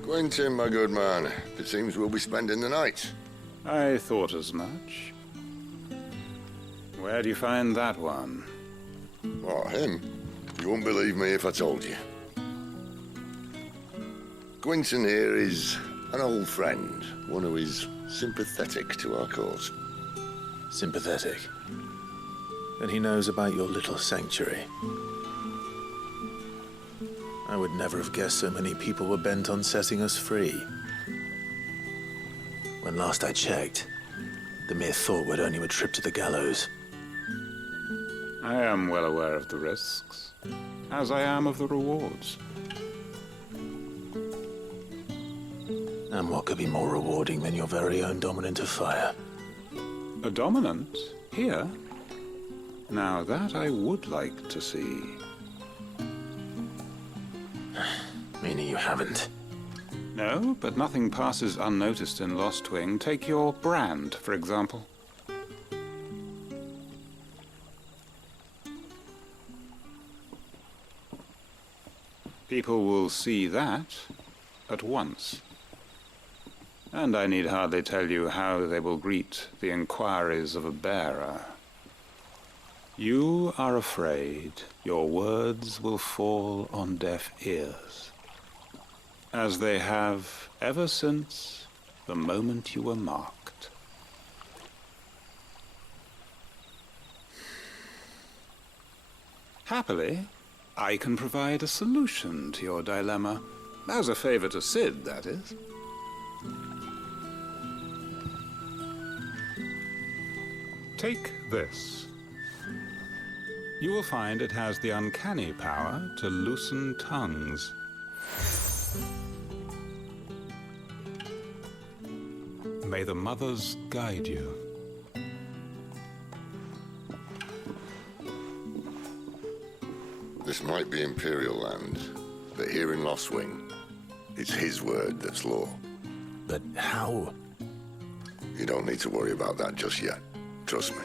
Quentin, my good man. It seems we'll be spending the night. I thought as much. Where do you find that one? What, him? You wouldn't believe me if I told you. Quentin here is an old friend, one who is sympathetic to our cause. Sympathetic? Then he knows about your little sanctuary. I would never have guessed so many people were bent on setting us free. When last I checked, the mere thought would earn you a trip to the gallows. I am well aware of the risks, as I am of the rewards. And what could be more rewarding than your very own dominant of fire? A dominant? Here? Now that I would like to see. Meaning you haven't? No, but nothing passes unnoticed in Lostwing. Take your brand, for example. People will see that at once. And I need hardly tell you how they will greet the inquiries of a bearer. You are afraid your words will fall on deaf ears, as they have ever since the moment you were marked. Happily, I can provide a solution to your dilemma, as a favor to Sid, that is. Take this. You will find it has the uncanny power to loosen tongues. May the mothers guide you. This might be Imperial land, but here in Lostwing, it's his word that's law. But how? You don't need to worry about that just yet. Trust me.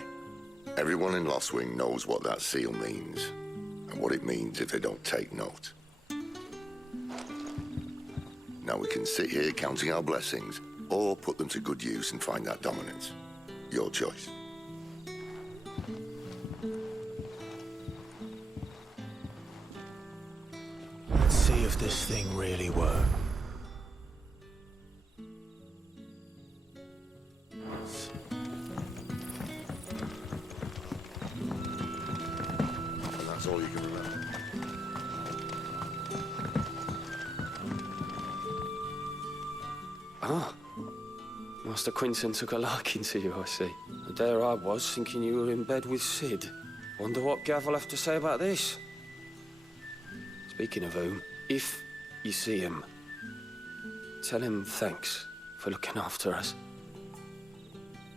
Everyone in Lostwing knows what that seal means, and what it means if they don't take note. Now we can sit here counting our blessings, or put them to good use and find that dominance. Your choice. Let's see if this thing really works. And that's all you can remember. Ah, Master Quentin took a liking to you, I see. And there I was, thinking you were in bed with Sid. Wonder what Gav will have to say about this. Speaking of whom, if you see him, tell him thanks for looking after us.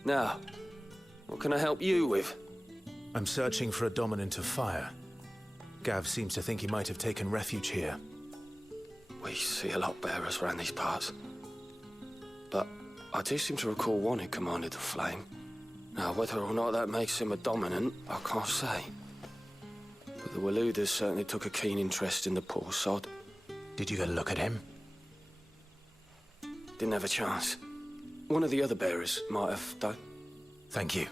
Now, what can I help you with? I'm searching for a dominant of fire. Gav seems to think he might have taken refuge here. We see a lot bearers around these parts. But I do seem to recall one who commanded the flame. Now, whether or not that makes him a dominant, I can't say. But the Waluders certainly took a keen interest in the poor sod. Did you get a look at him? Didn't have a chance. One of the other bearers might have done. Thank you.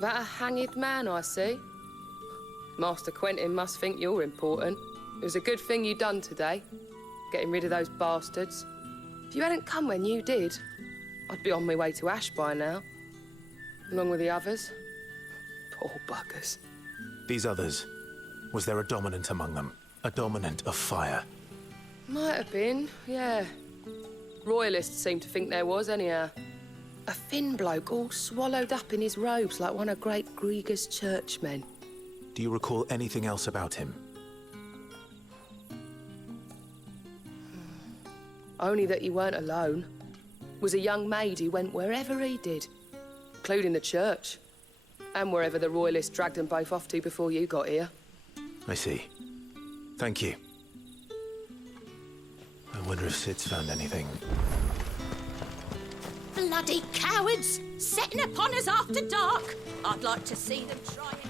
That a hanged man, I see. Master Quentin must think you're important. It was a good thing you done today, getting rid of those bastards. If you hadn't come when you did, I'd be on my way to Ash by now, along with the others. Poor buggers. These others, was there a dominant among them? A dominant of fire? Might have been, yeah. Royalists seem to think there was, anyhow. A thin bloke all swallowed up in his robes like one of Great Gregor's churchmen. Do you recall anything else about him? Only that he weren't alone. Was a young maid who went wherever he did. including the church. And wherever the royalists dragged them both off to before you got here. I see. Thank you. I wonder if Sid's found anything. Bloody cowards! Setting upon us after dark! I'd like to see them try again.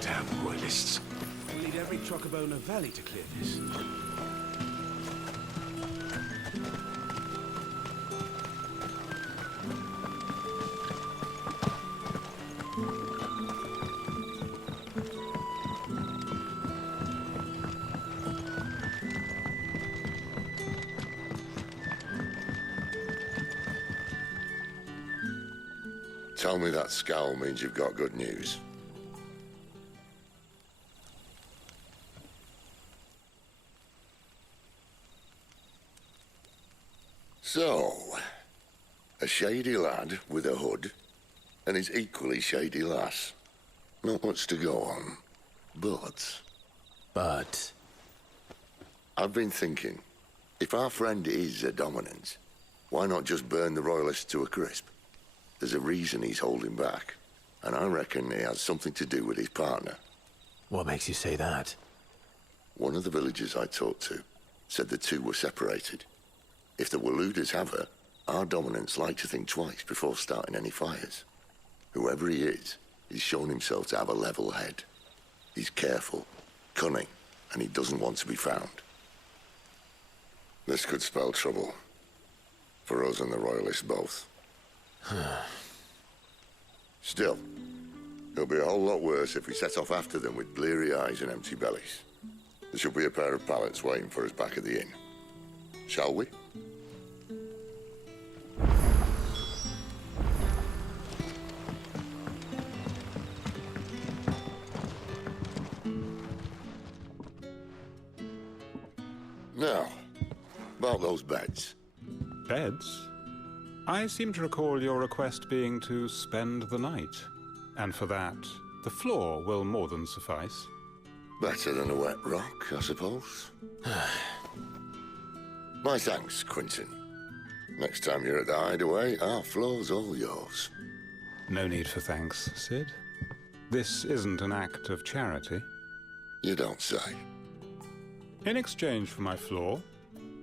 Damn royalists. We'll need every Trocobona Valley to clear this. Tell me that scowl means you've got good news. So, a shady lad with a hood and his equally shady lass. Not much to go on, but... But... I've been thinking, if our friend is a dominant, why not just burn the royalists to a crisp? There's a reason he's holding back, and I reckon he has something to do with his partner. What makes you say that? One of the villagers I talked to said the two were separated. If the Waluders have her, our dominants like to think twice before starting any fires. Whoever he is, he's shown himself to have a level head. He's careful, cunning, and he doesn't want to be found. This could spell trouble. For us and the Royalists both. Still, it'll be a whole lot worse if we set off after them with bleary eyes and empty bellies. There should be a pair of pallets waiting for us back at the inn. Shall we? Now, about those beds. Beds? I seem to recall your request being to spend the night. And for that, the floor will more than suffice. Better than a wet rock, I suppose. My thanks, Quentin. Next time you're at the hideaway, our floor's all yours. No need for thanks, Sid. This isn't an act of charity. You don't say. In exchange for my floor,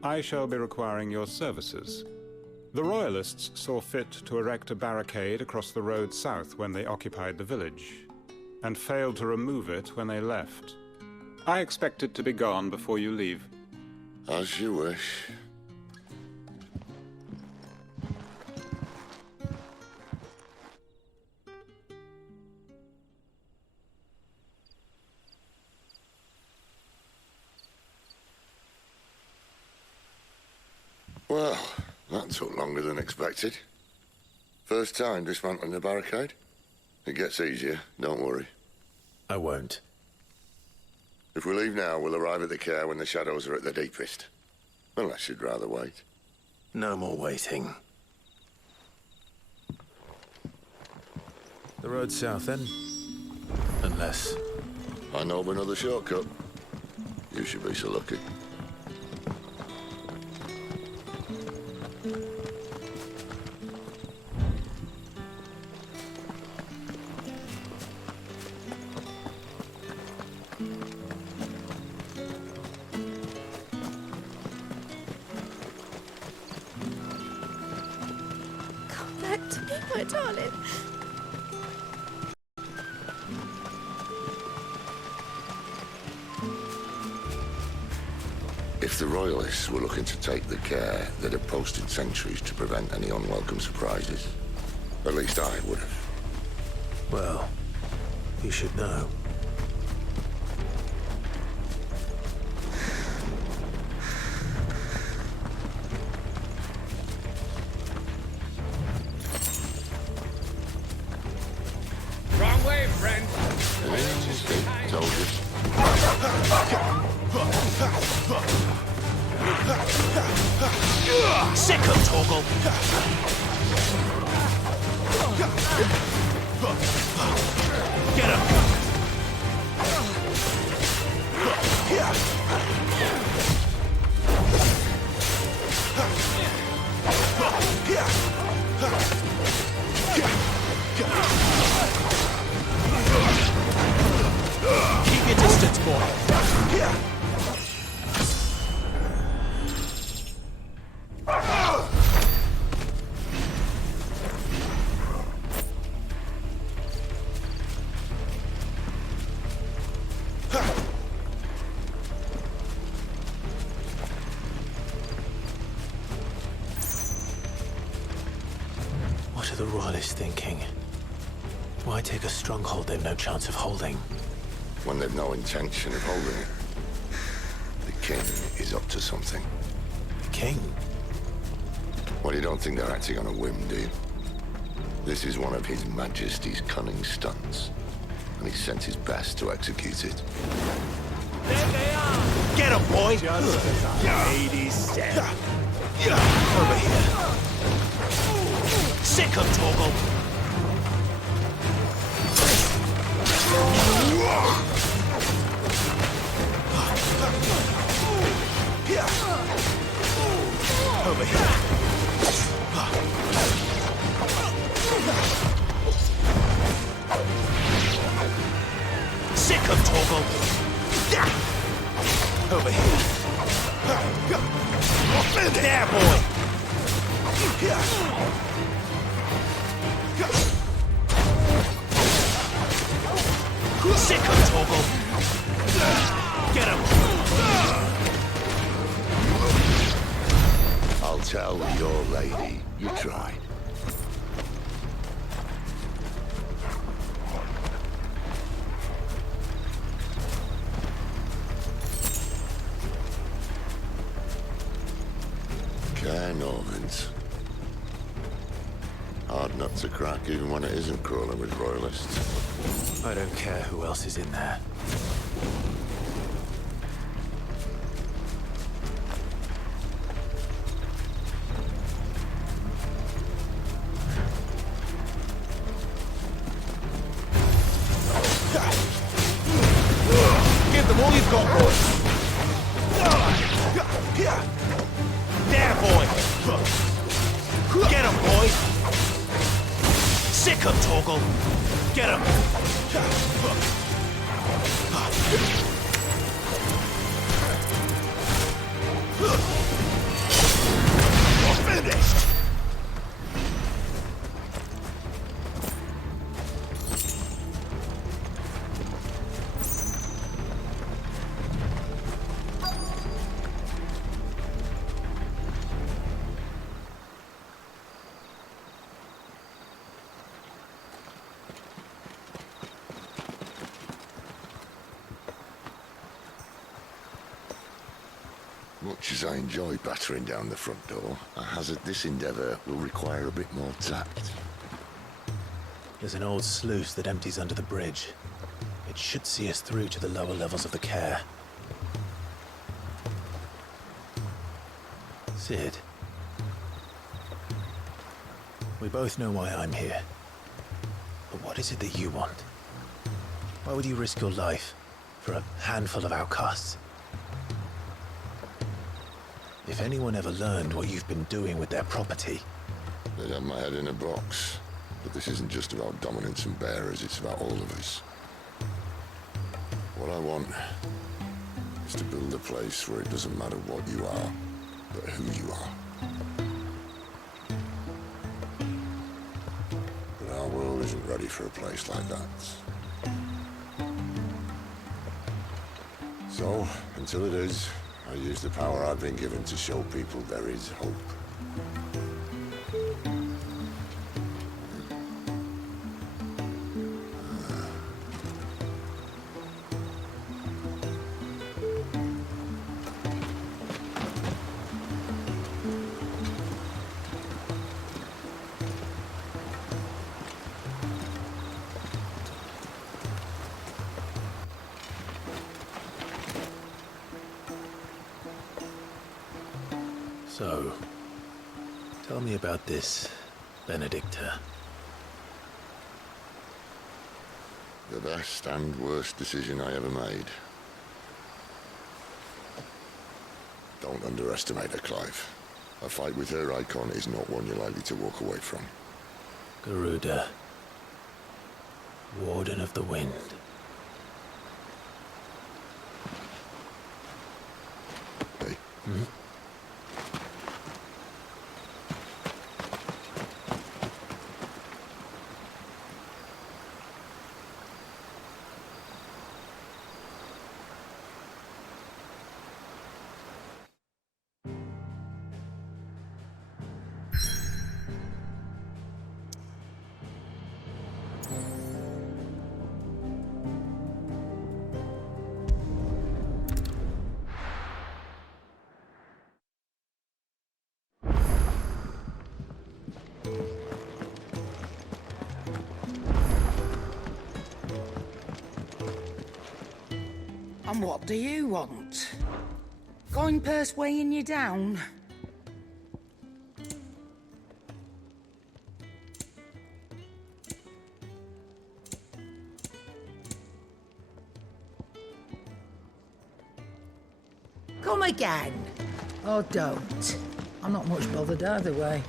I shall be requiring your services. The Royalists saw fit to erect a barricade across the road south when they occupied the village, and failed to remove it when they left. I expect it to be gone before you leave. As you wish. Well, that took longer than expected. First time dismantling the barricade? It gets easier, don't worry. I won't. If we leave now, we'll arrive at the care when the shadows are at their deepest. Unless you'd rather wait. No more waiting. The road south, then? Unless... I know of another shortcut. You should be so lucky. Come back to me, my darling. If the Royalists were looking to take the care, they'd have posted sentries to prevent any unwelcome surprises. At least I would have. Well, you should know. Wrong way, friend. Okay, told you. Sicko, Torgal! Get him! boy. What are the royalists thinking? Why take a stronghold they've no chance of holding? When they've no intention of holding it. The king is up to something. King? Well, you don't think they're acting on a whim, do you? This is one of His Majesty's cunning stunts, and he sent his best to execute it. There they are! Get him, boy! Just as our lady said. Over here. Sick him, Torgal! Over here. Sick of Torgal. Over here. There, boy. Sick of Torgal. Get him. I'll tell your lady you tried. Normans. Hard nut to crack even when it isn't crawling with royalists. I don't care who else is in there. Give them all you've got, boys. There, boy! Get him, boy! Sick him, Torgal! Get him! Finished! Much as I enjoy battering down the front door, I hazard this endeavour will require a bit more tact. There's an old sluice that empties under the bridge. It should see us through to the lower levels of the care. Sid. We both know why I'm here. But what is it that you want? Why would you risk your life for a handful of outcasts? If anyone ever learned what you've been doing with their property... They'd have my head in a box. But this isn't just about dominance and bearers, it's about all of us. What I want is to build a place where it doesn't matter what you are, but who you are. But our world isn't ready for a place like that. So, until it is, I use the power I've been given to show people there is hope. So, tell me about this, Benedicta. The best and worst decision I ever made. Don't underestimate her, Clive. A fight with her eikon is not one you're likely to walk away from. Garuda. Warden of the Wind. And what do you want? Going purse weighing you down? Come again. Or don't. I'm not much bothered either way.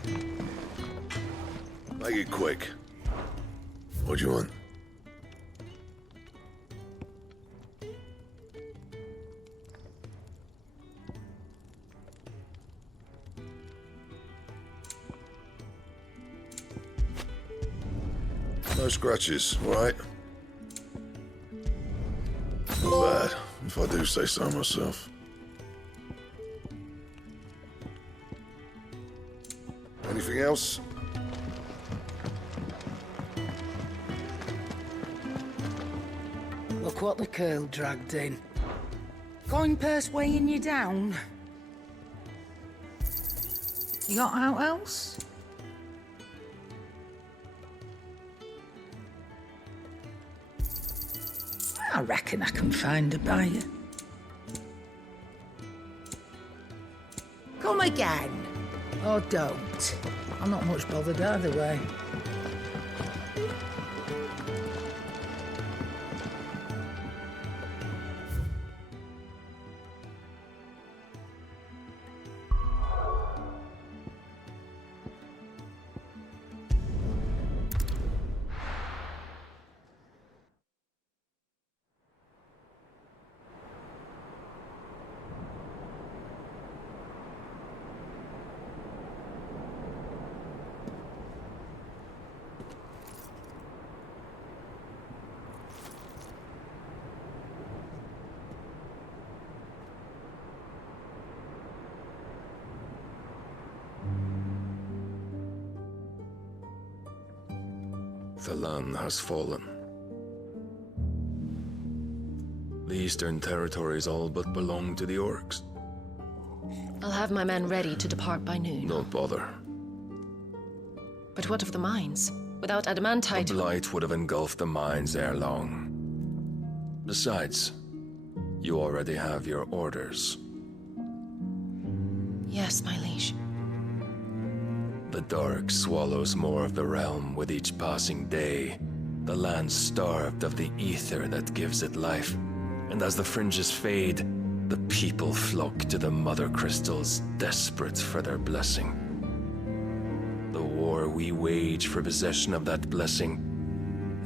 Make it quick. What do you want? No scratches, all right? Not bad, if I do say so myself. Anything else? Look what the curl dragged in. Coin purse weighing you down? You got out else? I reckon I can find a buyer. Come again. Or don't. I'm not much bothered either way. The land has fallen. The Eastern Territories all but belong to the orcs. I'll have my men ready to depart by noon. Don't bother. But what of the mines? Without adamantite... The blight would have engulfed the mines ere long. Besides, you already have your orders. Yes, my liege. The dark swallows more of the realm with each passing day. The land starved of the ether that gives it life. And as the fringes fade, the people flock to the mother crystals, desperate for their blessing. The war we wage for possession of that blessing,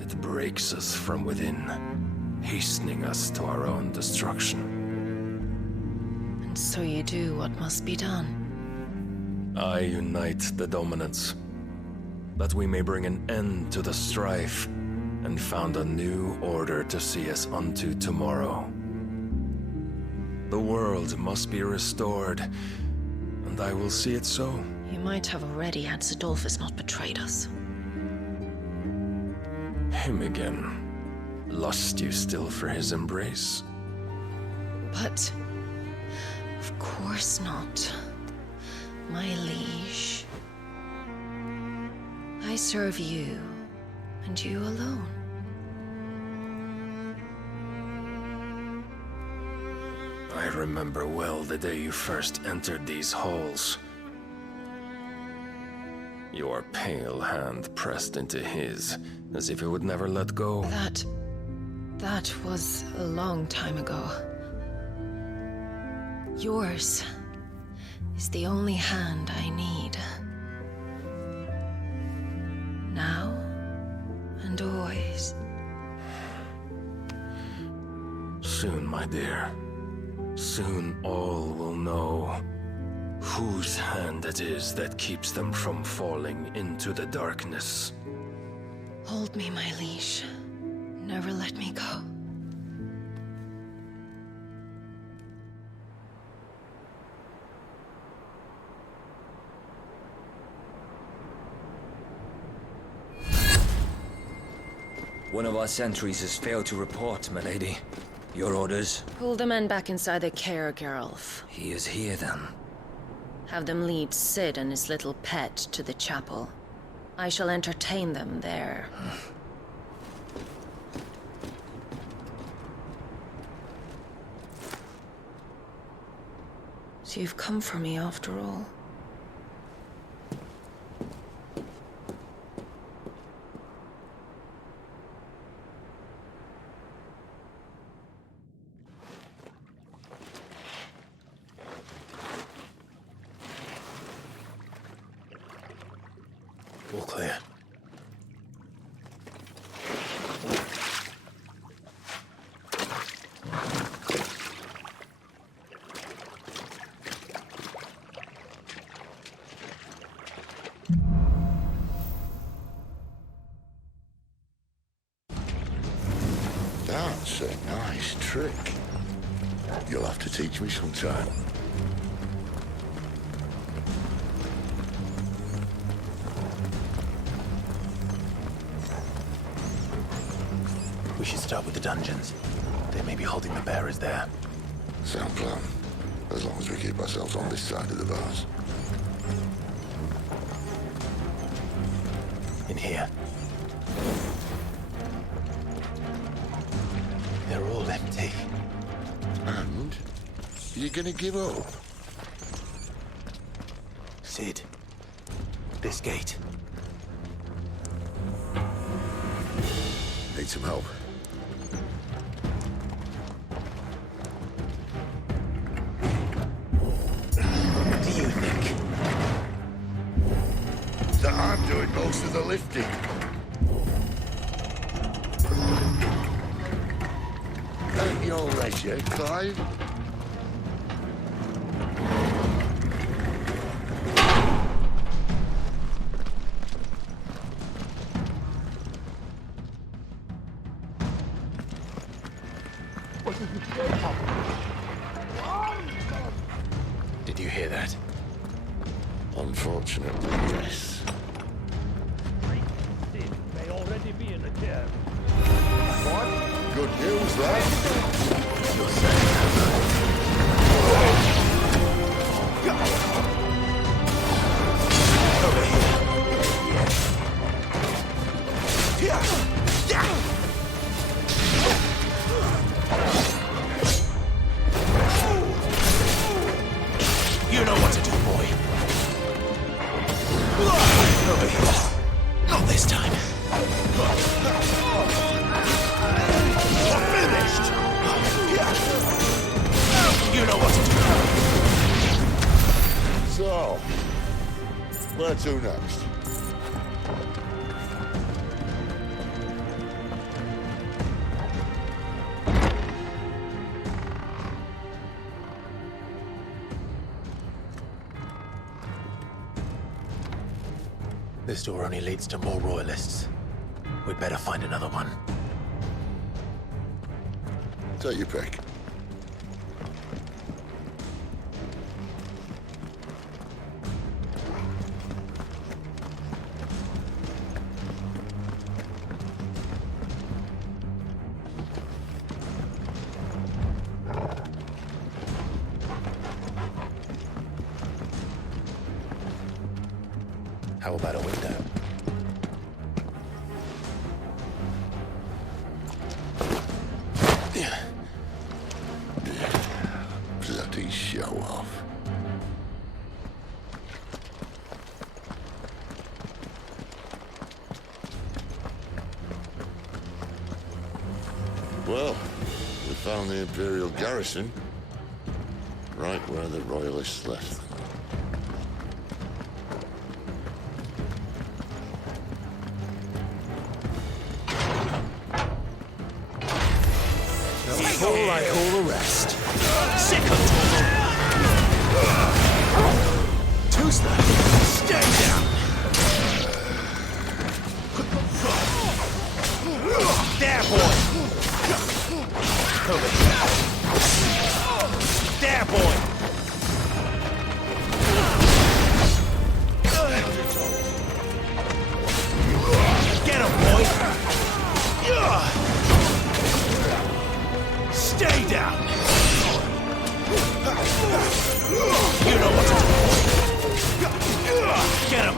it breaks us from within, hastening us to our own destruction. And so you do what must be done. I unite the dominants, that we may bring an end to the strife, and found a new order to see us unto tomorrow. The world must be restored, and I will see it so. You might have already had Zidolphus not betrayed us. Him again. Lust you still for his embrace? But... of course not. My liege. I serve you, and you alone. I remember well the day you first entered these halls. Your pale hand pressed into his, as if it would never let go. That was a long time ago. Yours is the only hand I need. Now and always. Soon, my dear. Soon all will know whose hand it is that keeps them from falling into the darkness. Hold me, my liege. Never let me go. One of our sentries has failed to report, my lady. Your orders? Pull the men back inside the care, Geralf. He is here, then. Have them lead Sid and his little pet to the chapel. I shall entertain them there. So you've come for me after all. All clear. That's a nice trick. You'll have to teach me sometime. We should start with the dungeons. They may be holding the bearers there. Sound plan. As long as we keep ourselves on this side of the bars. In here. They're all empty. And? You're gonna give up? Sid. This gate. Need some help? What do you think? That I'm doing most of the lifting. At your leisure, Clive. Did you hear that? Unfortunately, yes. May already be in the chair. What? Good news, lad. You're saying over here. You know what to do, boy. Over here. Not this time. You're finished. You know what to do. So, where to next? This door only leads to more royalists. We'd better find another one. Take your pick. How about a window? Bloody show off. Well, we found the Imperial garrison, right where the Royalists left. Full like all the rest. Sick of Toggle! Too slow! Stay down! There, boy! Over here! There, boy! Get him, boy! Stay down! You know what to do. Get him!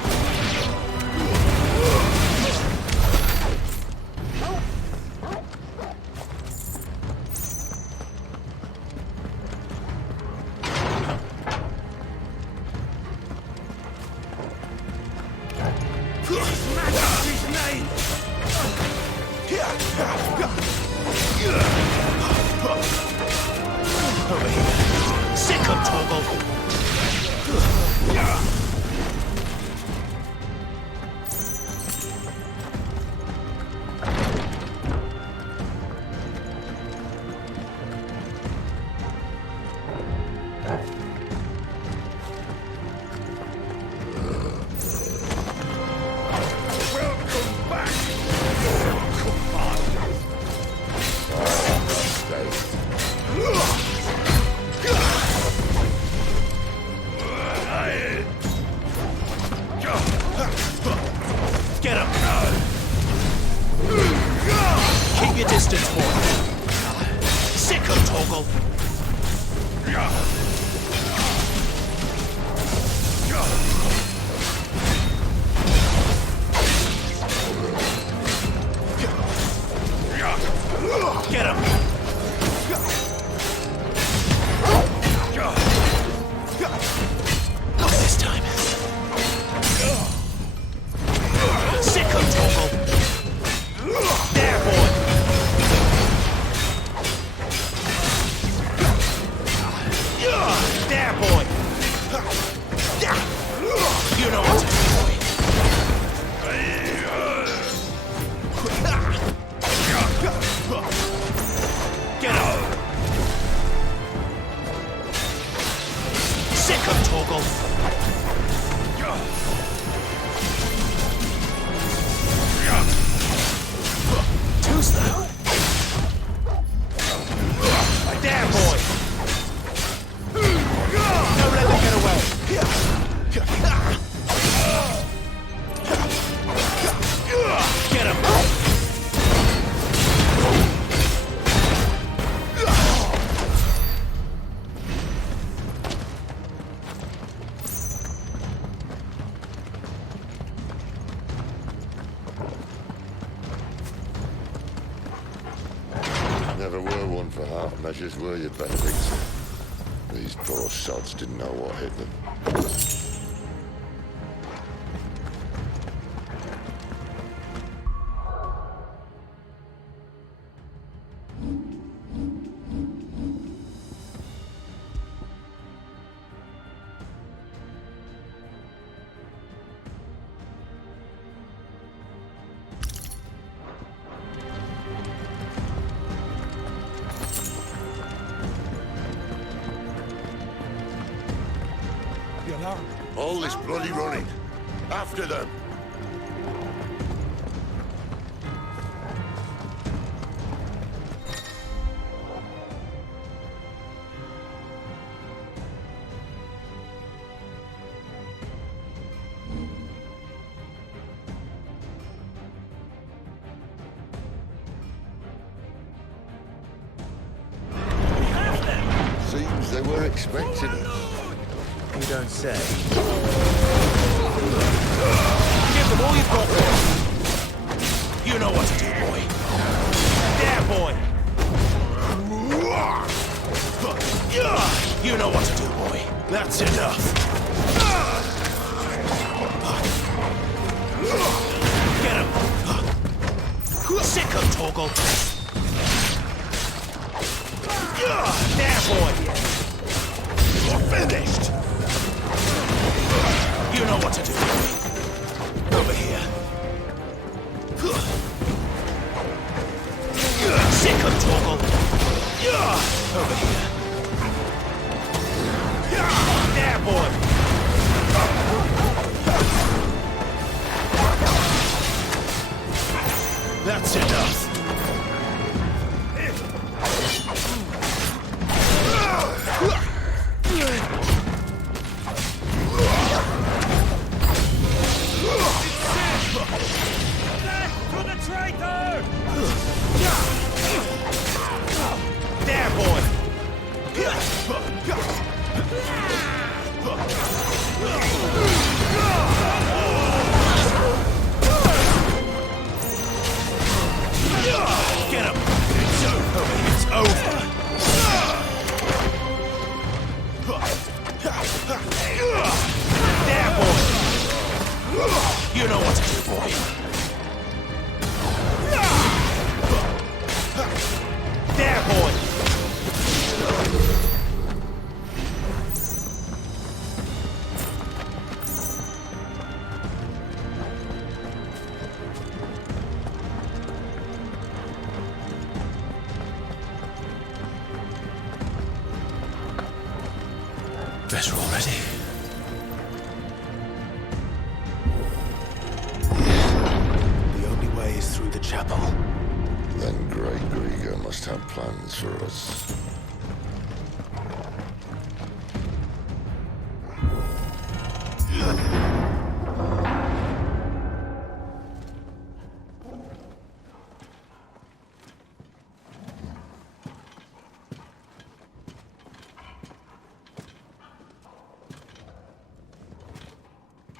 Never were one for half measures, were you, Benedict? These poor sods didn't know what hit them. All this bloody running. After them. Seems they were expecting us. You don't say. Give them all you've got, boy. You know what to do, boy. There, boy. You know what to do, boy. That's enough. Get him. Sick of Torgal. There, boy. You're finished. You know what to do. Over here. Sick of Torgal. Over here. boy! That's enough! There, boy! Get him! It's over! It's over! There, boy! You know what to do, boy! There, boy! Better already. The only way is through the chapel. Then Great Grieger must have plans for us.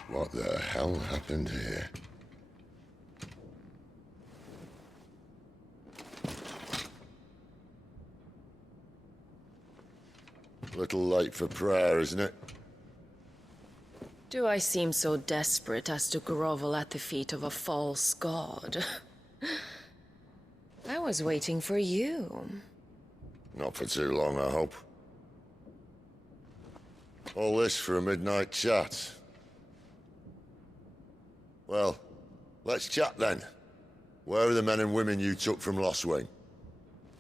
What the hell happened here? Little late for prayer, isn't it? Do I seem so desperate as to grovel at the feet of a false god? I was waiting for you. Not for too long, I hope. All this for a midnight chat. Well, let's chat then. Where are the men and women you took from Lostwing?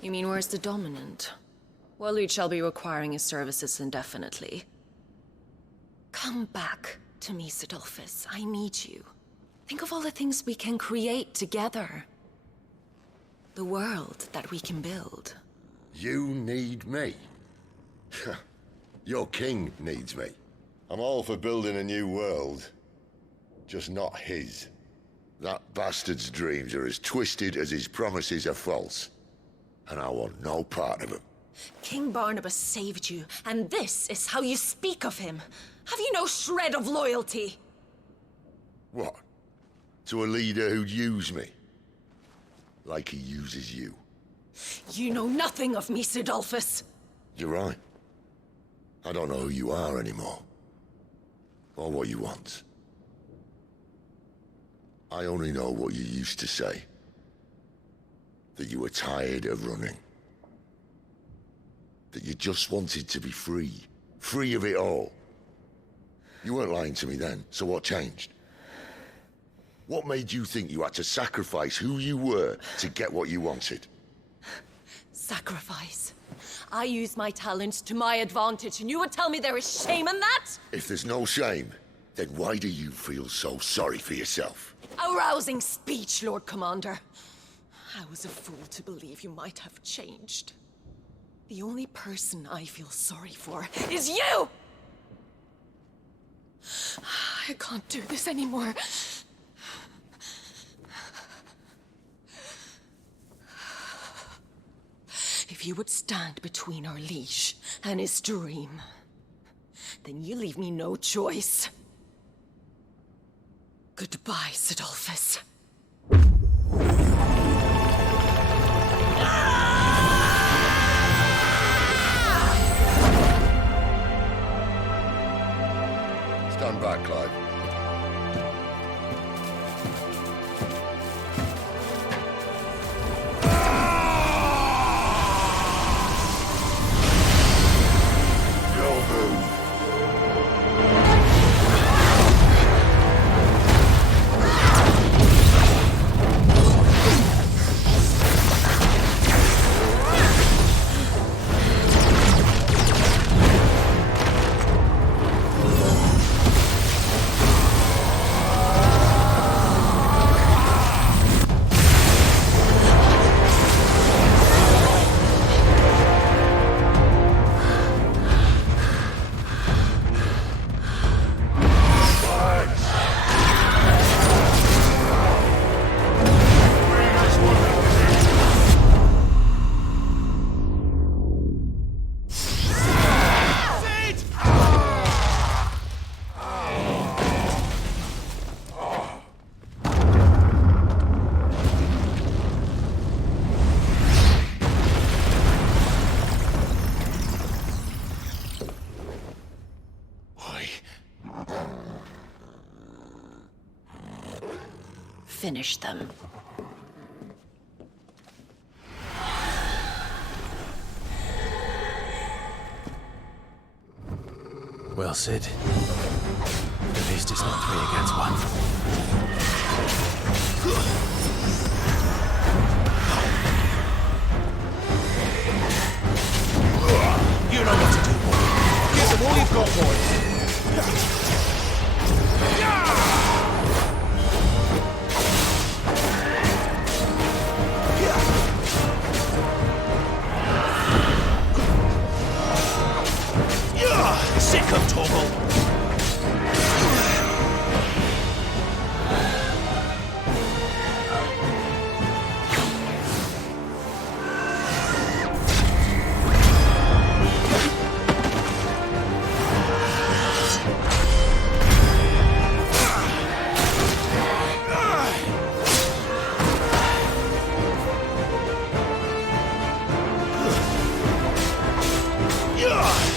You mean where's the dominant? Well, you shall be requiring his services indefinitely. Come back to me, Sidolphus. I need you. Think of all the things we can create together. The world that we can build. You need me? Your king needs me. I'm all for building a new world. Just not his. That bastard's dreams are as twisted as his promises are false. And I want no part of them. King Barnabas saved you, and this is how you speak of him. Have you no shred of loyalty? What? To a leader who'd use me? Like he uses you? You know nothing of me, Sidolphus. You're right. I don't know who you are anymore. Or what you want. I only know what you used to say. That you were tired of running. That you just wanted to be free. Free of it all. You weren't lying to me then, so what changed? What made you think you had to sacrifice who you were to get what you wanted? Sacrifice. I use my talents to my advantage, and you would tell me there is shame in that? If there's no shame, then why do you feel so sorry for yourself? A rousing speech, Lord Commander. I was a fool to believe you might have changed. The only person I feel sorry for is you! I can't do this anymore. If you would stand between our liege and his dream, then you leave me no choice. Goodbye, Sidolphus. Stand back, Clive. finish them. Well, Sid. At least it's not 3 against 1. You know what to do, boy. Give them all you've got, boy. Sick of Torgal.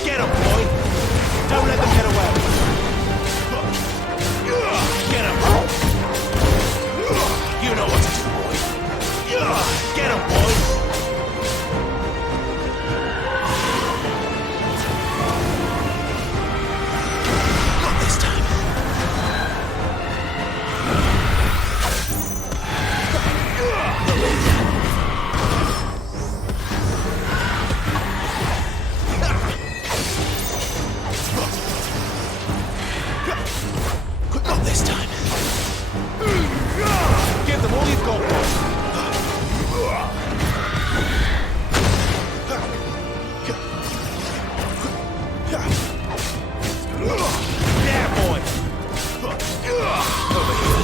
Get him, boy! Don't let them get away! Get him! You know what to do, boy! Get him, boy! Not this time! Not this time. Give them all you've got, boy. There, boy. Over here.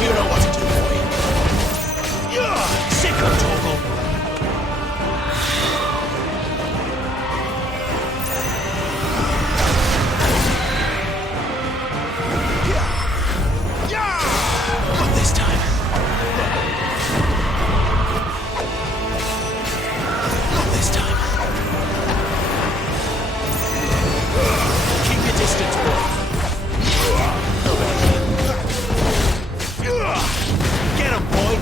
You know what to do, boy. Sick of Torgal. Not this time. Not this time. Keep your distance, boy. Over here. Get him, boy.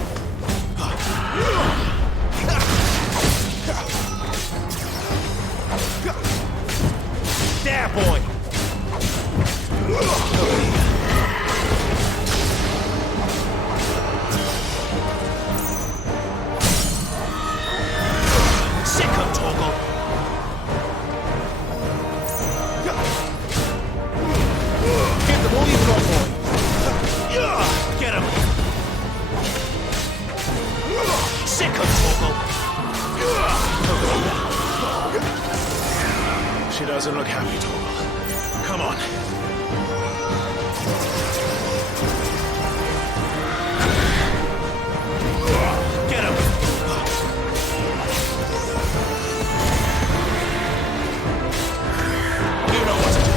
There, boy. Over here. Sick of Torgal. Give them all you've got, boy. Get him. Sick of Torgal. She doesn't look happy, Torgal. Come on. Get him. You know what to do.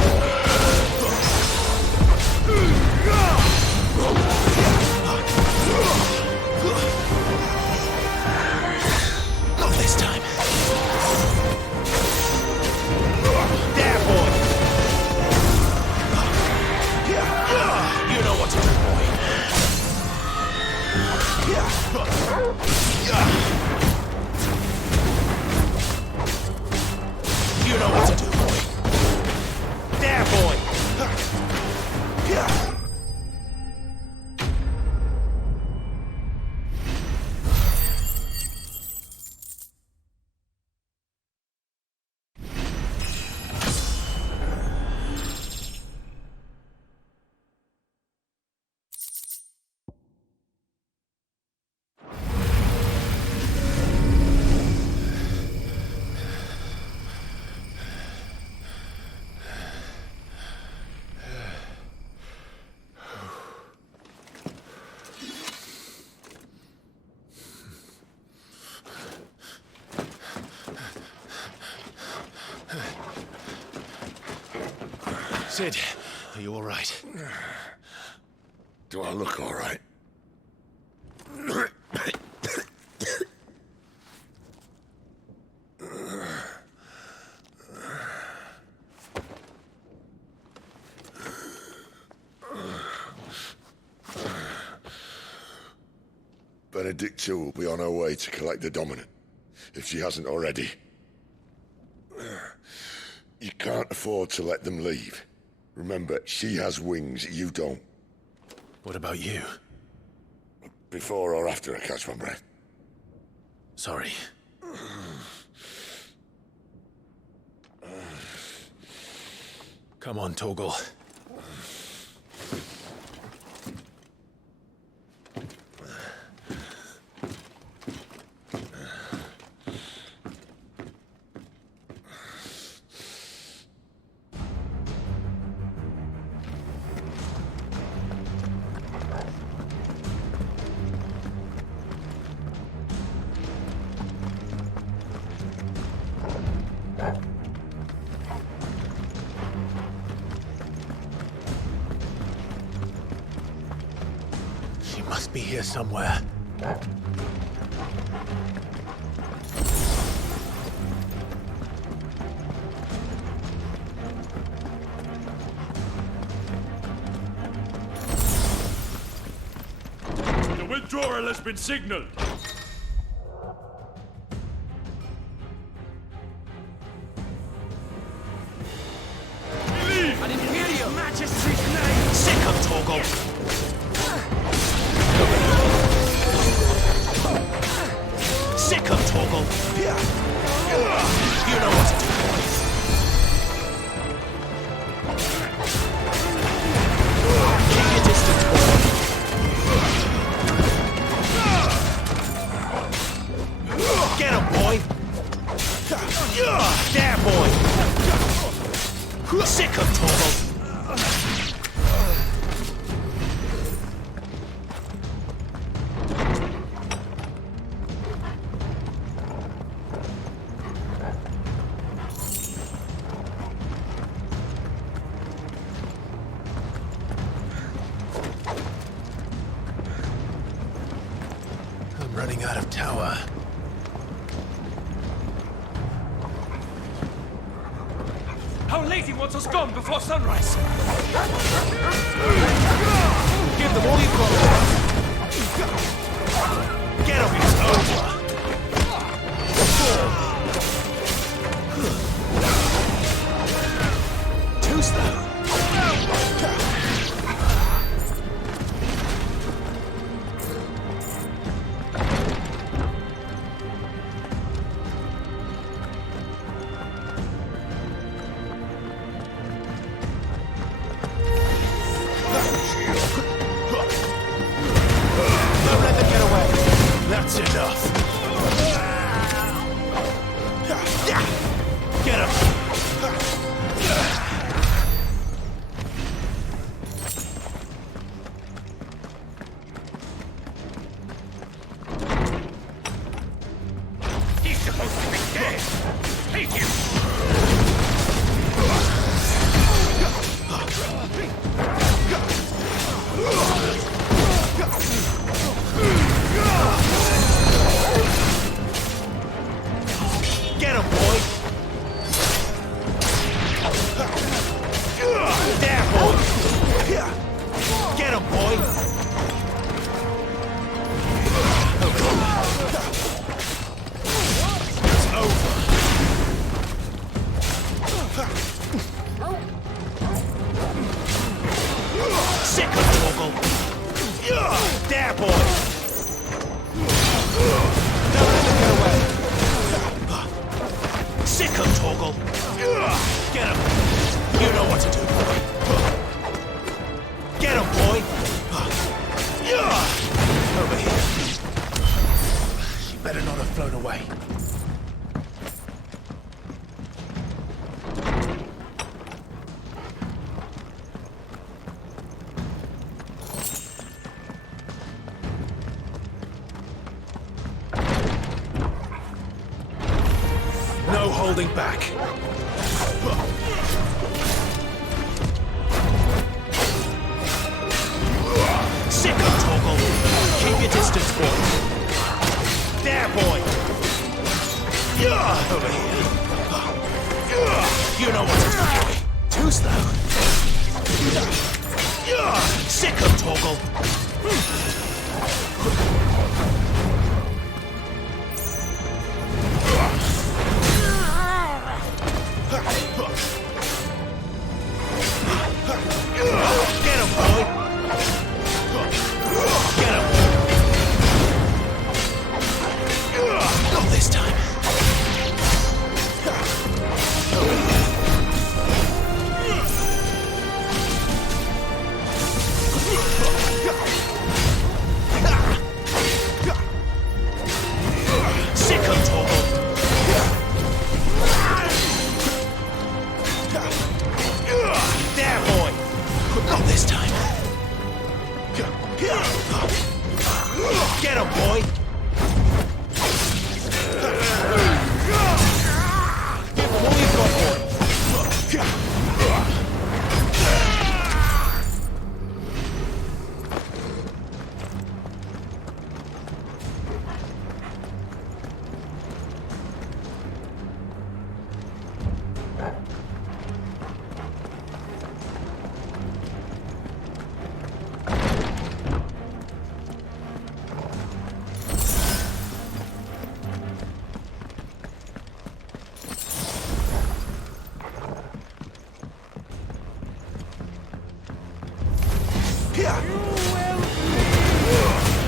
Not this time. There, boy. You know what to do, boy. You know what to do, boy. There, boy. Sid, are you all right? Do I look all right? Benedict too will be on her way to collect the dominant, if she hasn't already. You can't afford to let them leave. Remember, she has wings, you don't. What about you? Before or after I catch my breath? Sorry. Come on, Torgal. She must be here somewhere. The withdrawal has been signaled. Believe an Imperial Majesty's name. Sick of Torgal. Sick of Torgal. You know what to do, boy. Keep your distance, boy. Get him, boy. There, boy. Sick of Torgal. I'm running out of tower. Our lady wants us gone before sunrise. Give them all you've got. Get him, it's over. Too slow. Don't let them get away. That's enough. Get him. He's supposed to be dead. Take him. Get him, boy. There, boy. Get him, boy. It's over. Sick of Torgal. There, boy. Don't let him get away. Sick of Torgal. Get him. You know what to do, boy. Get him, boy. Over here. She better not have flown away. No holding back. Sick of Torgal. Keep your distance, boy. There, boy. Over here. You know what to do, boy. Too slow. Sick of Torgal. Not this time. Get him, boy! Give him all you've got, boy!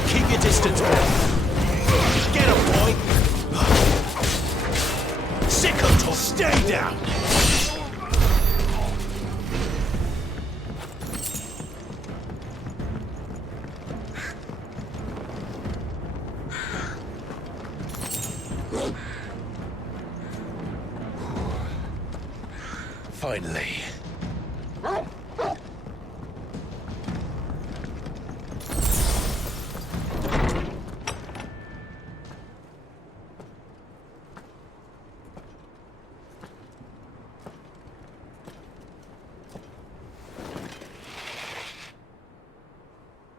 Keep your distance, boy. Get him, boy. Sicko talk. Stay down. Finally.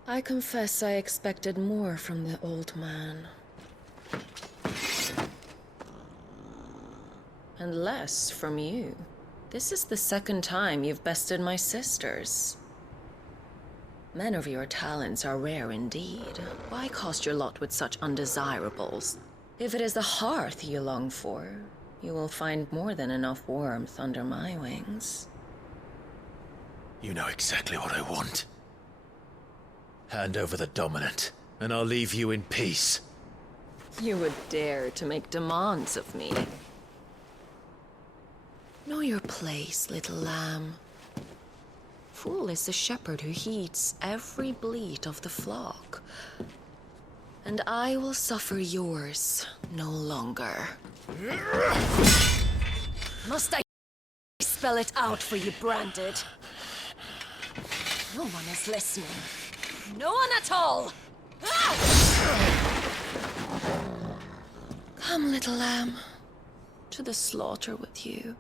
I confess I expected more from the old man. And less from you. This is the second time you've bested my sisters. Men of your talents are rare indeed. Why cast your lot with such undesirables? If it is the hearth you long for, you will find more than enough warmth under my wings. You know exactly what I want. Hand over the dominant, and I'll leave you in peace. You would dare to make demands of me. Know your place, little lamb. Fool is the shepherd who heeds every bleat of the flock. And I will suffer yours no longer. Must I spell it out for you, Branded? No one is listening. No one at all! Come, little lamb, to the slaughter with you.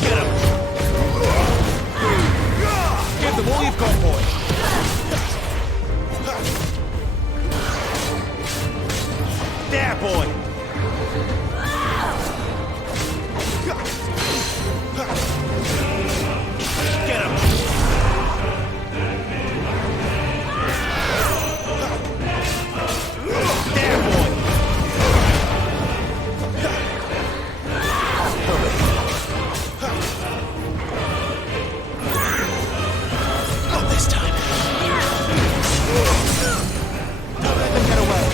Get him! Give them all you've got, boy! There, boy! Get him! There, boy! Not this time. Don't let them get away.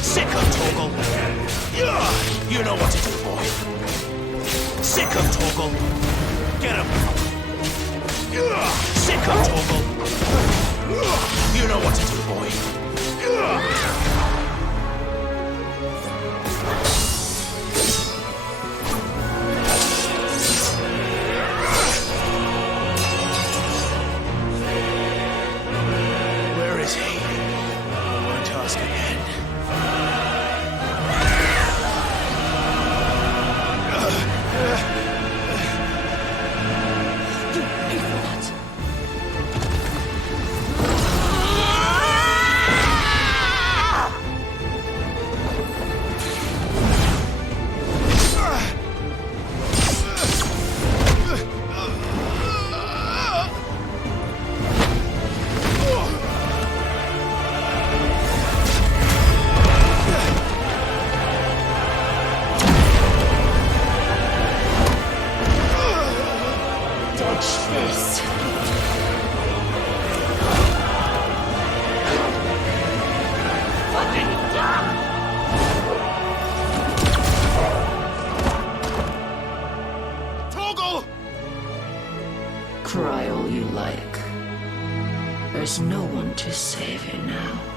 Sicko Torgal. You know what to do, boy. Sicko Torgal. Get him. Sicko Torgal. You know what to do, boy. Where is he? I won't ask again. You pay for that. Dodge this. Torgal! Cry all you like. There's no one to save you now.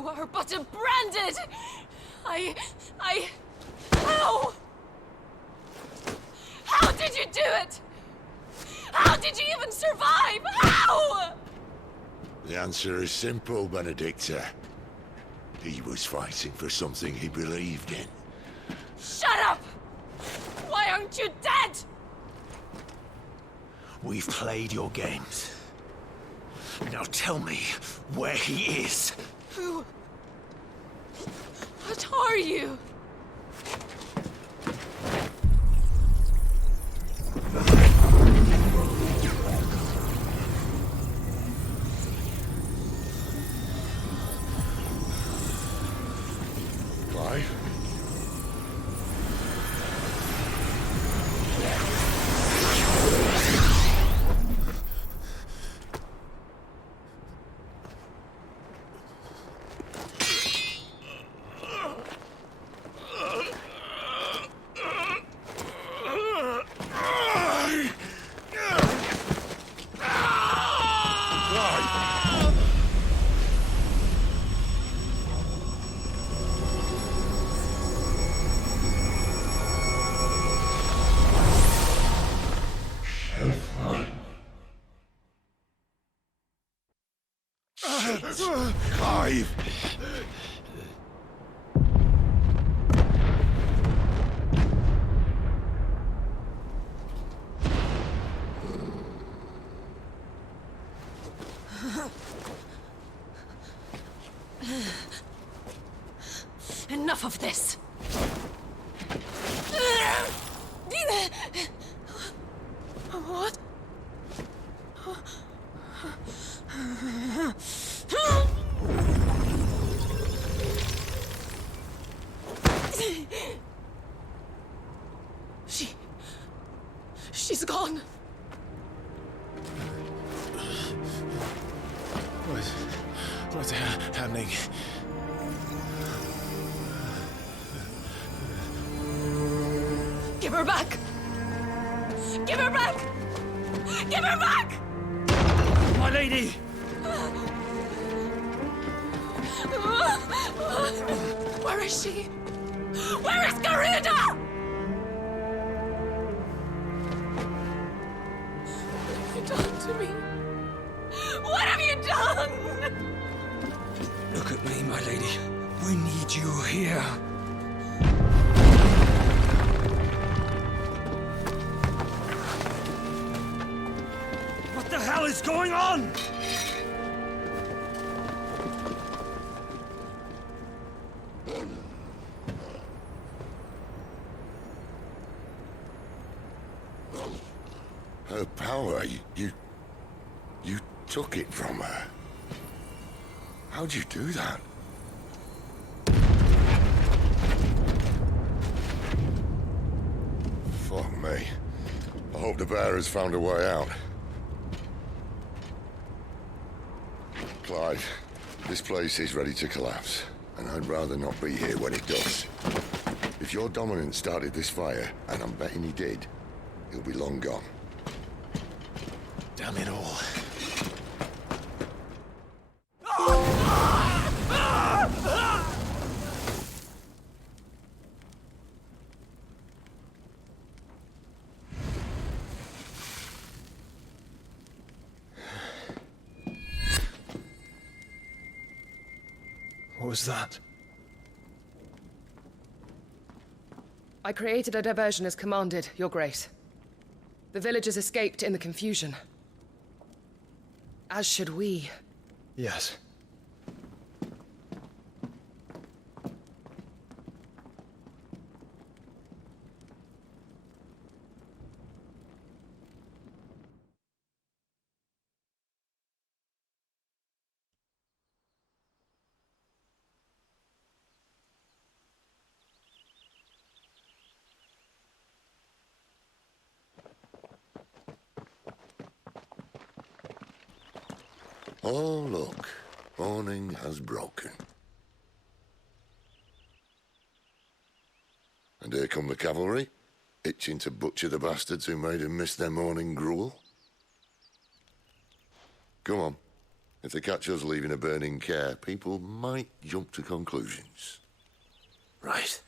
You are but a branded! How? How did you do it? How did you even survive? How? The answer is simple, Benedicta. He was fighting for something he believed in. Shut up! Why aren't you dead? We've played your games. Now tell me where he is. Who? What are you? Clive? Clive! Enough of this! What? She's gone. What's happening? Give her back! Give her back! Give her back! My lady! Where is she? Where is Garuda? What have you done to me? What have you done? Look at me, my lady. We need you here. What the hell is going on? Her power, you took it from her. How'd you do that? Fuck me. I hope the bear has found a way out. Clive, this place is ready to collapse, and I'd rather not be here when it does. If your dominant started this fire, and I'm betting he did, he'll be long gone. Damn it all. What was that? I created a diversion as commanded, Your Grace. The villagers escaped in the confusion. As should we. Yes. Oh, look. Morning has broken. And here come the cavalry, itching to butcher the bastards who made him miss their morning gruel. Come on. If they catch us leaving a burning care, people might jump to conclusions. Right.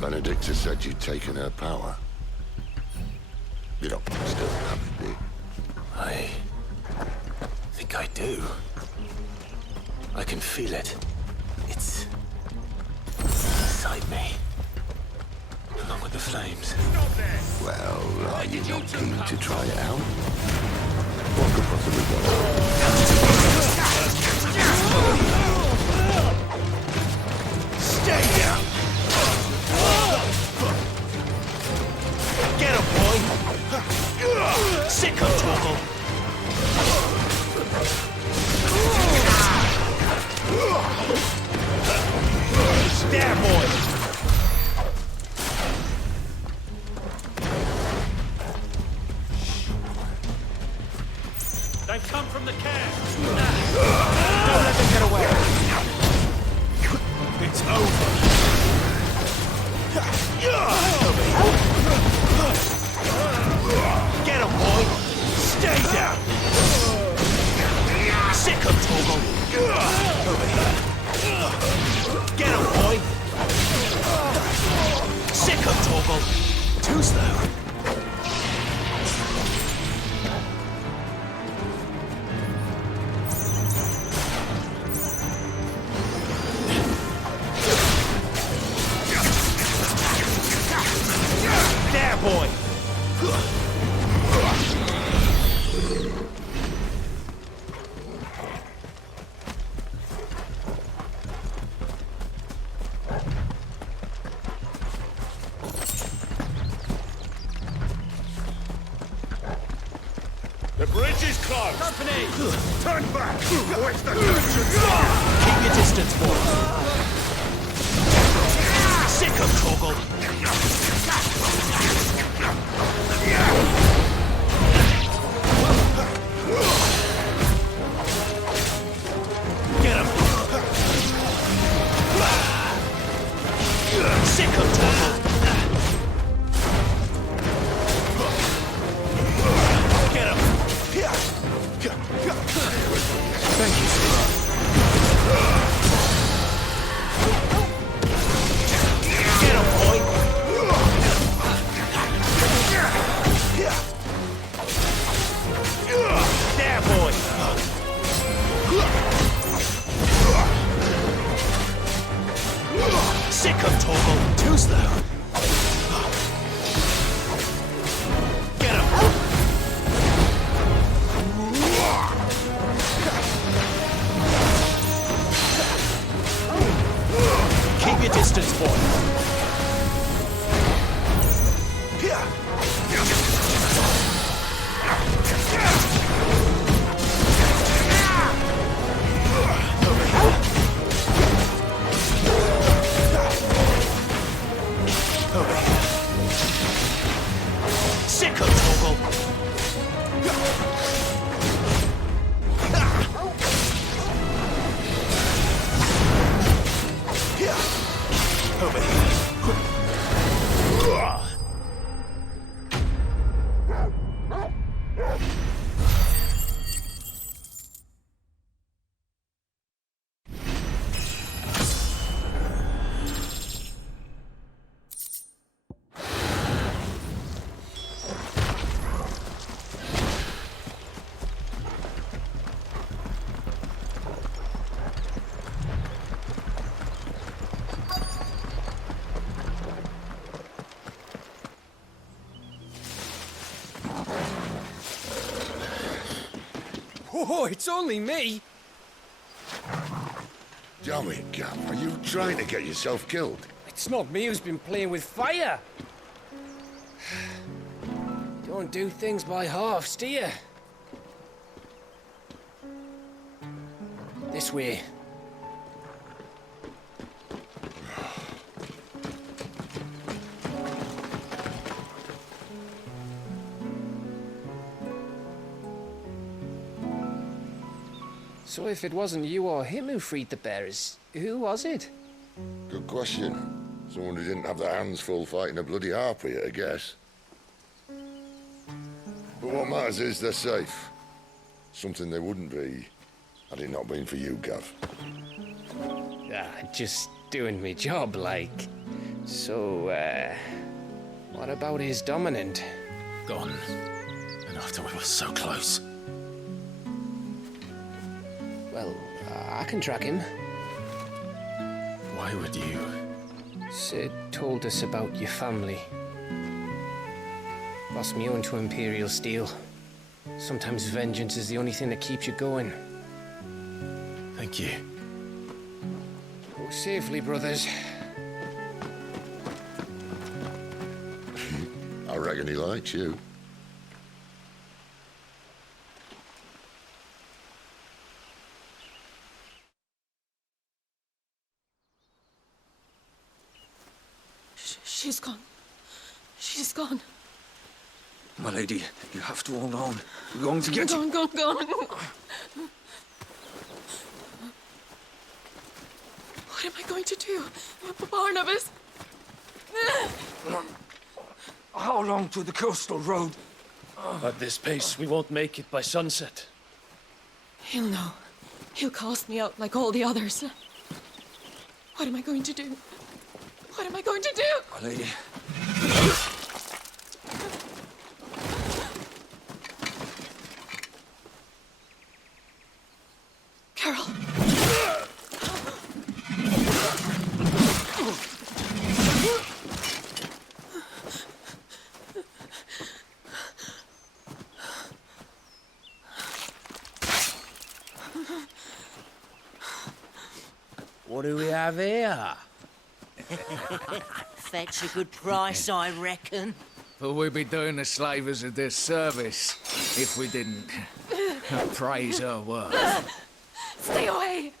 Benedicta said you'd taken her power. You don't still have it, do you? I think I do. I can feel it. It's inside me, along with the flames. Well, are you not keen to try it out? What could possibly go wrong? Stay down! Get him, boy! Sick of Torgal! There, boy! They come from the camp. Don't let them get away! It's over! Get him, boy! Stay down! Sick of Torgal! Over here! Get him, boy! Sick of Torgal! Too slow! There, boy! The bridge is closed. Company! Turn back. Where's the dungeon? Keep your distance, boy! Sick of Torgal! Get him! Sick of Torgal! Get him! Thank you, sir. Get him, boy! There, boy! Sick of Torgal! Too slow! Get him! Oh, it's only me. Damn it, Gav. Are you trying to get yourself killed? It's not me who's been playing with fire. Don't do things by halves, do you? This way. So if it wasn't you or him who freed the bearers, who was it? Good question. Someone who didn't have their hands full fighting a bloody harpy, I guess. But what matters is they're safe. Something they wouldn't be had it not been for you, Gav. Just doing me job, like. So, what about his dominant? Gone. And after we were so close. Well, I can track him. Why would you? Sid told us about your family. Lost me own to Imperial Steel. Sometimes vengeance is the only thing that keeps you going. Thank you. Go safely, brothers. I reckon he likes you. She's gone. She's gone. My lady, you have to hold on. We're going to get Gone. What am I going to do? Barnabas? How long to the coastal road? At this pace, we won't make it by sunset. He'll know. He'll cast me out like all the others. What am I going to do? What am I going to do? My lady. Carol. What do we have here? Fetch a good price, I reckon. But we'd be doing the slavers a disservice if we didn't praise her work. Stay away!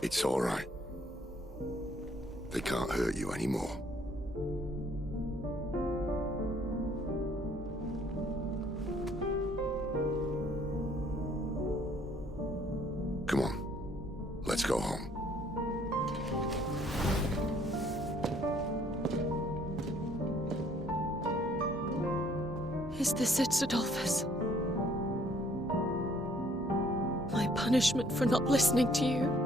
It's all right. They can't hurt you anymore. Come on. Let's go home. Is this it, Adolphus? My punishment for not listening to you?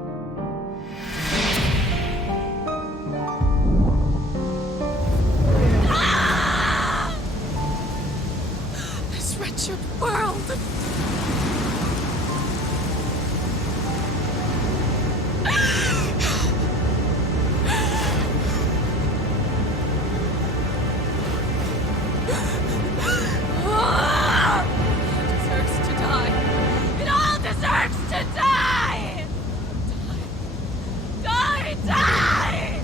This wretched world! Deserves to die. It all deserves to die! Die! Die!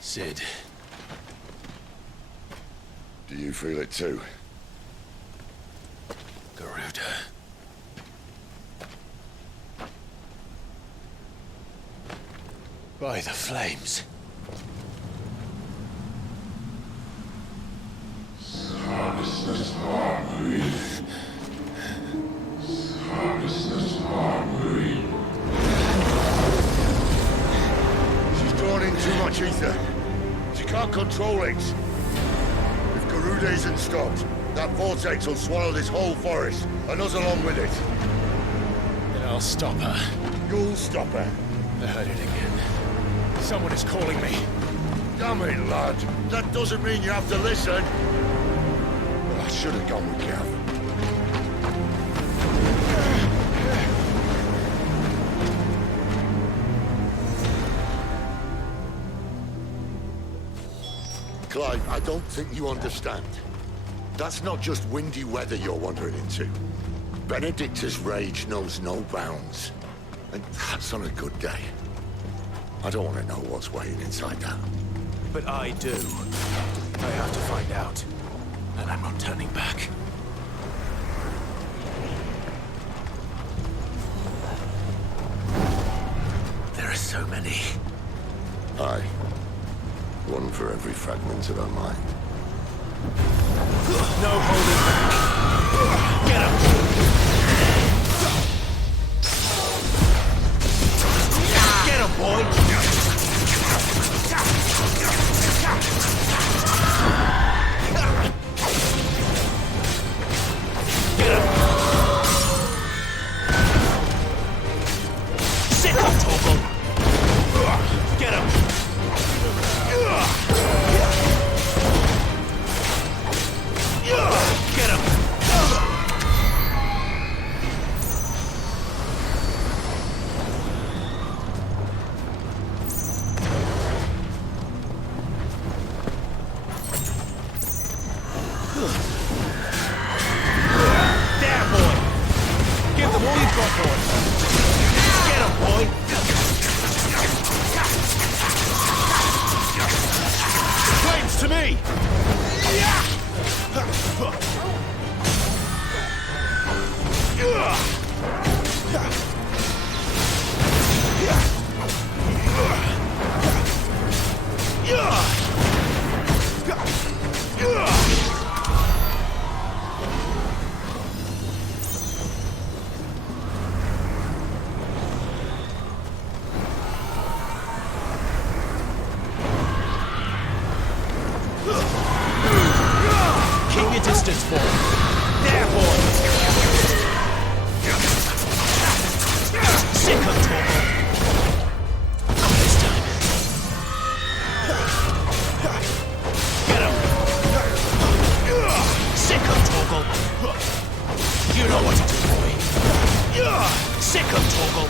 Sid. Do you feel it too? Garuda. By the flames. can't control it. If Garuda isn't stopped, that vortex will swallow this whole forest, and us along with it. Then I'll stop her. You'll stop her. I heard it again. Someone is calling me. Damn it, lad. That doesn't mean you have to listen. Well, I should have gone with Gav. Clive, I don't think you understand. That's not just windy weather you're wandering into. Benedicta's rage knows no bounds. And that's on a good day. I don't want to know what's waiting inside that. But I do. I have to find out. And I'm not turning back. There are so many. Aye. One for every fragment of our mind. No holding back. Get him! Get him, boy! Get him! Sick of Toggle! Get him! Get him! There, boy! Give them all you've got, boy! Get him, boy! Flames to me! Keep your distance, boy. There, boy. Sick of Torgal. Not this time. Get him. Sick of Torgal. You know what to do, boy. Sick of Torgal.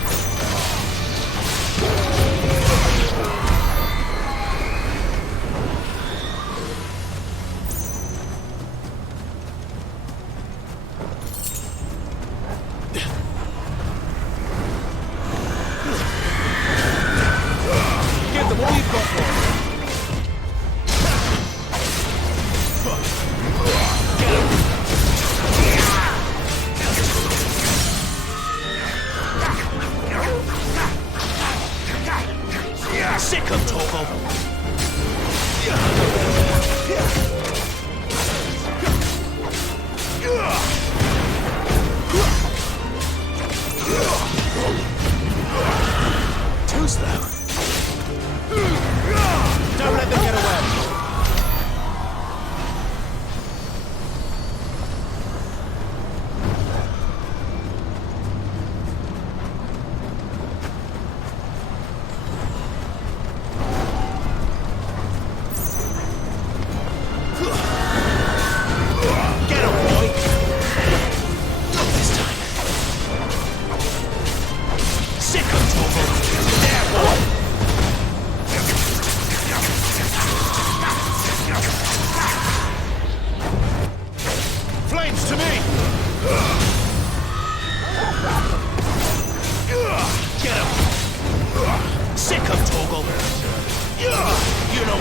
Sick of Torgal. Too slow. Don't let them get away. You know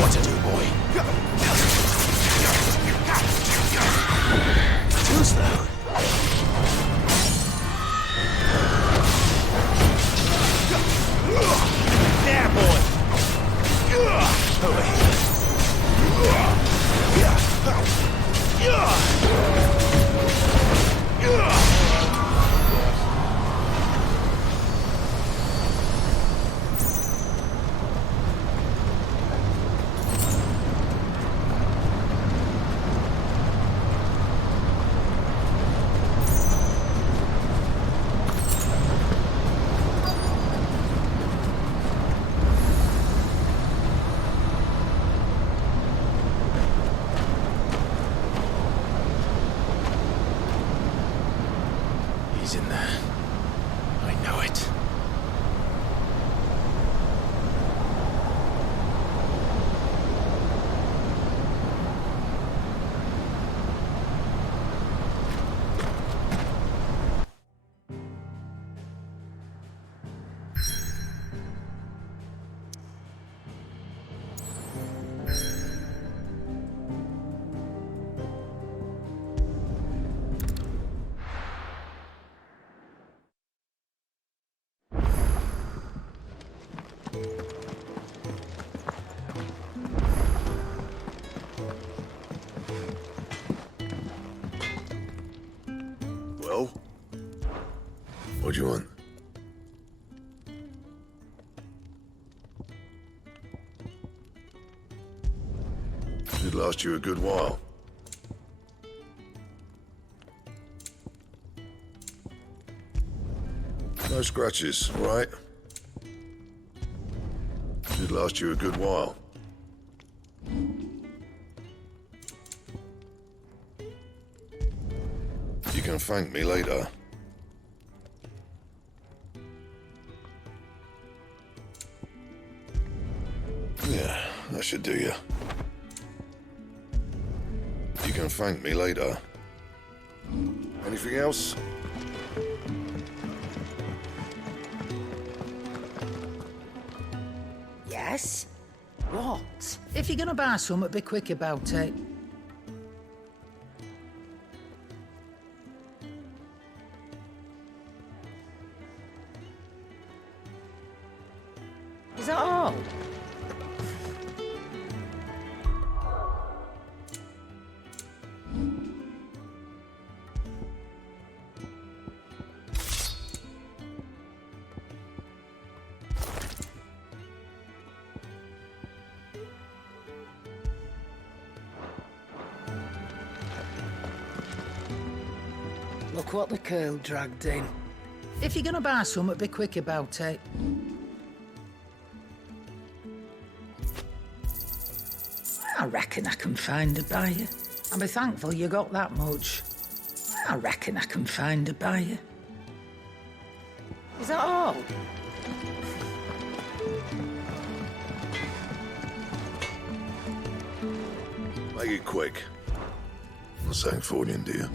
what to do, boy. Too slow. He's in there. I know it. Well? What do you want? Should last you a good while. No scratches, all right? Should last you a good while. You can thank me later. Yeah, that should do you. You can thank me later. Anything else? Yes? What? If you're gonna buy something, be quick about it. Is that all? Look what the curl dragged in. If you're gonna buy something, be quick about it. I reckon I can find a buyer. I'll be thankful you got that much. I reckon I can find a buyer. Is that all? Make it quick. I'm not saying Fornian, do you?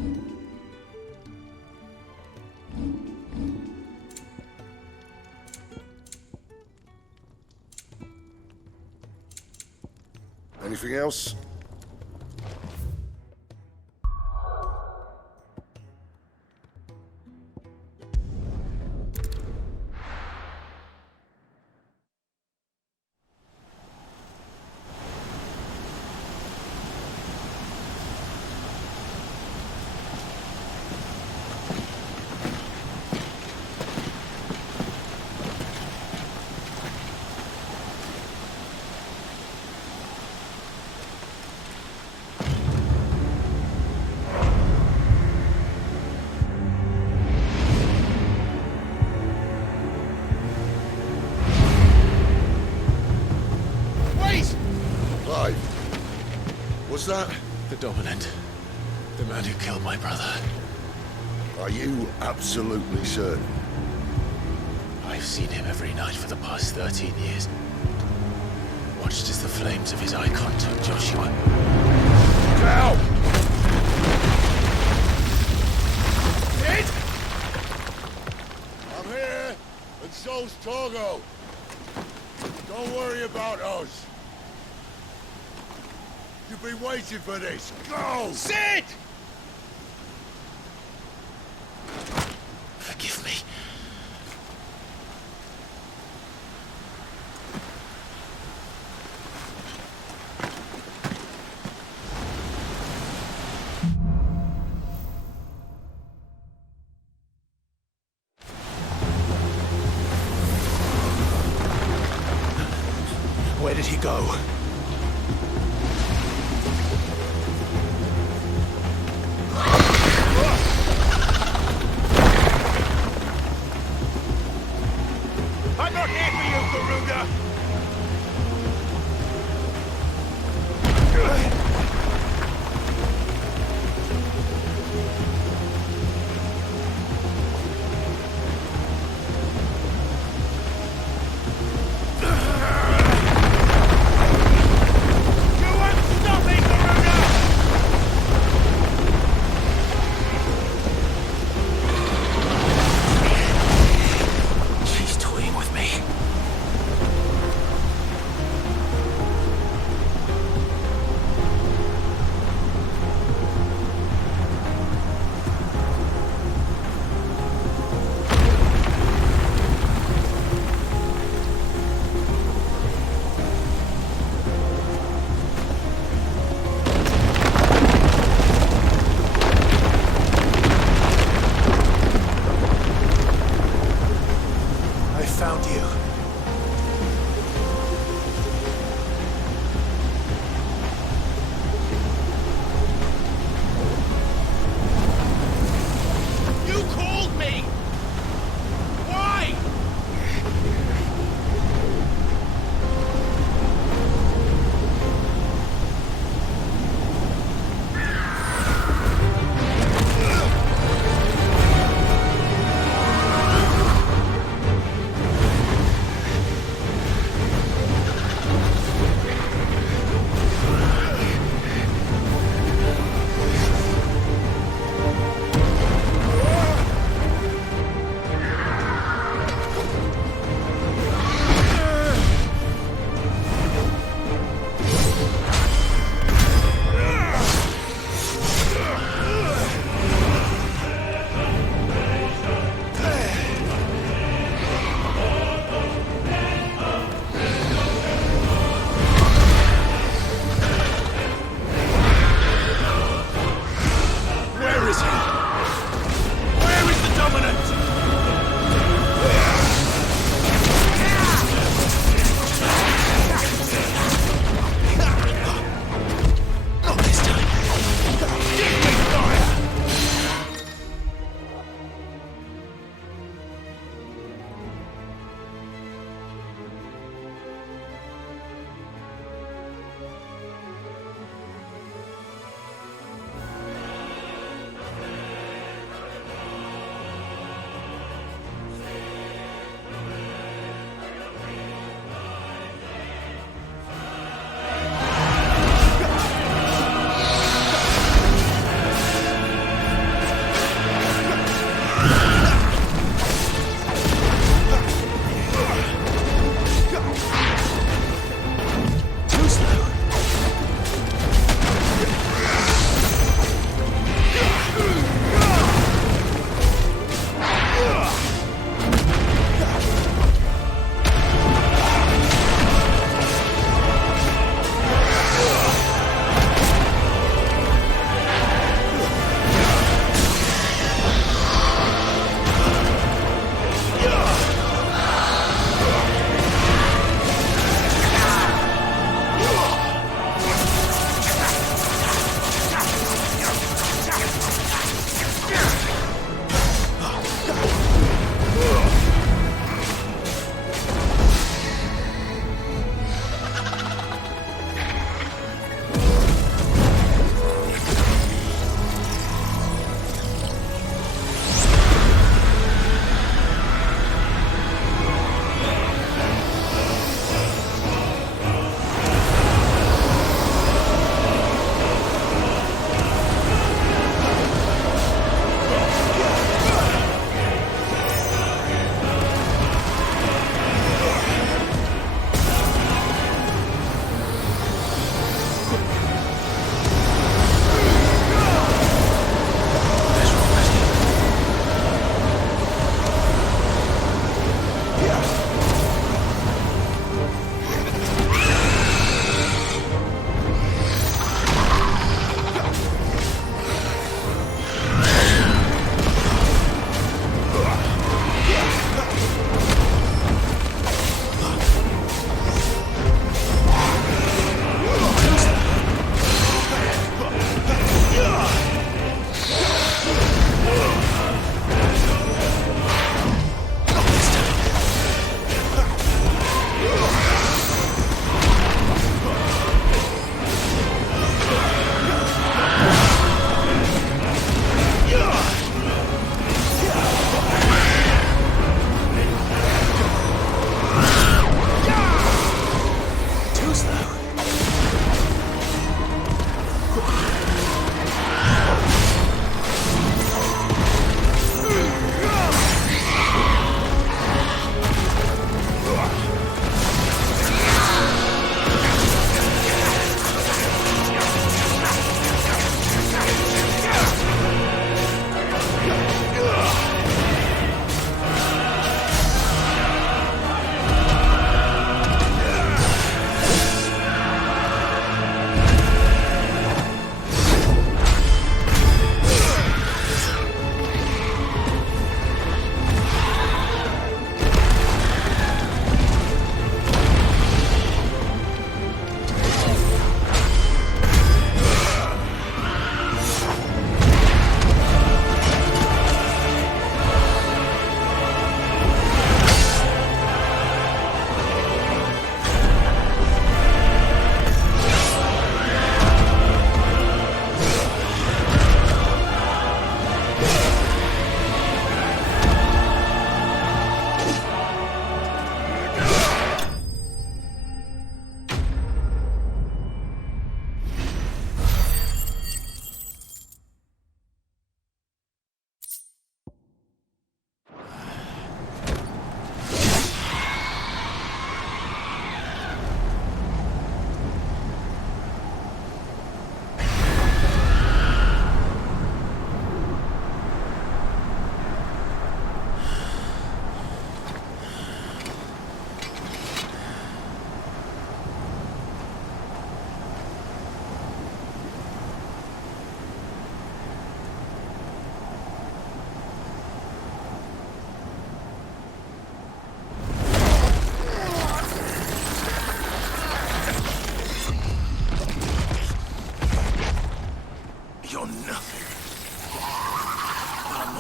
Anything else? What's that? The Dominant. The man who killed my brother. Are you absolutely certain? I've seen him every night for the past 13 years. Watched as the flames of his icon took Joshua. Now! Sid! I'm here, and so's Torgo. Don't worry about us. You've been waiting for this. Go! Sid! Forgive me. Where did he go? I'm not here for you, Garuda!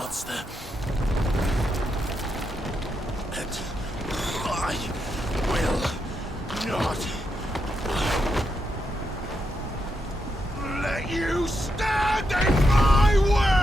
What's the... And I will not let you stand in my way!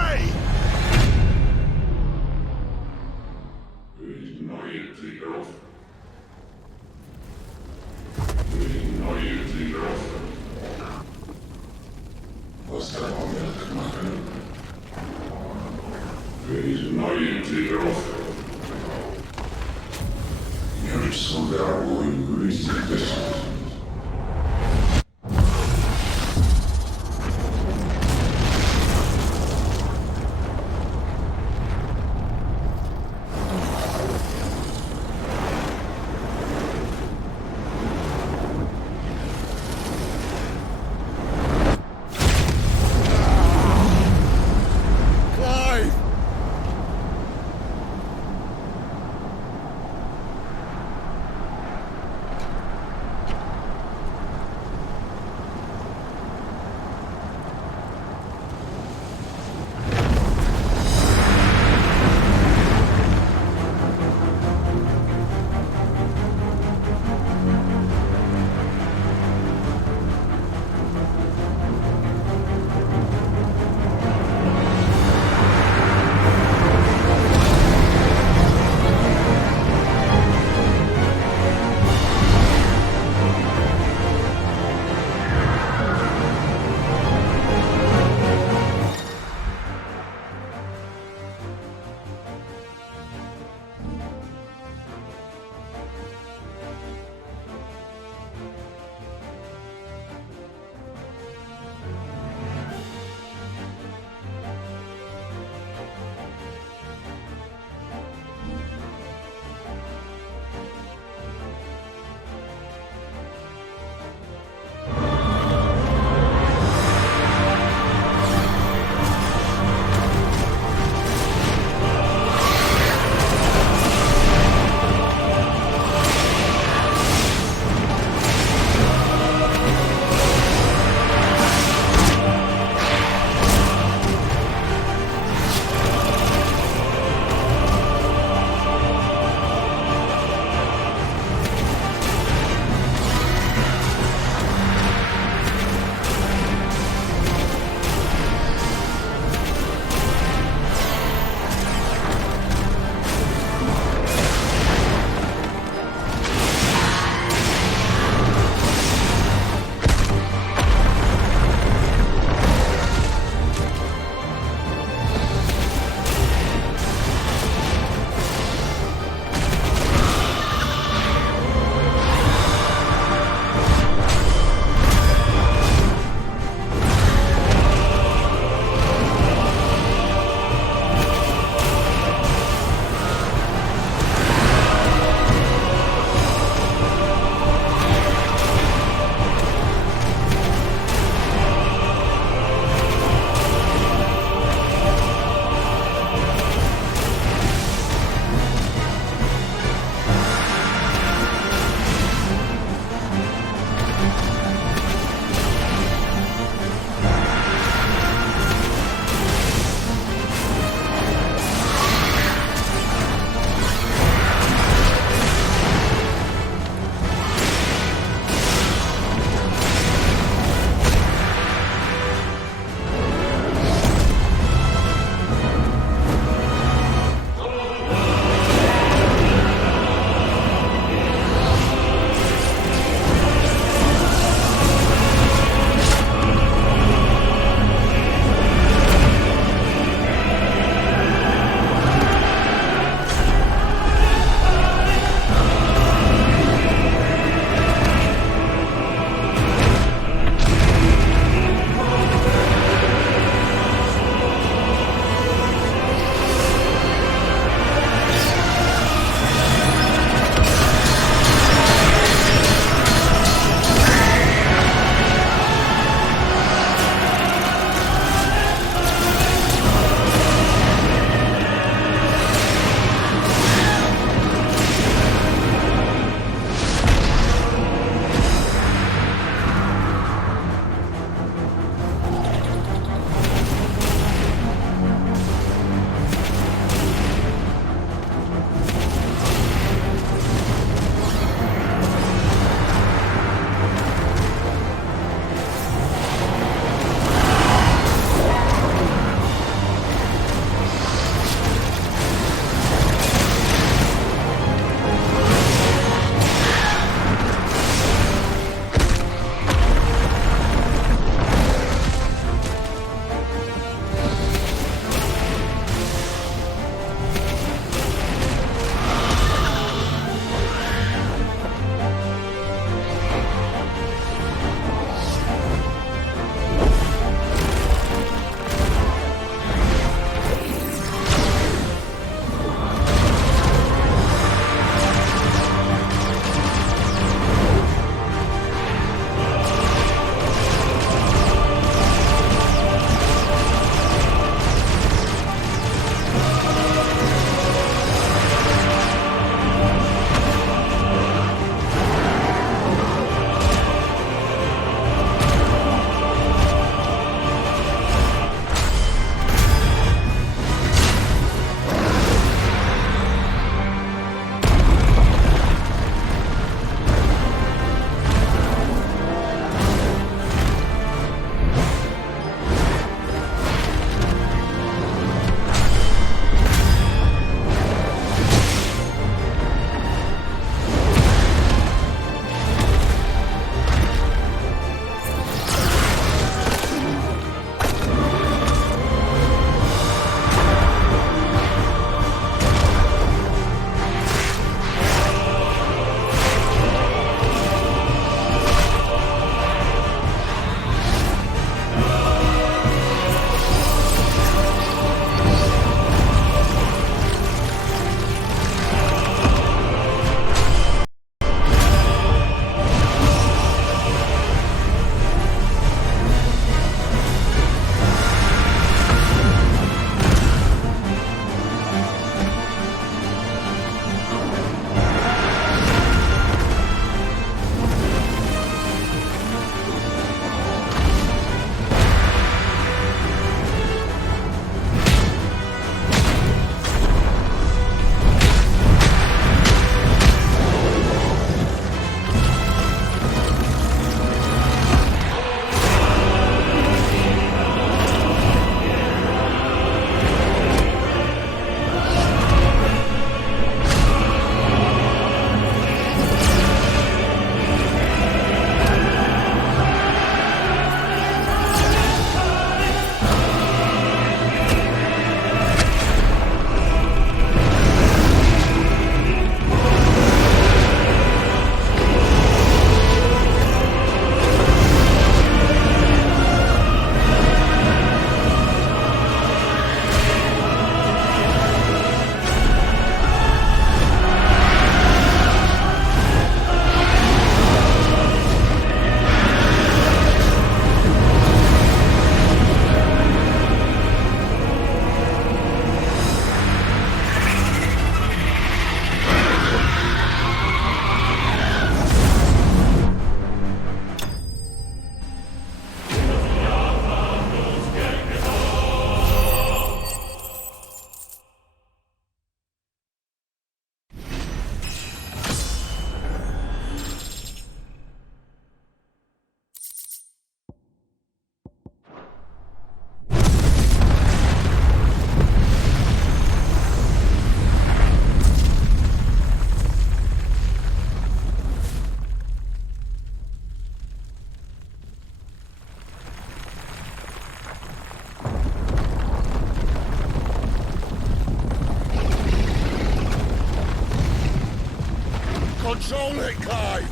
Control it, Clive!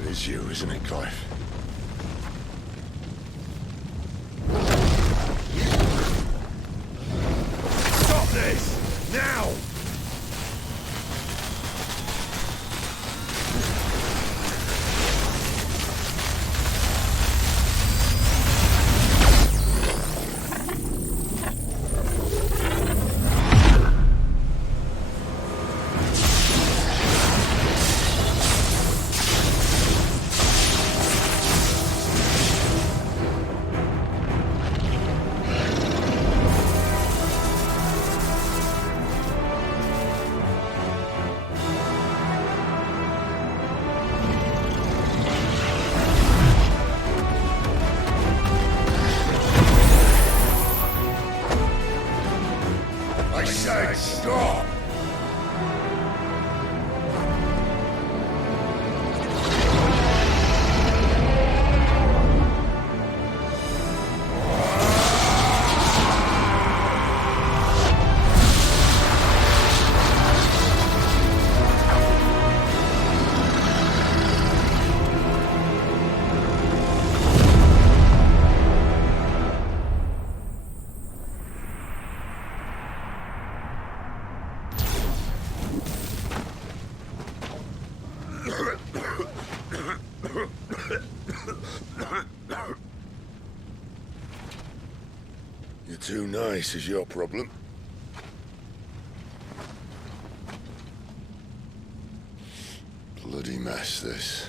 It is you, isn't it, Clive? Stop this! Now! I said stop! You're too nice is your problem. Bloody mess, this.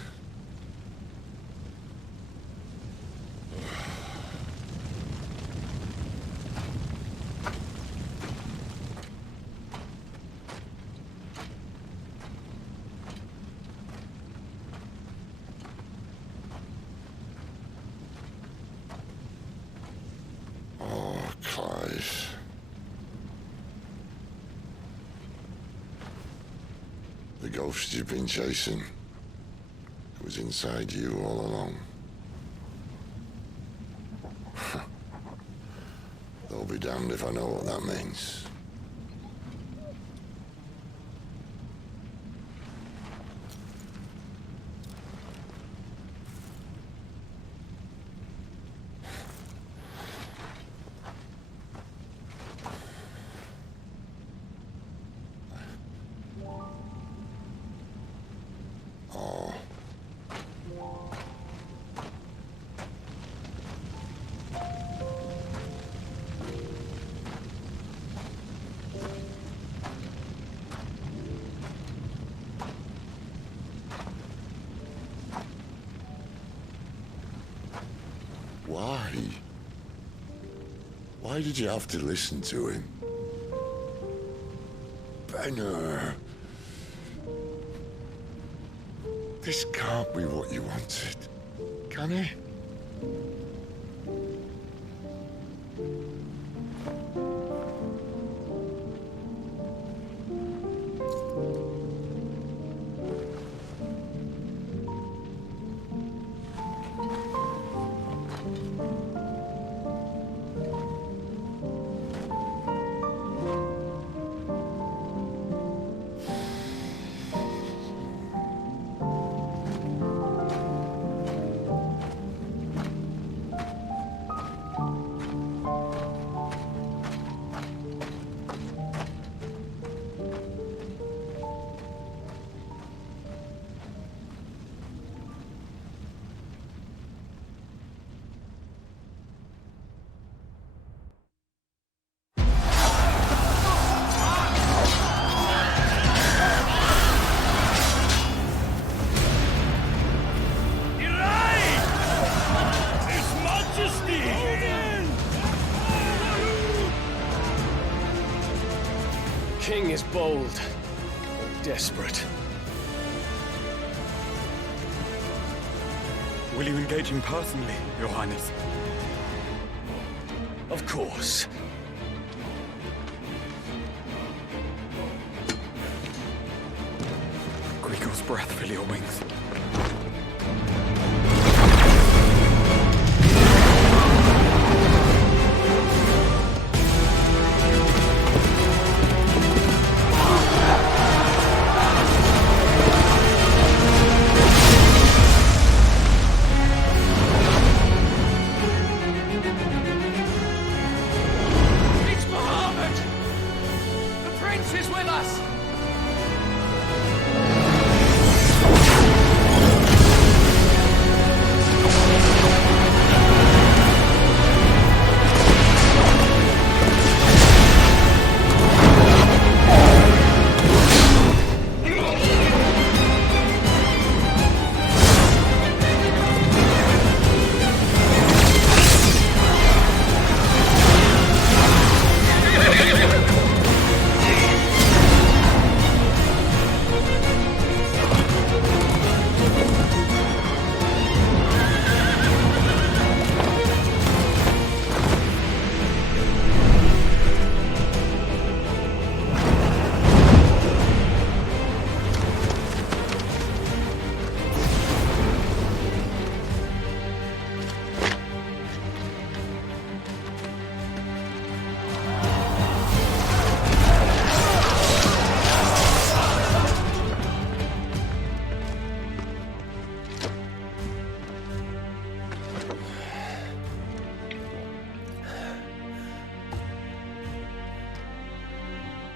Clive. The ghost you've been chasing, it was inside you all along. They'll be damned if I know what that means. Why? Why did you have to listen to him? Benner. This can't be what you wanted, can it? King is bold, or desperate. Will you engage him personally, Your Highness? Of course. Greagor's breath fill your wings.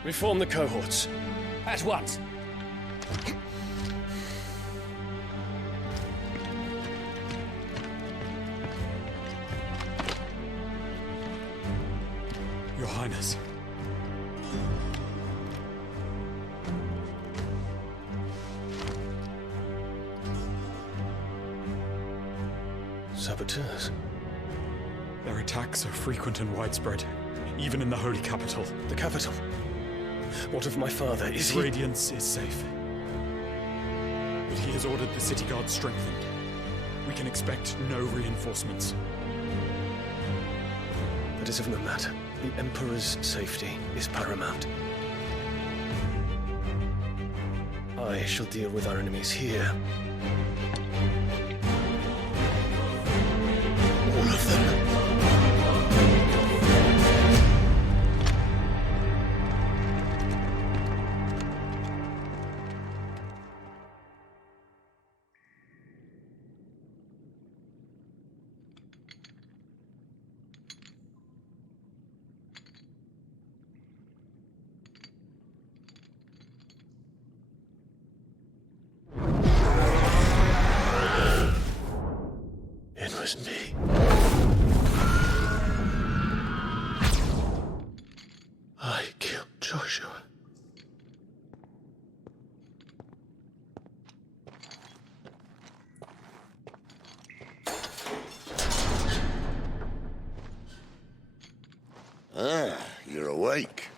Reform the cohorts. At once. Your Highness. Saboteurs. Their attacks are frequent and widespread, even in the holy capital. The capital? What of my father? Is His radiance is safe. But he has ordered the city guard strengthened. We can expect no reinforcements. That is of no matter. The Emperor's safety is paramount. I shall deal with our enemies here. All of them. It was me. I killed Joshua. Ah, you're awake.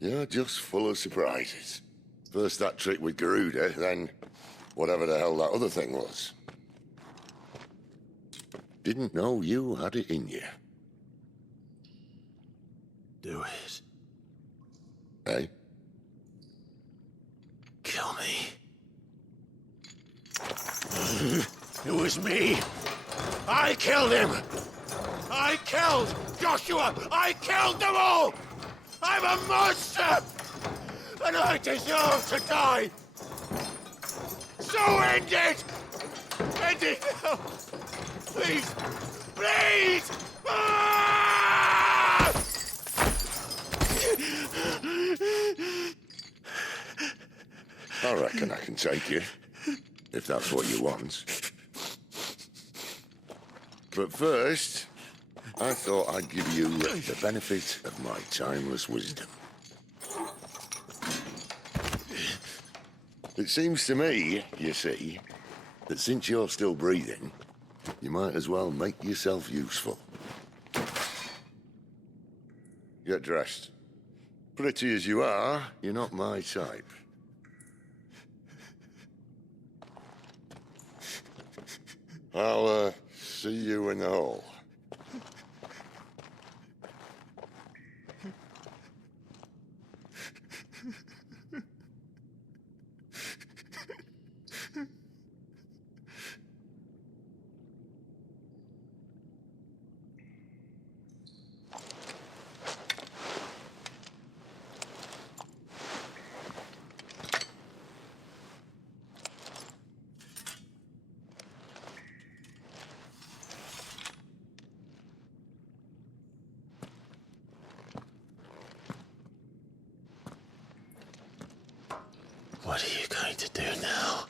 You're just full of surprises. First that trick with Garuda, then whatever the hell that other thing was. Didn't know you had it in you. Do it. Hey? Kill me. It was me. I killed him. I killed Joshua. I killed them all. I'm a monster. And I deserve to die. So end it. End it now. Please. Please. Ah! I reckon I can take you, if that's what you want. But first, I thought I'd give you the benefit of my timeless wisdom. It seems to me, you see, that since you're still breathing, you might as well make yourself useful. Get dressed. Pretty as you are, you're not my type. I'll, see you in the hall. What are you going to do now?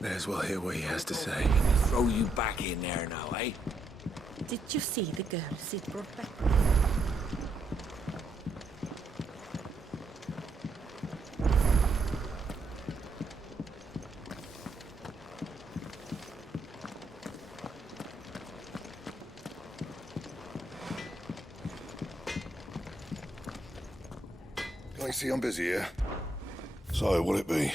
May as well hear what he has to say. Throw you back in there now, eh? Did you see the girls it brought back? I see I'm busy here. So, what'll it be?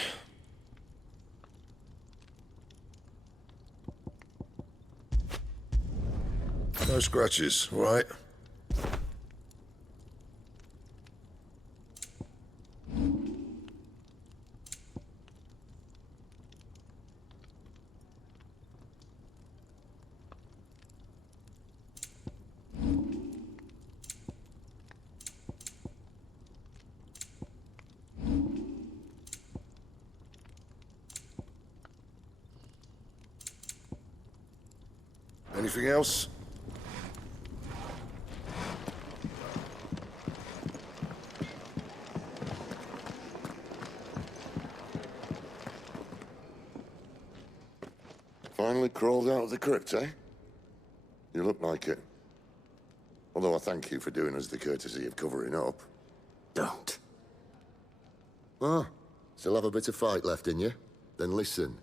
No scratches, all right? Anything else? Finally crawled out of the crypt, eh? You look like it. Although I thank you for doing us the courtesy of covering up. Don't. Ah, still have a bit of fight left in you? Then listen.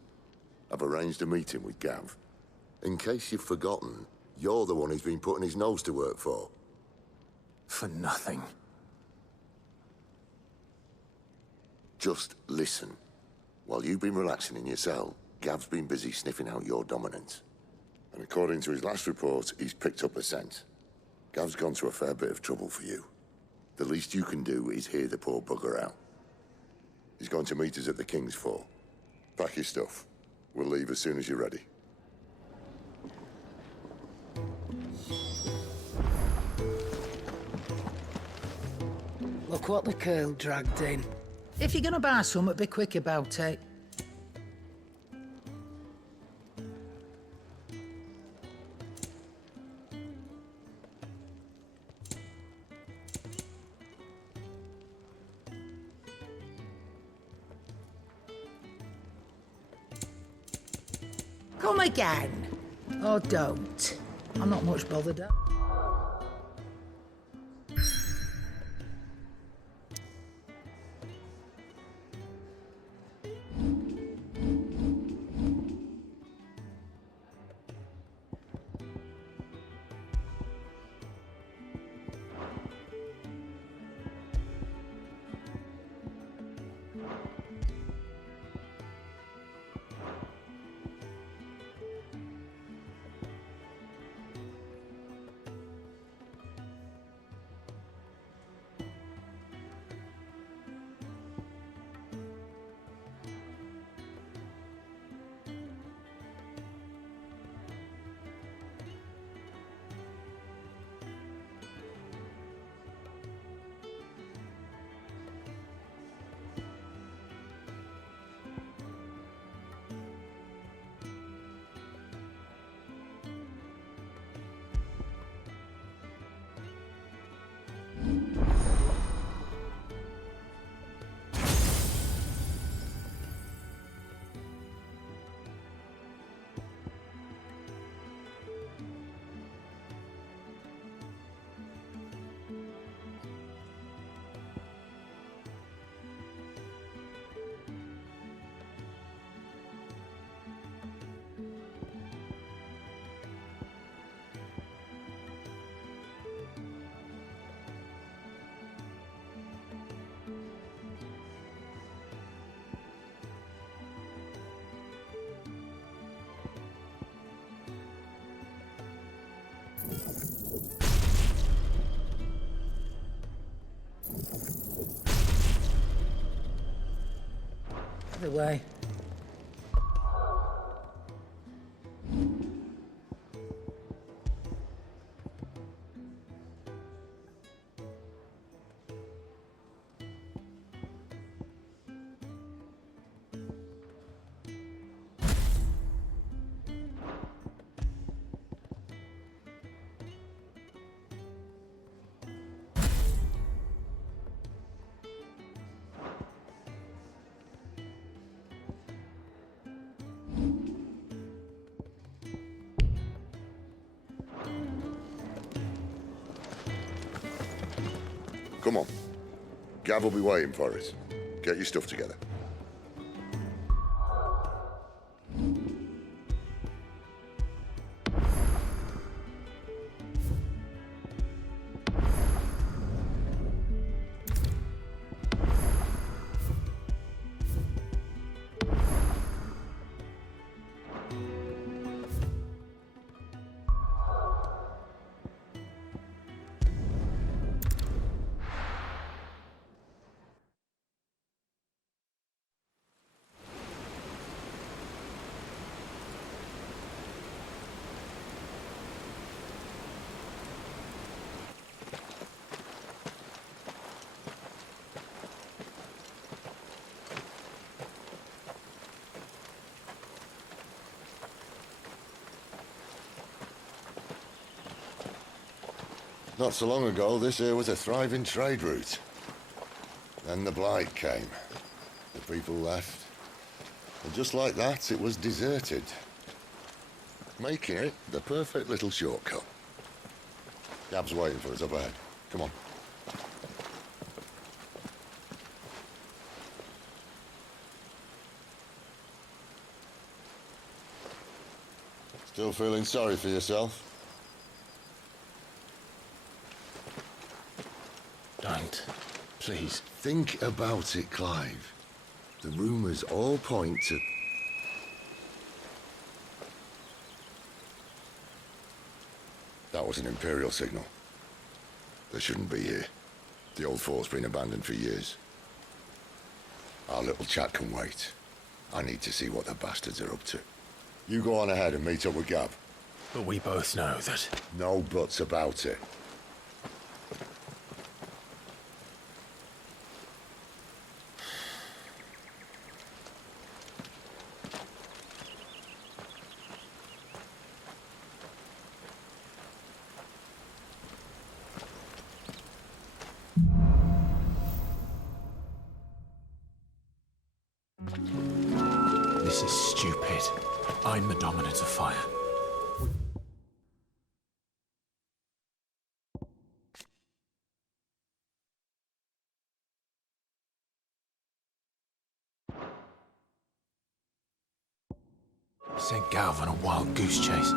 I've arranged a meeting with Gav. In case you've forgotten, you're the one he's been putting his nose to work for. For nothing. Just listen. While you've been relaxing in your cell, Gav's been busy sniffing out your dominance. And according to his last report, he's picked up a scent. Gav's gone to a fair bit of trouble for you. The least you can do is hear the poor bugger out. He's going to meet us at the King's Fall. Pack your stuff. We'll leave as soon as you're ready. Look what the curl dragged in. If you're gonna buy something, be quick about it. Come again. Or don't. I'm not much bothered. Either way. Come on. Gav will be waiting for us. Get your stuff together. Not so long ago, this here was a thriving trade route. Then the Blight came. The people left. And just like that, it was deserted. Making it the perfect little shortcut. Gab's waiting for us up ahead. Come on. Still feeling sorry for yourself? Don't. Please. Think about it, Clive. The rumours all point to... That was an Imperial signal. They shouldn't be here. The old fort's been abandoned for years. Our little chat can wait. I need to see what the bastards are up to. You go on ahead and meet up with Gab. But we both know that... No buts about it. This is stupid. I'm the dominant of fire. Sent Galv on a wild goose chase.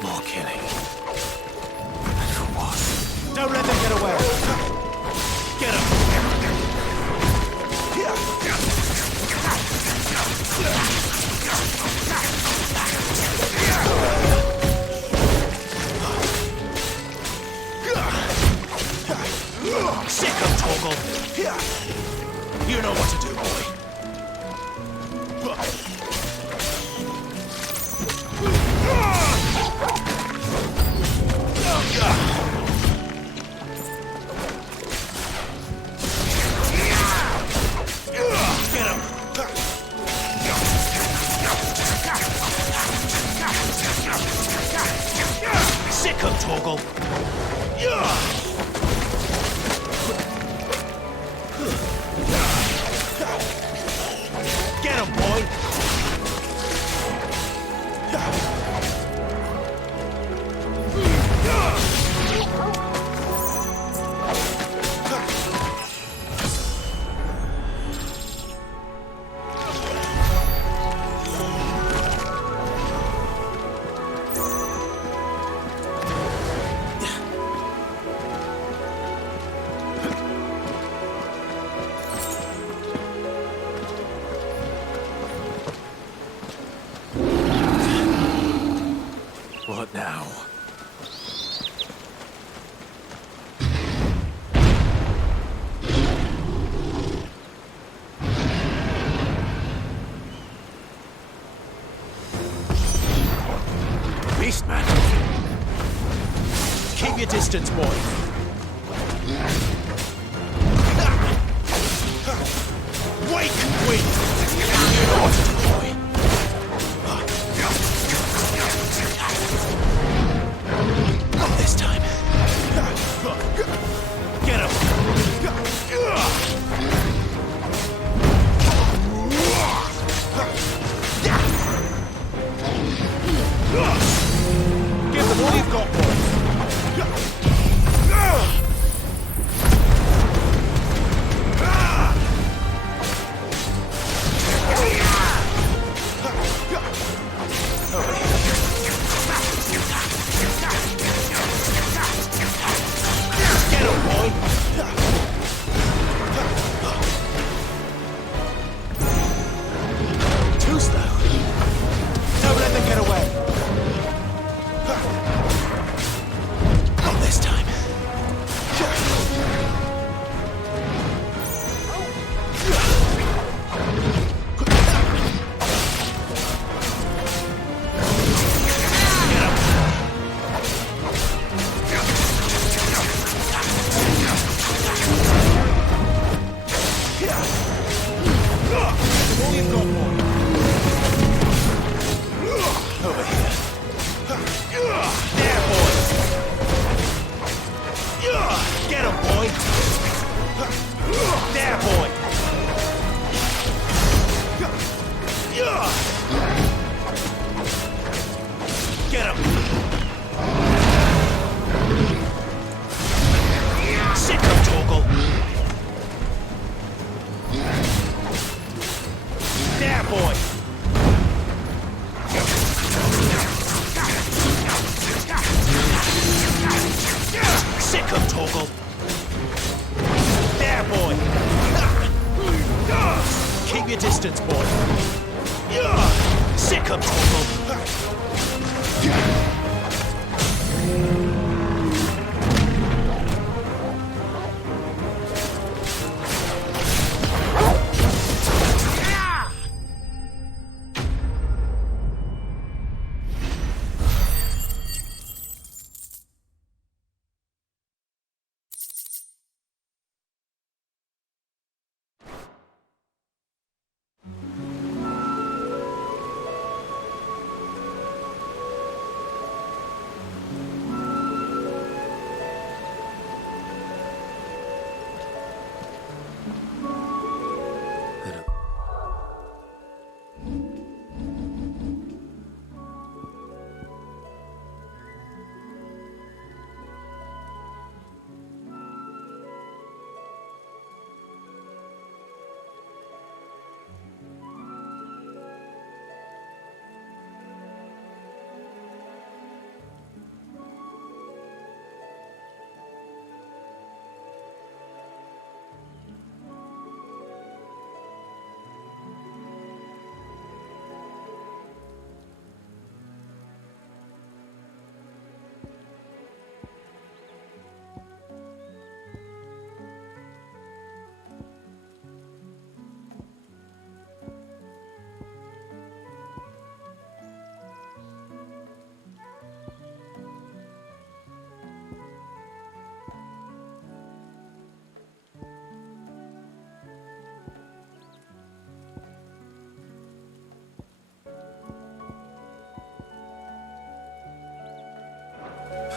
More killing. And for what? Don't let them get away! Get him! Sick of Torgal! You know what to do, boy. Sick of Torgal! Get him, boy! What now? Beastman! Keep your distance, boy. Wake, wait! You know what to do, boy. Not this time. Get him! Give them all you've got, boy. Get him! Sick of Torgal! There, boy! Sick of Torgal! There, boy! Keep your distance, boy! Sick of Torgal!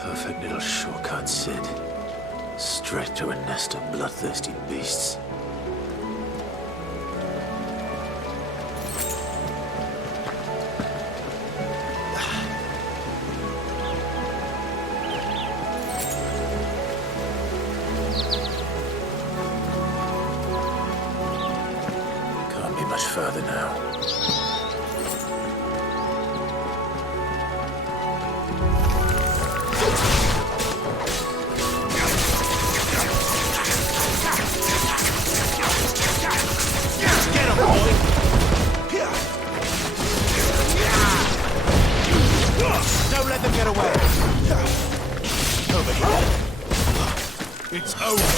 Perfect little shortcut, Sid. Straight to a nest of bloodthirsty beasts. Can't be much further now. Don't let them get away. Over here. It's over.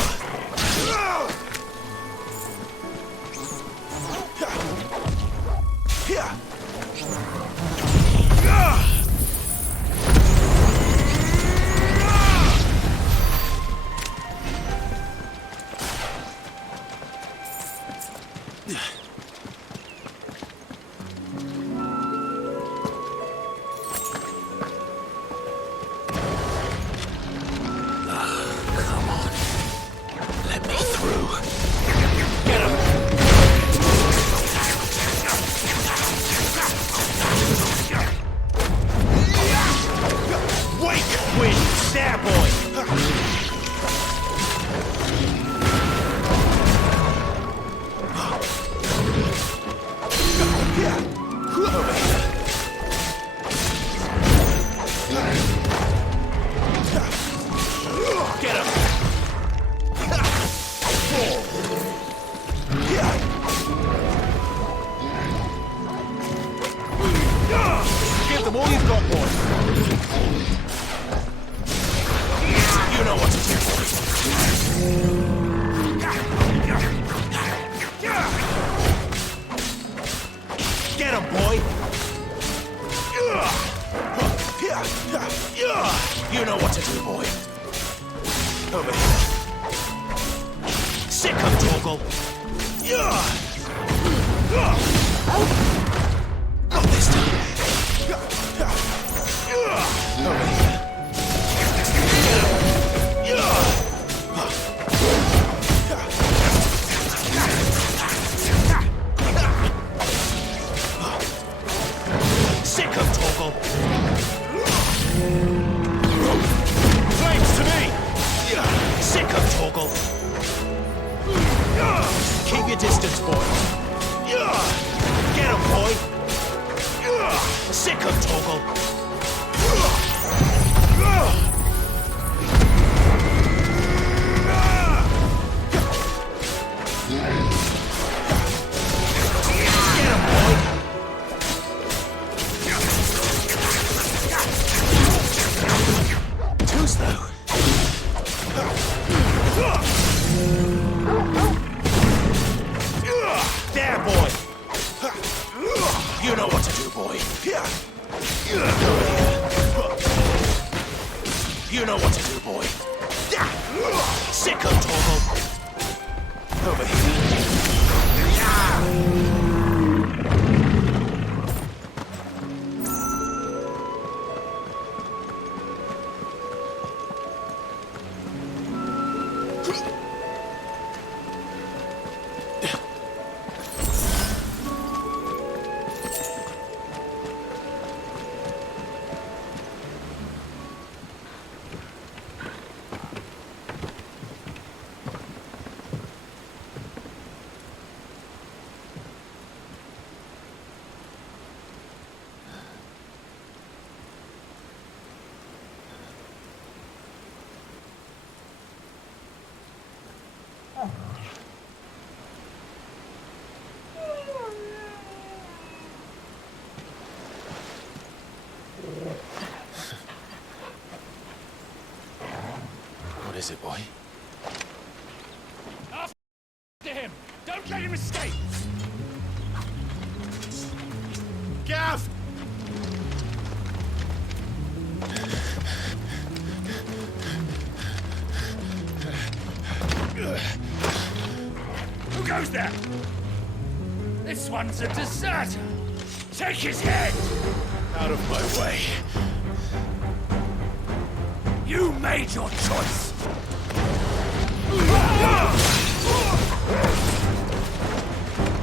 Give them all you've got, boy. You know what to do. Get him, boy. You know what to do, boy. Over here. Sick of Torgal. Not this time. Over here. You know what to do, boy. You know what to do, boy. Sick of Torgal. Over here. What is it, boy? After him! Don't let him escape! Gav! Who goes there? This one's a deserter! Take his head! Out of my way. You made your choice!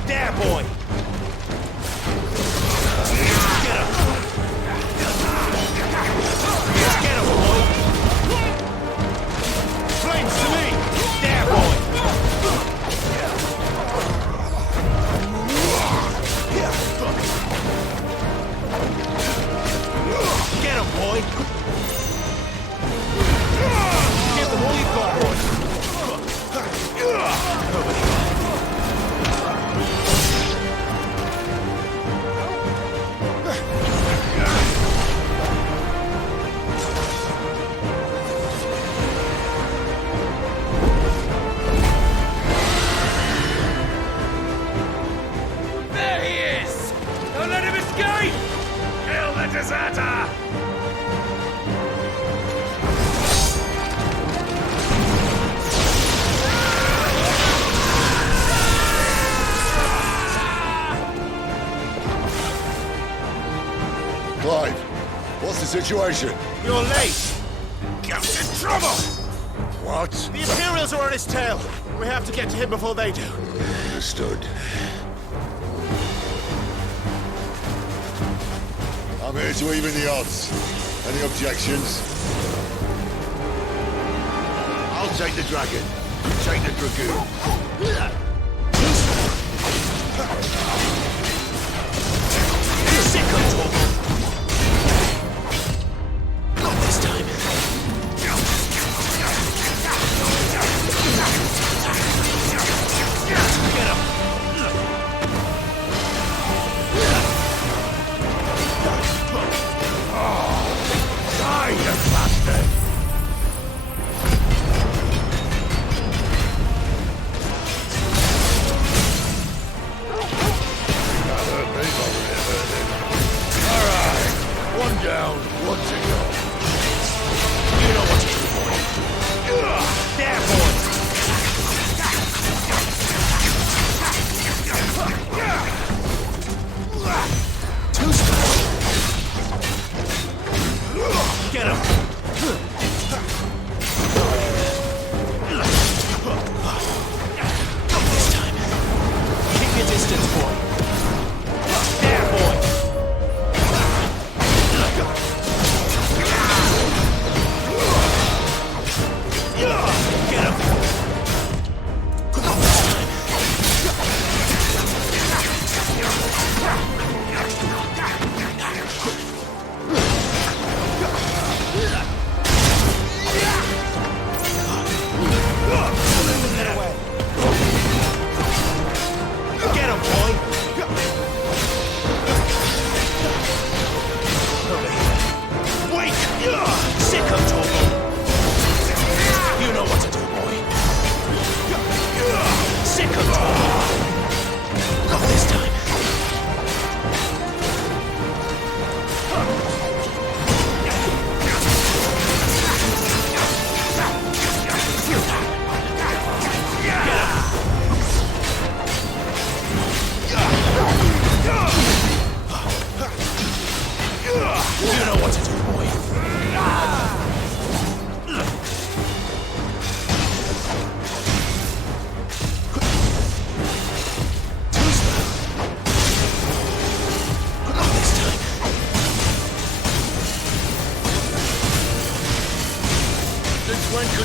There, boy! Get him! Get him, boy! Flames to me! There, boy! Get him, boy! Give them all you've got, boy! Over here. There he is! Don't let him escape! Kill the deserter! Clive, what's the situation? You're late! Captain Trouble! What? The Imperials are on his tail! We have to get to him before they do. Understood. I'm here to even the odds. Any objections? I'll take the dragon. You take the dragoon. Sick of Torgal! Not this time. Get him! Die, you bastard! Alright, one down, one to go. You know what to do, boy. There, boy! Two strikes. Get him! Not this time. Keep your distance, boy. There, boy! Get him! Not this time.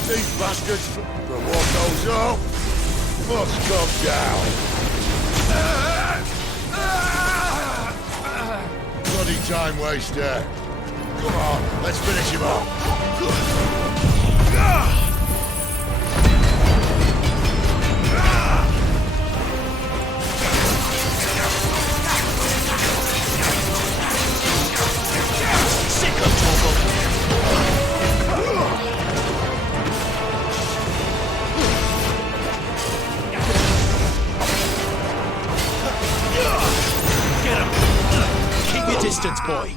These bastards, but what goes up must come down. Bloody time waster. Come on, let's finish him off. Distance, boy.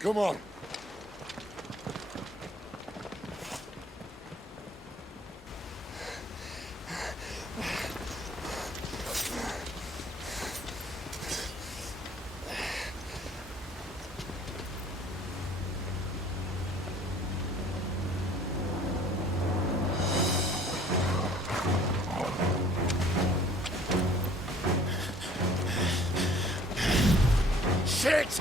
Come on. Shit!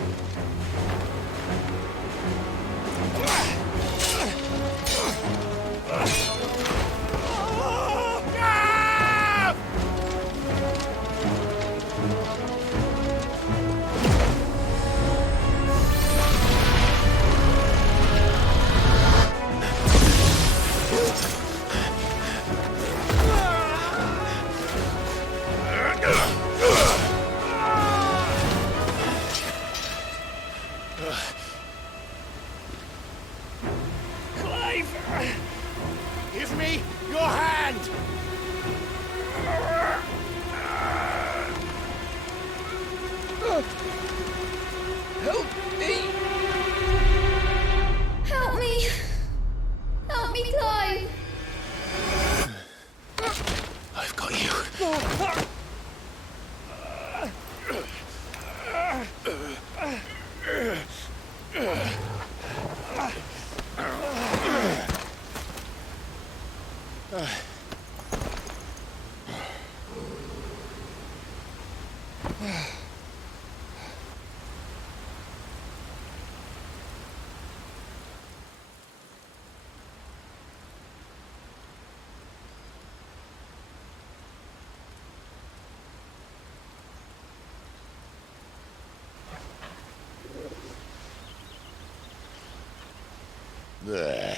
Give me your hand! Help me! Help me! Help me, Clive! I've got you. There.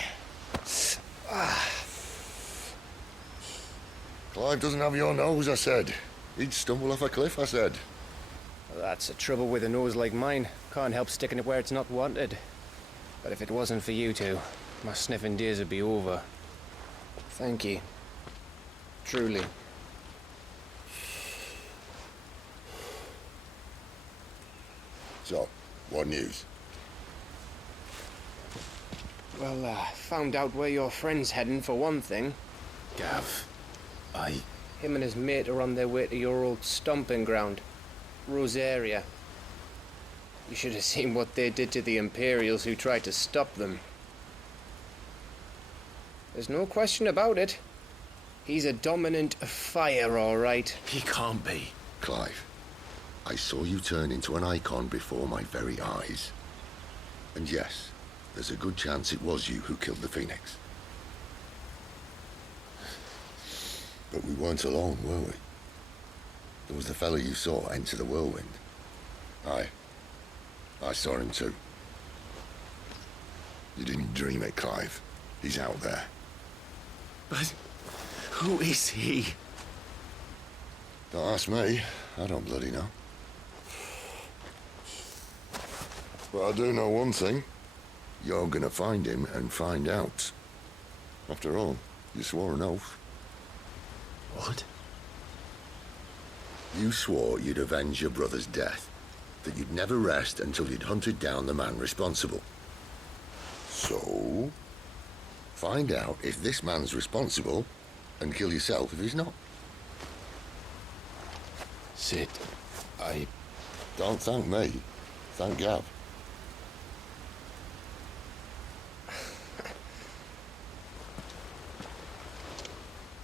Clive doesn't have your nose, I said. He'd stumble off a cliff, I said. Well, that's the trouble with a nose like mine. Can't help sticking it where it's not wanted. But if it wasn't for you two, my sniffing days would be over. Thank you. Truly. So, what news? Well, found out where your friend's heading, for one thing. Gav, Him and his mate are on their way to your old stomping ground, Rosaria. You should have seen what they did to the Imperials who tried to stop them. There's no question about it. He's a dominant fire, all right. He can't be. Clive, I saw you turn into an icon before my very eyes. And yes, there's a good chance it was you who killed the Phoenix. But we weren't alone, were we? There was the fellow you saw enter the whirlwind. I saw him too. You didn't dream it, Clive. He's out there. But who is he? Don't ask me. I don't bloody know. But I do know one thing. You're gonna find him and find out. After all, you swore an oath. What? You swore you'd avenge your brother's death, that you'd never rest until you'd hunted down the man responsible. So, find out if this man's responsible, and kill yourself if he's not. Sid, I... Don't thank me. Thank Gav.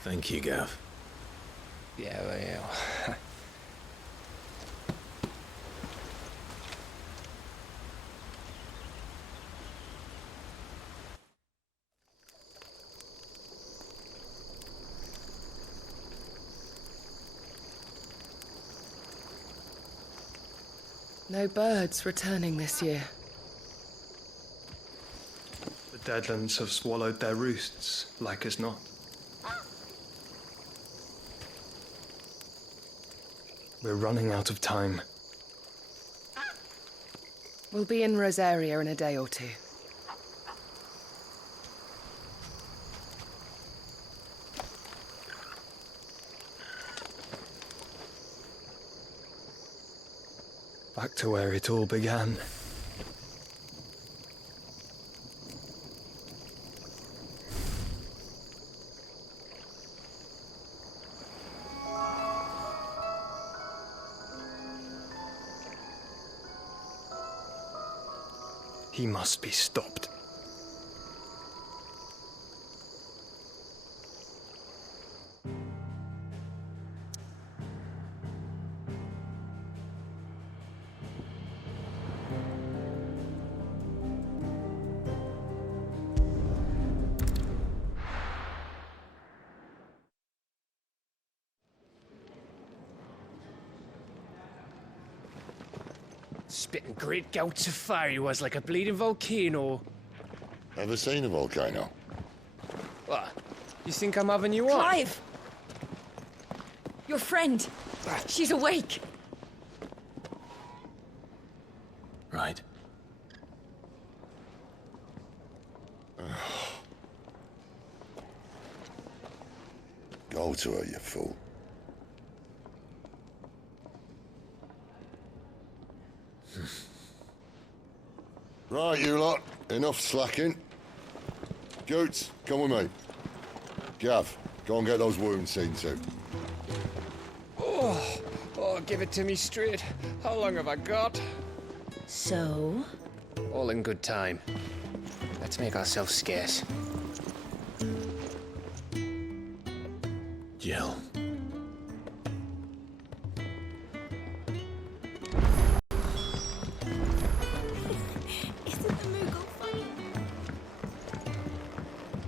Thank you, Gav. Yeah, well. No birds returning this year. The Deadlands have swallowed their roosts, like as not. We're running out of time. We'll be in Rosaria in a day or two. Back to where it all began. He must be stopped. Spitting great gouts of fire he was, like a bleeding volcano. Ever seen a volcano? What? You think I'm having you on? Clive! Your friend! She's awake! Right. Go to her, you fool. Right, you lot. Enough slacking. Goots, come with me. Gav, go and get those wounds seen to. Oh, give it to me straight. How long have I got? So? All in good time. Let's make ourselves scarce. Jill.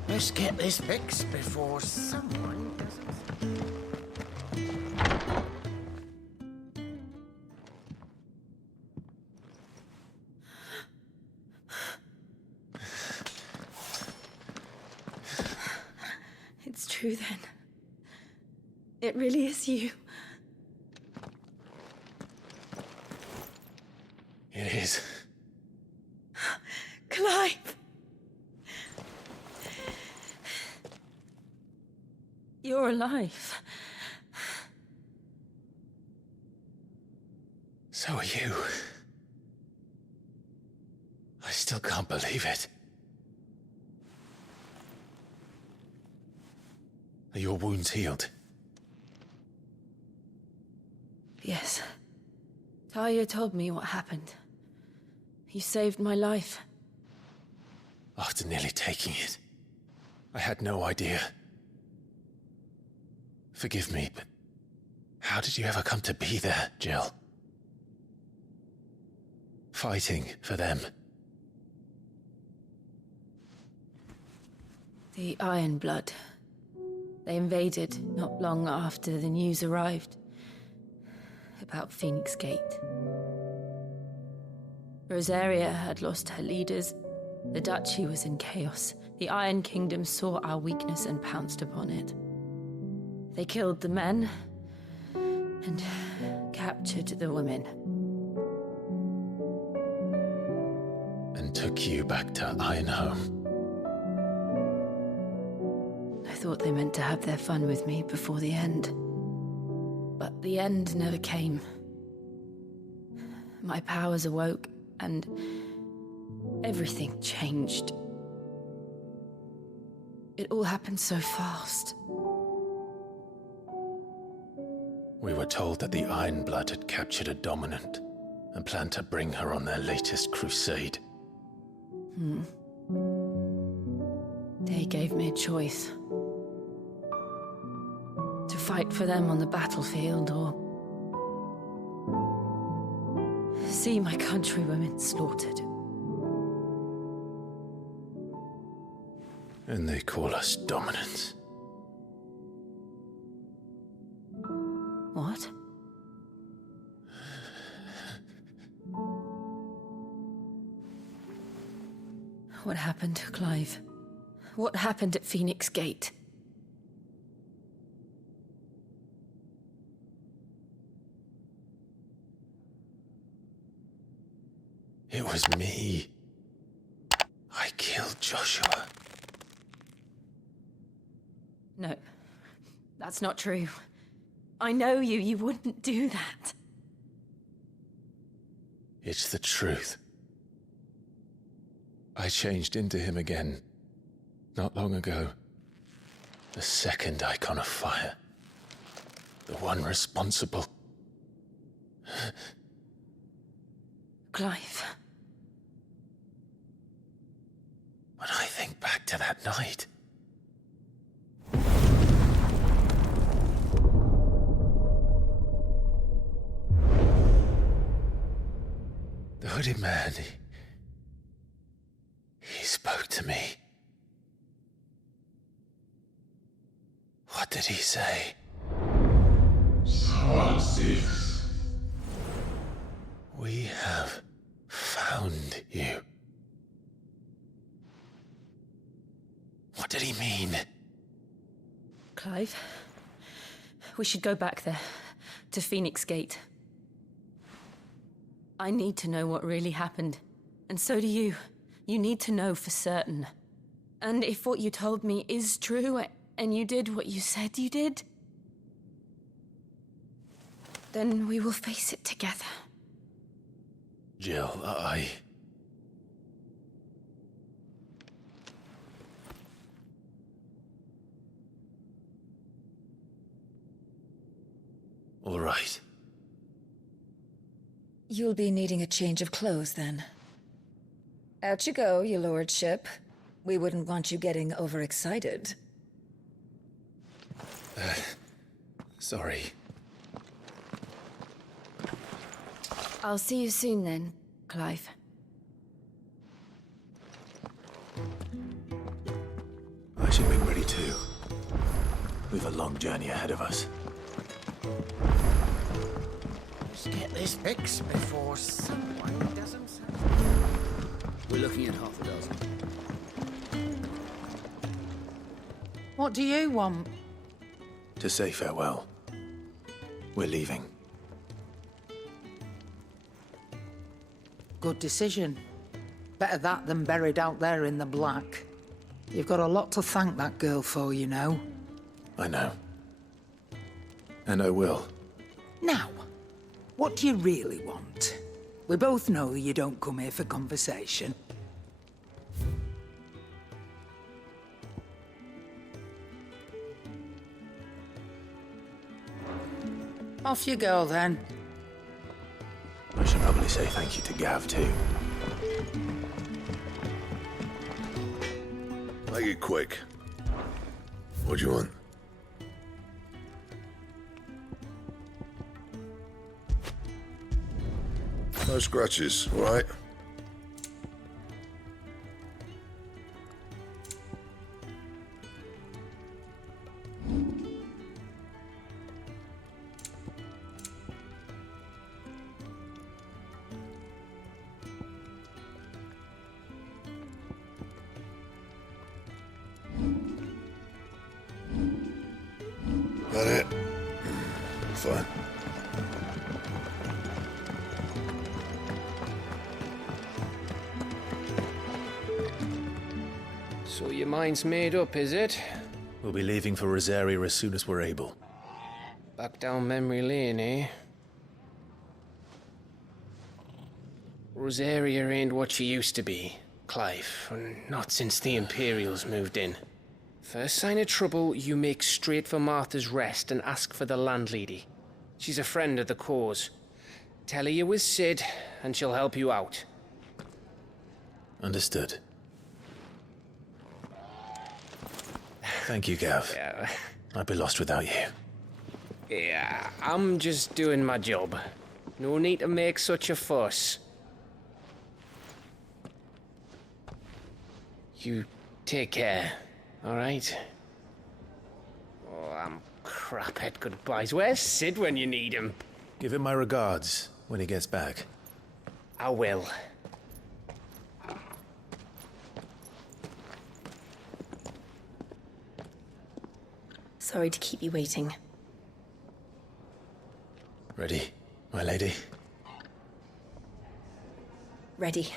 Let's get this fixed before someone doesn't... It's true then. It really is you. It is. Clive! You're alive. So are you. I still can't believe it. Are your wounds healed? Yes. Talia told me what happened. You saved my life. After nearly taking it, I had no idea. Forgive me, but how did you ever come to be there, Jill? Fighting for them. The Iron Blood. They invaded not long after the news arrived about Phoenix Gate. Rosaria had lost her leaders. The Duchy was in chaos. The Iron Kingdom saw our weakness and pounced upon it. They killed the men and captured the women. And took you back to Ironhome. I thought they meant to have their fun with me before the end. But the end never came. My powers awoke, and everything changed. It all happened so fast. We were told that the Ironblood had captured a dominant and planned to bring her on their latest crusade. They gave me a choice. To fight for them on the battlefield or see my countrywomen slaughtered. And they call us dominants. What? What happened, Clive? What happened at Phoenix Gate? It was me. I killed Joshua. No, that's not true. I know you. You wouldn't do that. It's the truth. I changed into him again, not long ago. The second icon of fire. The one responsible. Clive. When I think back to that night... The hooded man, he spoke to me. What did he say? Squad 6. We have found you. What did he mean? Clive, we should go back there, to Phoenix Gate. I need to know what really happened. And so do you. You need to know for certain. And if what you told me is true, and you did what you said you did, then we will face it together. Jill, All right. You'll be needing a change of clothes, then. Out you go, your lordship. We wouldn't want you getting overexcited. Sorry. I'll see you soon then, Clive. I should be ready too. We've a long journey ahead of us. Let's get this fixed before someone doesn't... We're looking at half a dozen. What do you want? To say farewell. We're leaving. Good decision. Better that than buried out there in the black. You've got a lot to thank that girl for, you know. I know. And I will. Now, what do you really want? We both know you don't come here for conversation. Off you go, then. I should probably say thank you to Gav, too. Make it quick. What do you want? No scratches, all right? That it? Fine. So your mind's made up, is it? We'll be leaving for Rosaria as soon as we're able. Back down memory lane, eh? Rosaria ain't what she used to be, Clive. Not since the Imperials moved in. First sign of trouble, you make straight for Martha's Rest and ask for the landlady. She's a friend of the cause. Tell her you're with Sid, and she'll help you out. Understood. Thank you, Gav. Yeah. I'd be lost without you. Yeah, I'm just doing my job. No need to make such a fuss. You take care, alright? Oh, I'm crap at goodbyes. Where's Sid when you need him? Give him my regards when he gets back. I will. Sorry to keep you waiting. Ready, my lady? Ready.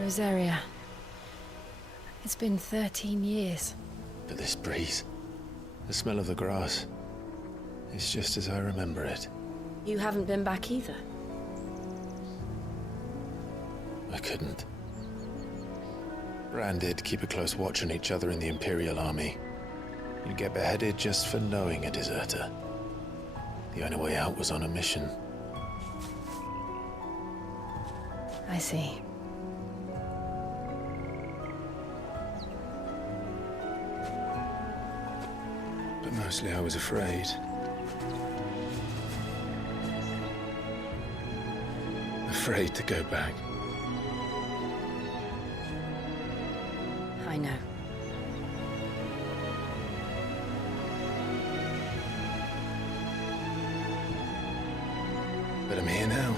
Rosaria. It's been 13 years. But this breeze, the smell of the grass, it's just as I remember it. You haven't been back either. I couldn't. Rand did keep a close watch on each other in the Imperial Army. You'd get beheaded just for knowing a deserter. The only way out was on a mission. I see. But mostly I was afraid. Afraid to go back. I know. But I'm here now.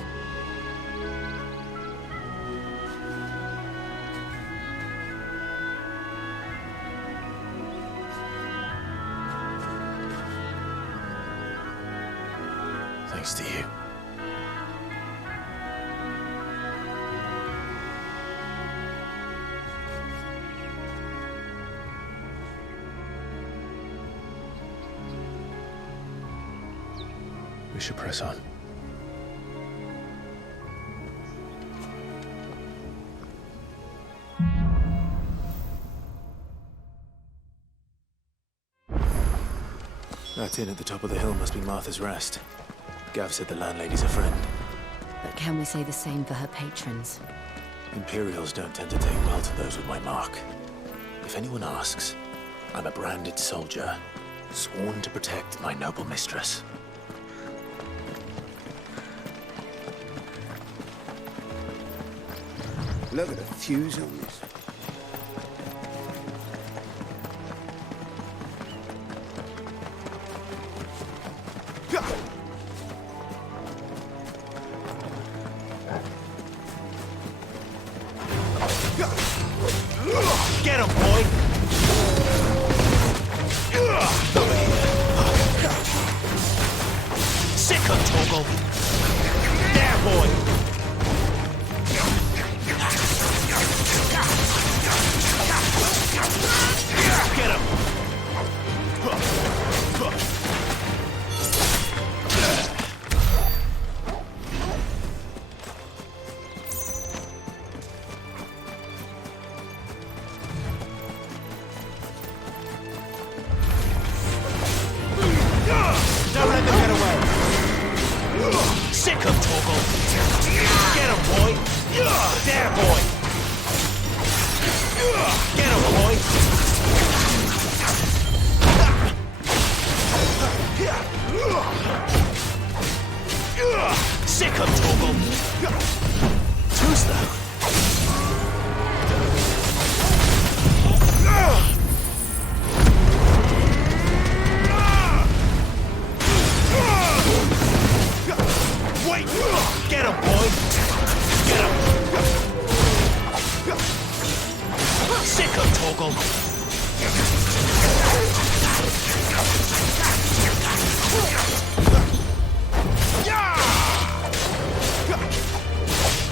Thanks to you. We should press on. That inn at the top of the hill must be Martha's Rest. Gav said the landlady's a friend. But can we say the same for her patrons? Imperials don't tend to take well to those with my mark. If anyone asks, I'm a branded soldier, sworn to protect my noble mistress. Look at the fuse on this. Get him, boy! Sick of Toggle! There, boy! Get him! Don't let them get away! Sick of Toggle! Torgal.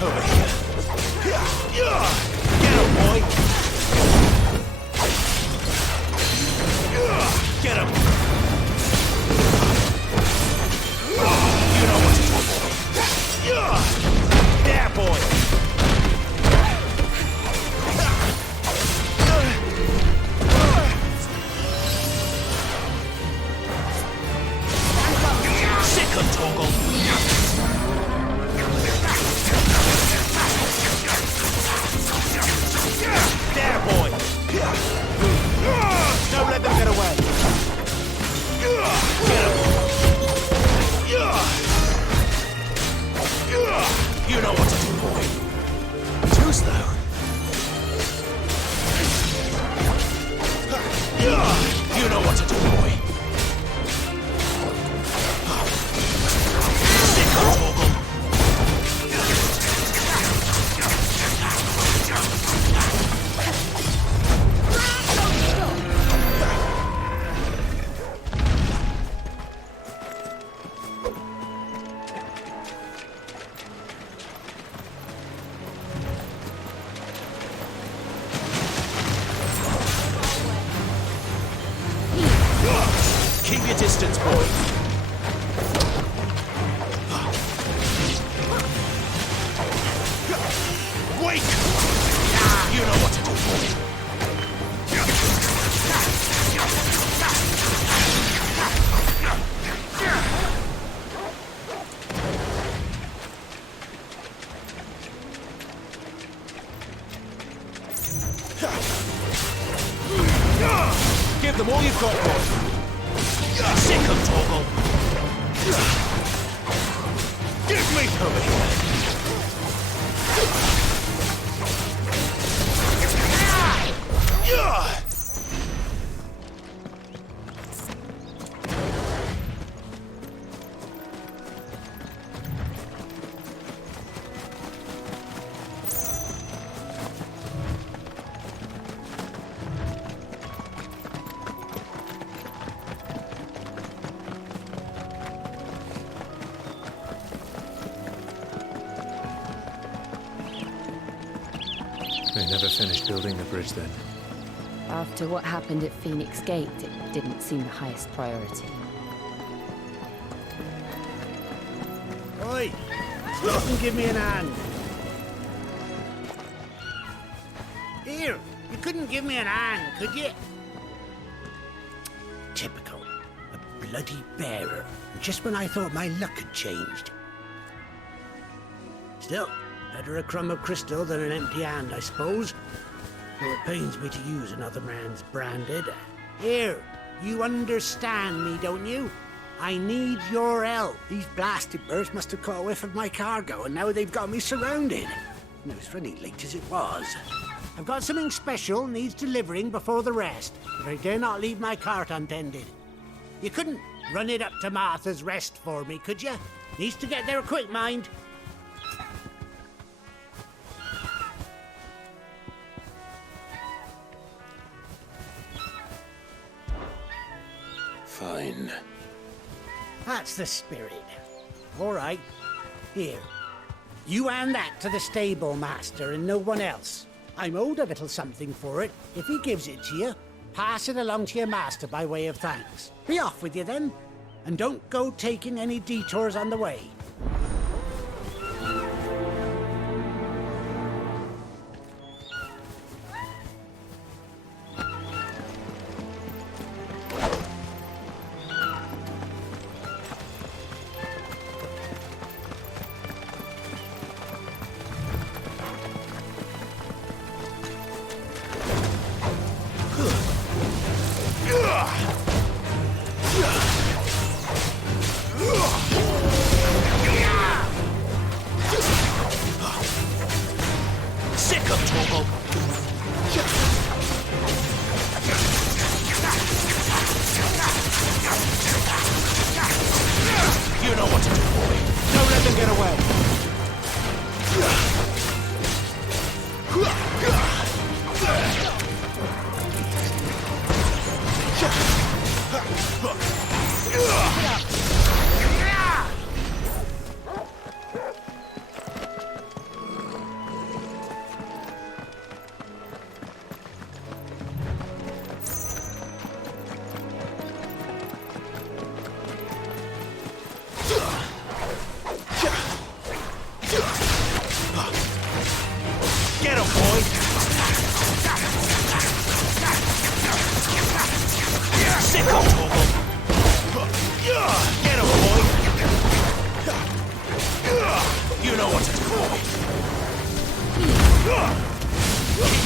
Over here. Get him, boy. Get him. You know what to do, boy. There, boy. Sick of Torgal. There, boy! Don't let them get away! Get him! You know what to do, boy. Too slow. You know what to do, boy. Sick of Torgal. Keep your distance, boy. Wake! You know what to do, boy. Give them all you've got, boy. Sick of Torgal. Give me over here. They never finished building the bridge then. After what happened at Phoenix Gate, it didn't seem the highest priority. Oi! Stop and give me an hand. Here, you couldn't give me an hand, could you? Typical. A bloody bearer. Just when I thought my luck had changed. Still, better a crumb of crystal than an empty hand, I suppose. Though it pains me to use another man's branded. Here, you understand me, don't you? I need your help. These blasted birds must have caught a whiff of my cargo, and now they've got me surrounded. And it was funny late as it was. I've got something special needs delivering before the rest, but I dare not leave my cart untended. You couldn't run it up to Martha's Rest for me, could you? Needs to get there quick, mind. Fine. That's the spirit. All right. Here. You hand that to the stable master and no one else. I'm owed a little something for it. If he gives it to you, pass it along to your master by way of thanks. Be off with you then. And don't go taking any detours on the way.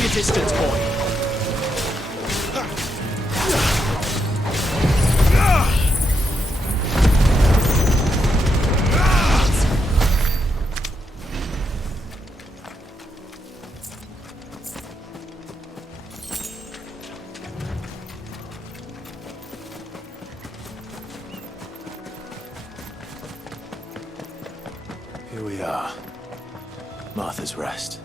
your distance, boy. Here we are. Martha's Rest.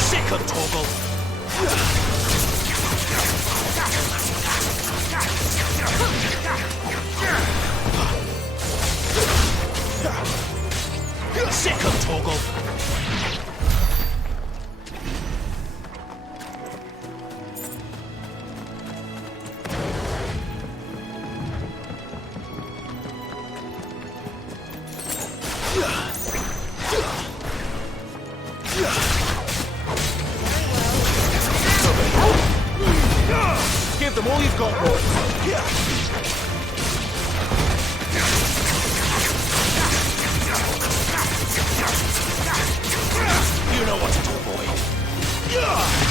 Sick of Torgal. Sick of Torgal. Give them all you've got, boy. You know what to do, boy.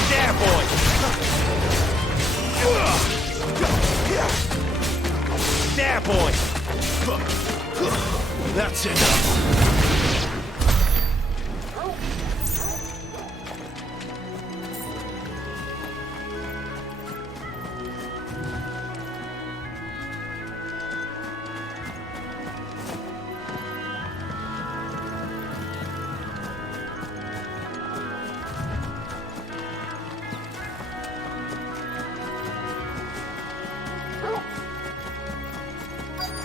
There, boy. There, boy. That's enough.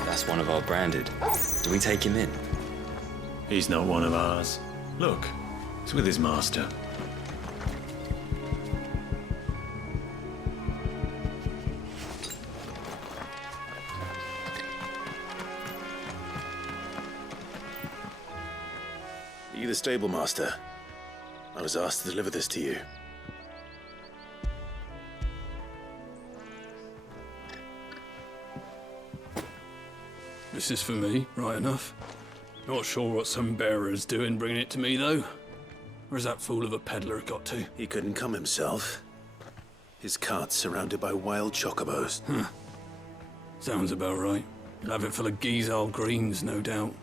That's one of our branded. Do we take him in? He's not one of ours. Look, he's with his master. Are you the stable master? I was asked to deliver this to you. This is for me, right enough. Not sure what some bearer's doing bringing it to me, though. Where's that fool of a peddler got to? He couldn't come himself. His cart's surrounded by wild chocobos. Huh. Sounds about right. He'll have it full of Gizal greens, no doubt.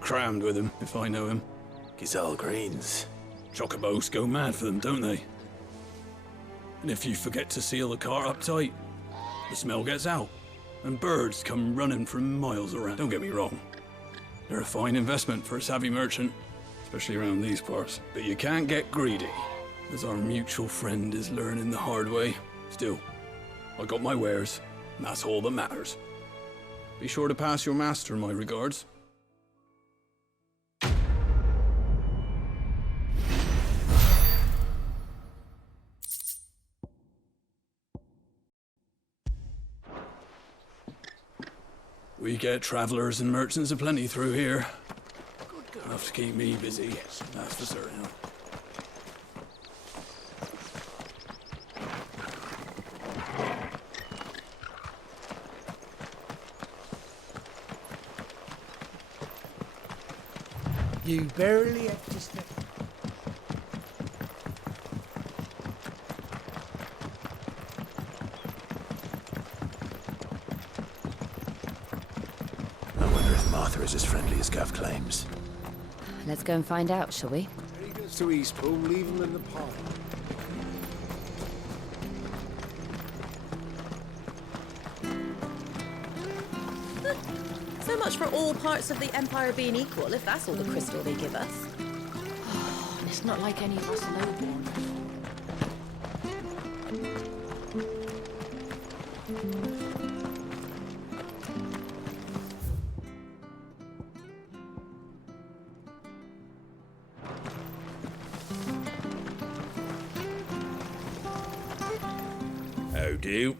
Crammed with him, if I know him. Gizal greens? Chocobos go mad for them, don't they? And if you forget to seal the cart up tight, the smell gets out. And birds come running from miles around. Don't get me wrong. They're a fine investment for a savvy merchant, especially around these parts. But you can't get greedy, as our mutual friend is learning the hard way. Still, I got my wares, and that's all that matters. Be sure to pass your master my regards. We get travelers and merchants aplenty through here. Enough to keep me busy, that's for certain. You barely have to step. Is as friendly as Gav claims. Let's go and find out, shall we? He goes to Eastpool, leave him in the park. So much for all parts of the Empire being equal, if that's all the crystal they give us. Oh, it's not like any of us are lowborn. How do?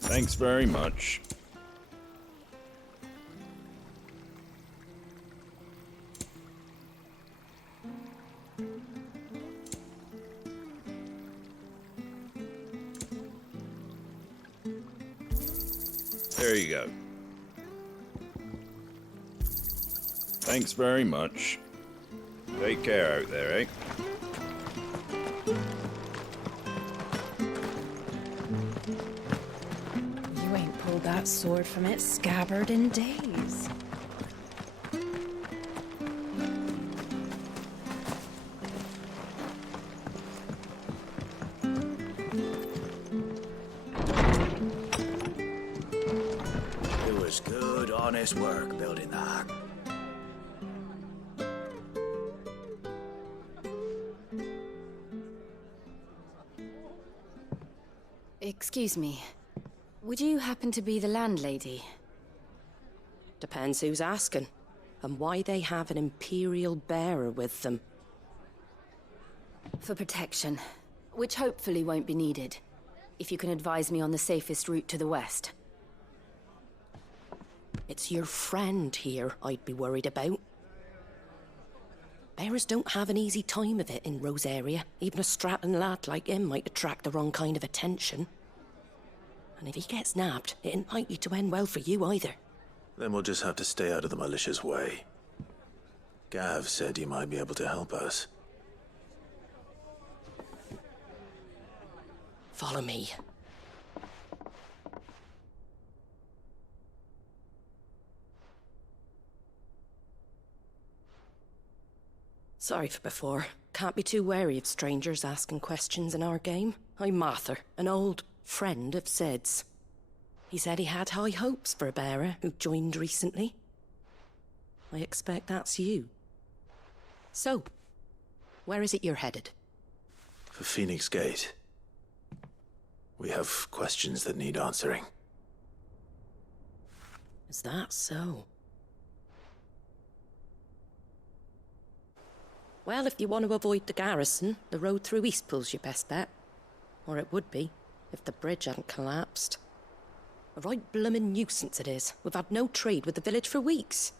Thanks very much. There you go. Thanks very much. Take care out there, eh? You ain't pulled that sword from its scabbard in days. It was good, honest work building that. Excuse me. Would you happen to be the landlady? Depends who's asking, and why they have an Imperial bearer with them. For protection, which hopefully won't be needed. If you can advise me on the safest route to the west. It's your friend here I'd be worried about. Bearers don't have an easy time of it in Rosaria. Even a strapping lad like him might attract the wrong kind of attention. And if he gets nabbed, it ain't likely to end well for you either. Then we'll just have to stay out of the malicious way. Gav said he might be able to help us. Follow me. Sorry for before. Can't be too wary of strangers asking questions in our game. I'm Martha, an old friend of Sid's. He said he had high hopes for a bearer who joined recently. I expect that's you. So, where is it you're headed? For Phoenix Gate. We have questions that need answering. Is that so? Well, if you want to avoid the garrison, the road through Eastpool's your best bet. Or it would be, if the bridge hadn't collapsed. A right bloomin' nuisance it is. We've had no trade with the village for weeks.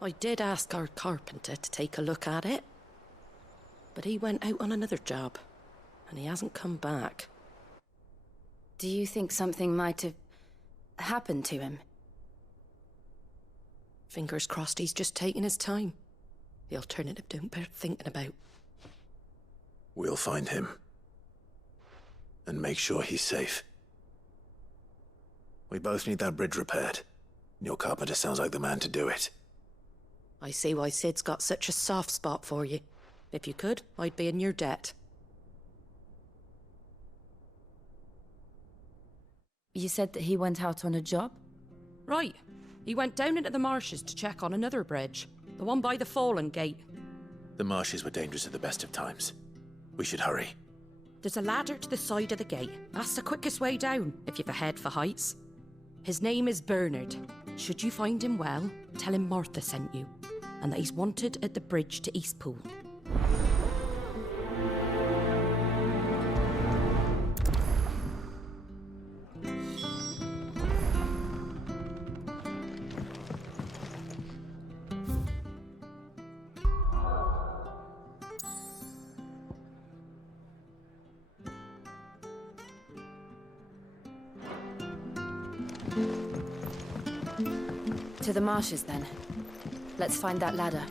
I did ask our carpenter to take a look at it. But he went out on another job, and he hasn't come back. Do you think something might have happened to him? Fingers crossed he's just taking his time. The alternative don't bear thinking about. We'll find him. And make sure he's safe. We both need that bridge repaired. Your carpenter sounds like the man to do it. I see why Sid's got such a soft spot for you. If you could, I'd be in your debt. You said that he went out on a job? Right. He went down into the marshes to check on another bridge. The one by the Fallen Gate. The marshes were dangerous at the best of times. We should hurry. There's a ladder to the side of the gate. That's the quickest way down, if you've a head for heights. His name is Bernard. Should you find him well, tell him Martha sent you, and that he's wanted at the bridge to Eastpool. To the marshes, then. Let's find that ladder.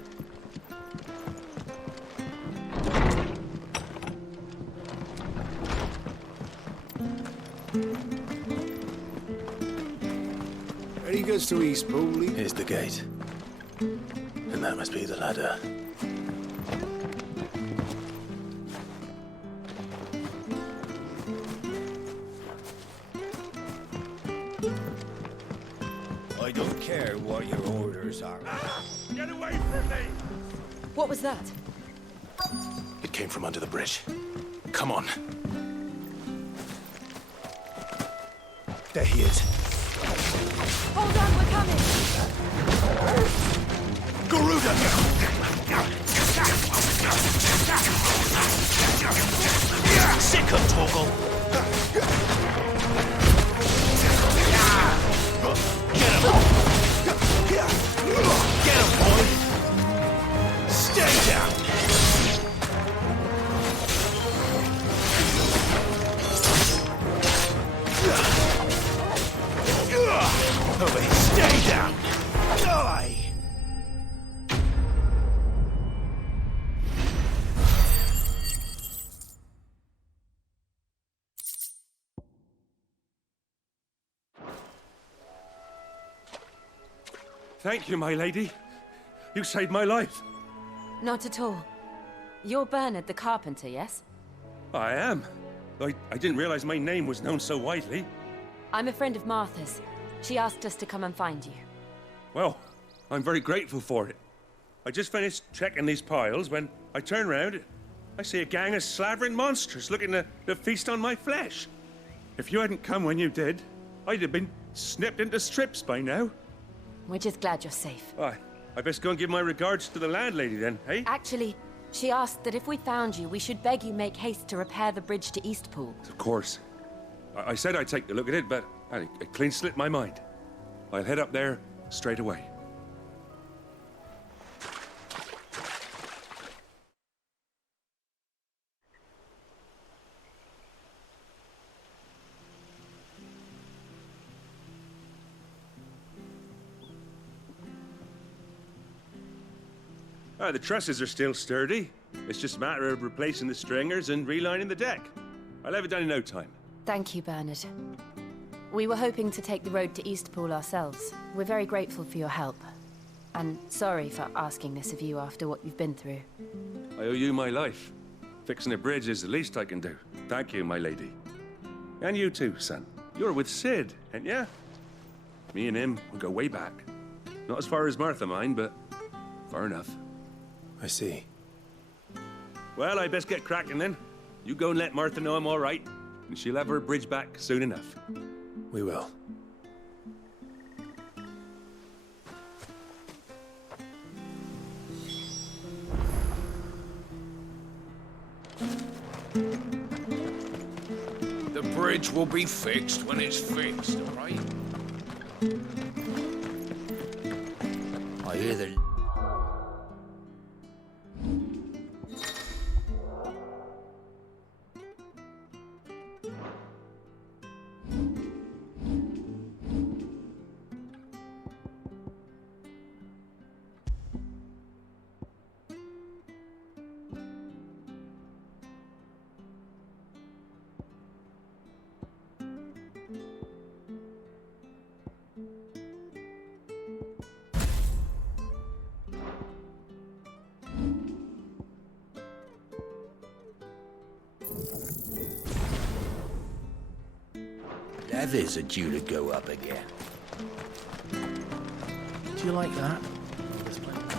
Ready goes to Eastpool. Here's the gate. And that must be the ladder. I don't care what your orders are. Get away from me! What was that? It came from under the bridge. Come on. There he is. Hold on, we're coming! Garuda! Sick of Toggle! Get him! Get him, boy! Stay down! Away, stay down! Die! Thank you, my lady. You saved my life. Not at all. You're Bernard the carpenter, yes? I am. I didn't realize my name was known so widely. I'm a friend of Martha's. She asked us to come and find you. Well, I'm very grateful for it. I just finished checking these piles when I turn round. I see a gang of slavering monsters looking to feast on my flesh. If you hadn't come when you did, I'd have been snipped into strips by now. We're just glad you're safe. I best go and give my regards to the landlady then, eh? Actually, she asked that if we found you, we should beg you make haste to repair the bridge to Eastpool. Of course. I said I'd take a look at it, but it clean slipped my mind. I'll head up there straight away. The trusses are still sturdy. It's just a matter of replacing the stringers and relining the deck. I'll have it done in no time. Thank you, Bernard. We were hoping to take the road to Eastpool ourselves. We're very grateful for your help. And sorry for asking this of you after what you've been through. I owe you my life. Fixing a bridge is the least I can do. Thank you, my lady. And you too, son. You're with Sid, ain't ya? Me and him will go way back. Not as far as Martha, mind, but far enough. I see. Well, I best get cracking then. You go and let Martha know I'm all right, and she'll have her bridge back soon enough. We will. The bridge will be fixed when it's fixed, all right? I hear the... Levies are due to go up again. Do you like that? There's plenty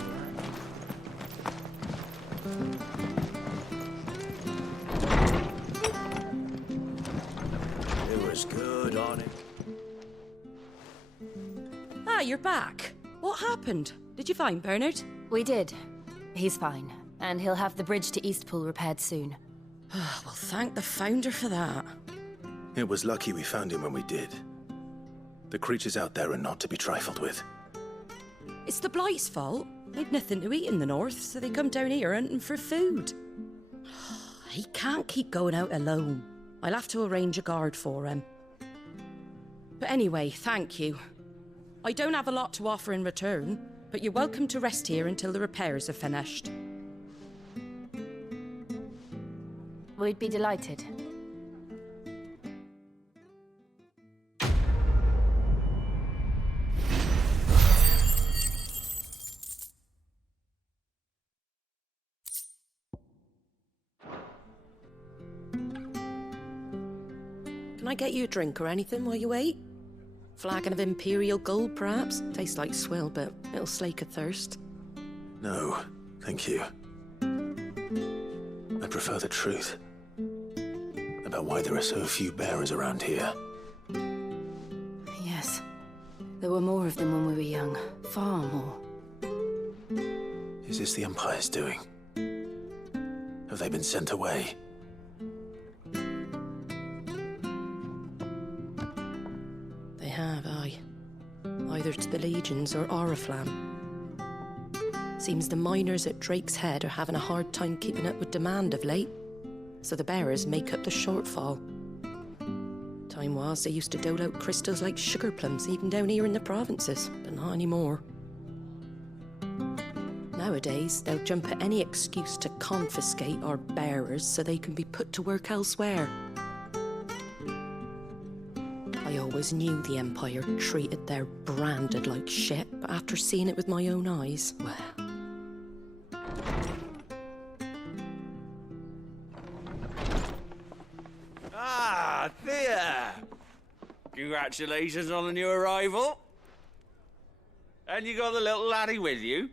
It was good on it. Ah, you're back. What happened? Did you find Bernard? We did. He's fine. And he'll have the bridge to Eastpool repaired soon. Well, thank the Founder for that. It was lucky we found him when we did. The creatures out there are not to be trifled with. It's the Blight's fault. They've nothing to eat in the north, so they come down here hunting for food. He can't keep going out alone. I'll have to arrange a guard for him. But anyway, thank you. I don't have a lot to offer in return, but you're welcome to rest here until the repairs are finished. We'd be delighted. Can I get you a drink or anything while you wait? Flagon of Imperial Gold, perhaps? Tastes like swill, but it'll slake a thirst. No, thank you. I prefer the truth about why there are so few bearers around here. Yes. There were more of them when we were young. Far more. Is this the Empire's doing? Have they been sent away? They have, aye. Either to the Legions or Oriflamme. Seems the miners at Drake's Head are having a hard time keeping up with demand of late, so the bearers make up the shortfall. Time was, they used to dole out crystals like sugar plums, even down here in the provinces, but not anymore. Nowadays, they'll jump at any excuse to confiscate our bearers so they can be put to work elsewhere. I always knew the Empire treated their branded like shit, but after seeing it with my own eyes, well... Ah, there! Congratulations on the new arrival. And you got the little laddie with you?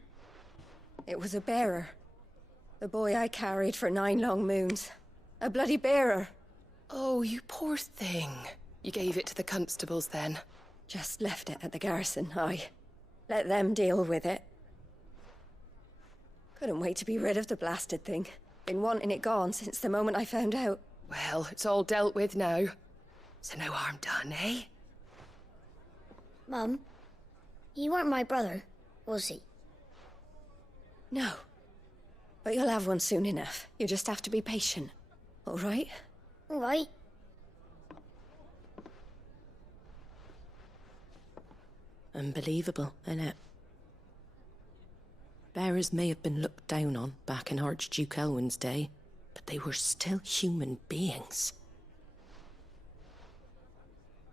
It was a bearer. The boy I carried for 9 long moons. A bloody bearer. Oh, you poor thing. You gave it to the constables then? Just left it at the garrison, aye. Let them deal with it. Couldn't wait to be rid of the blasted thing. Been wanting it gone since the moment I found out. Well, it's all dealt with now. So no harm done, eh? Mum, you weren't my brother, was he? No. But you'll have one soon enough. You just have to be patient. All right? All right. Unbelievable, innit? Bearers may have been looked down on back in Archduke Elwin's day, but they were still human beings.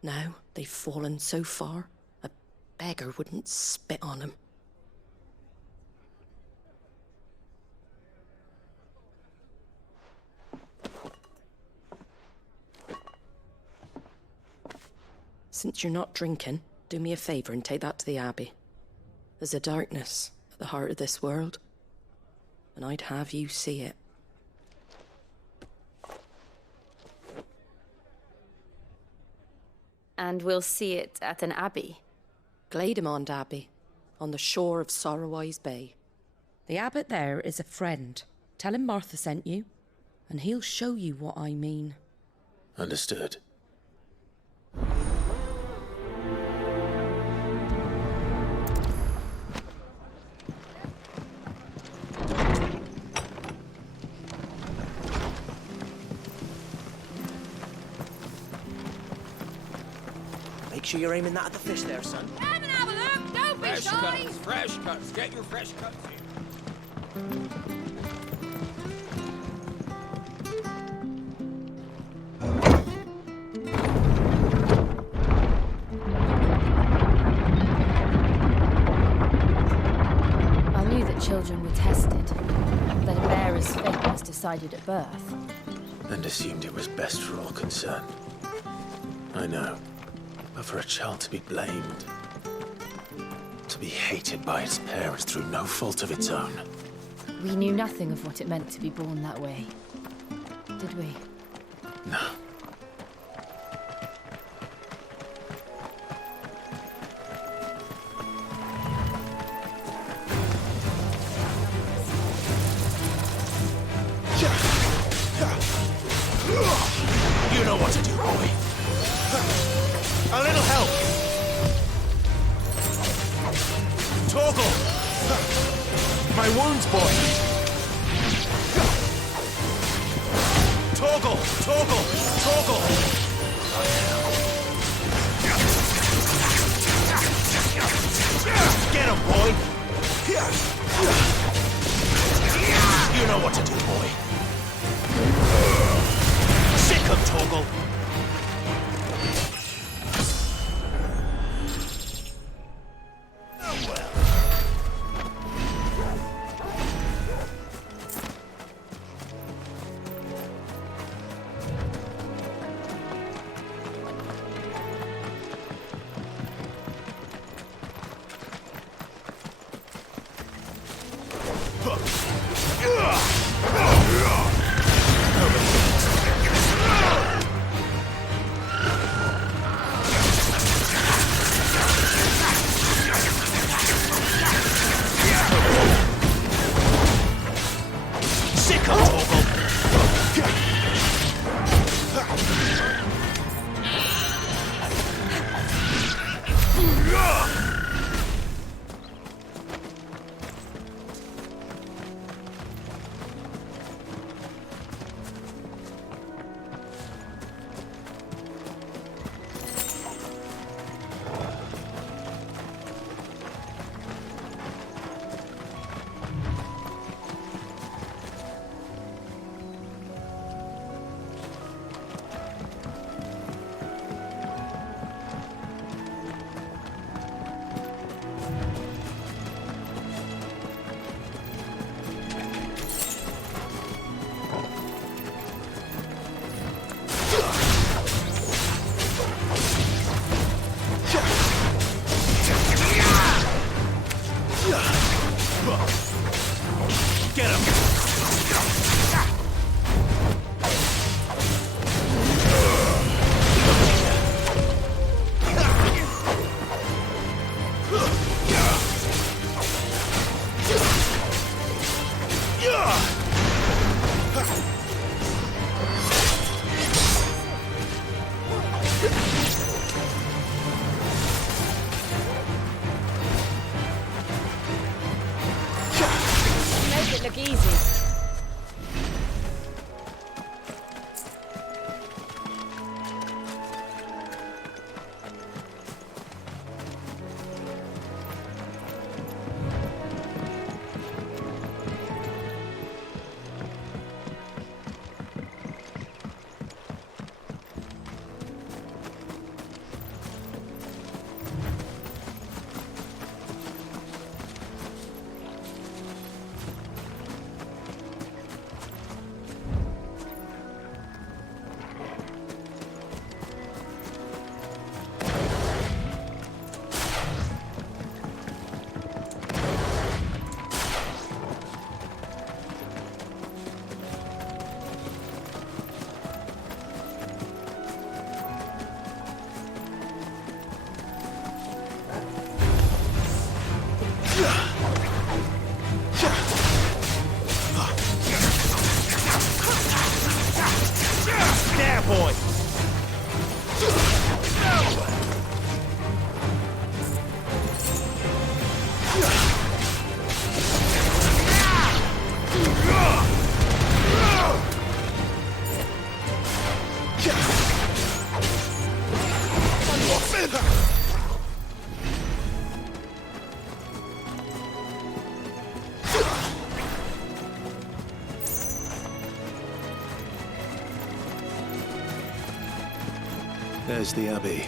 Now they've fallen so far, a beggar wouldn't spit on them. Since you're not drinking, do me a favour and take that to the Abbey. There's a darkness at the heart of this world, and I'd have you see it. And we'll see it at an abbey? Glademond Abbey, on the shore of Sorrowwise Bay. The abbot there is a friend. Tell him Martha sent you, and he'll show you what I mean. Understood. Make sure you're aiming that at the fish there, son. Come and have a look! Don't be Fresh shy! cuts, fresh cuts. Get your fresh cuts in. I knew that children were tested, that a bearer's fate was decided at birth. And assumed it was best for all concerned. I know. But for a child to be blamed, to be hated by its parents through no fault of its own. We knew nothing of what it meant to be born that way, did we? No. You know what to do, boy. A little help! Toggle! My wounds, boy! Toggle! Toggle! Toggle! Get him, boy! You know what to do, boy. Sick of Toggle! There, boy! There's the Abbey.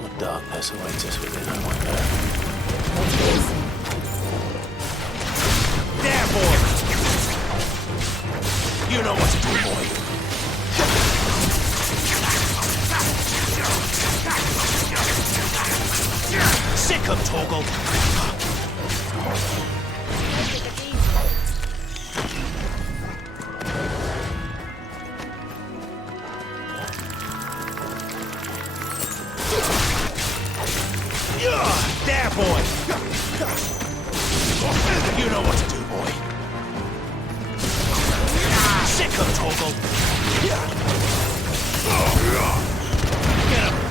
What darkness awaits us within, I wonder. There, boy! You know what to do, boy. Sick of Torgal! There, boy! You know what to do, boy. Sick of Torgal! Get him!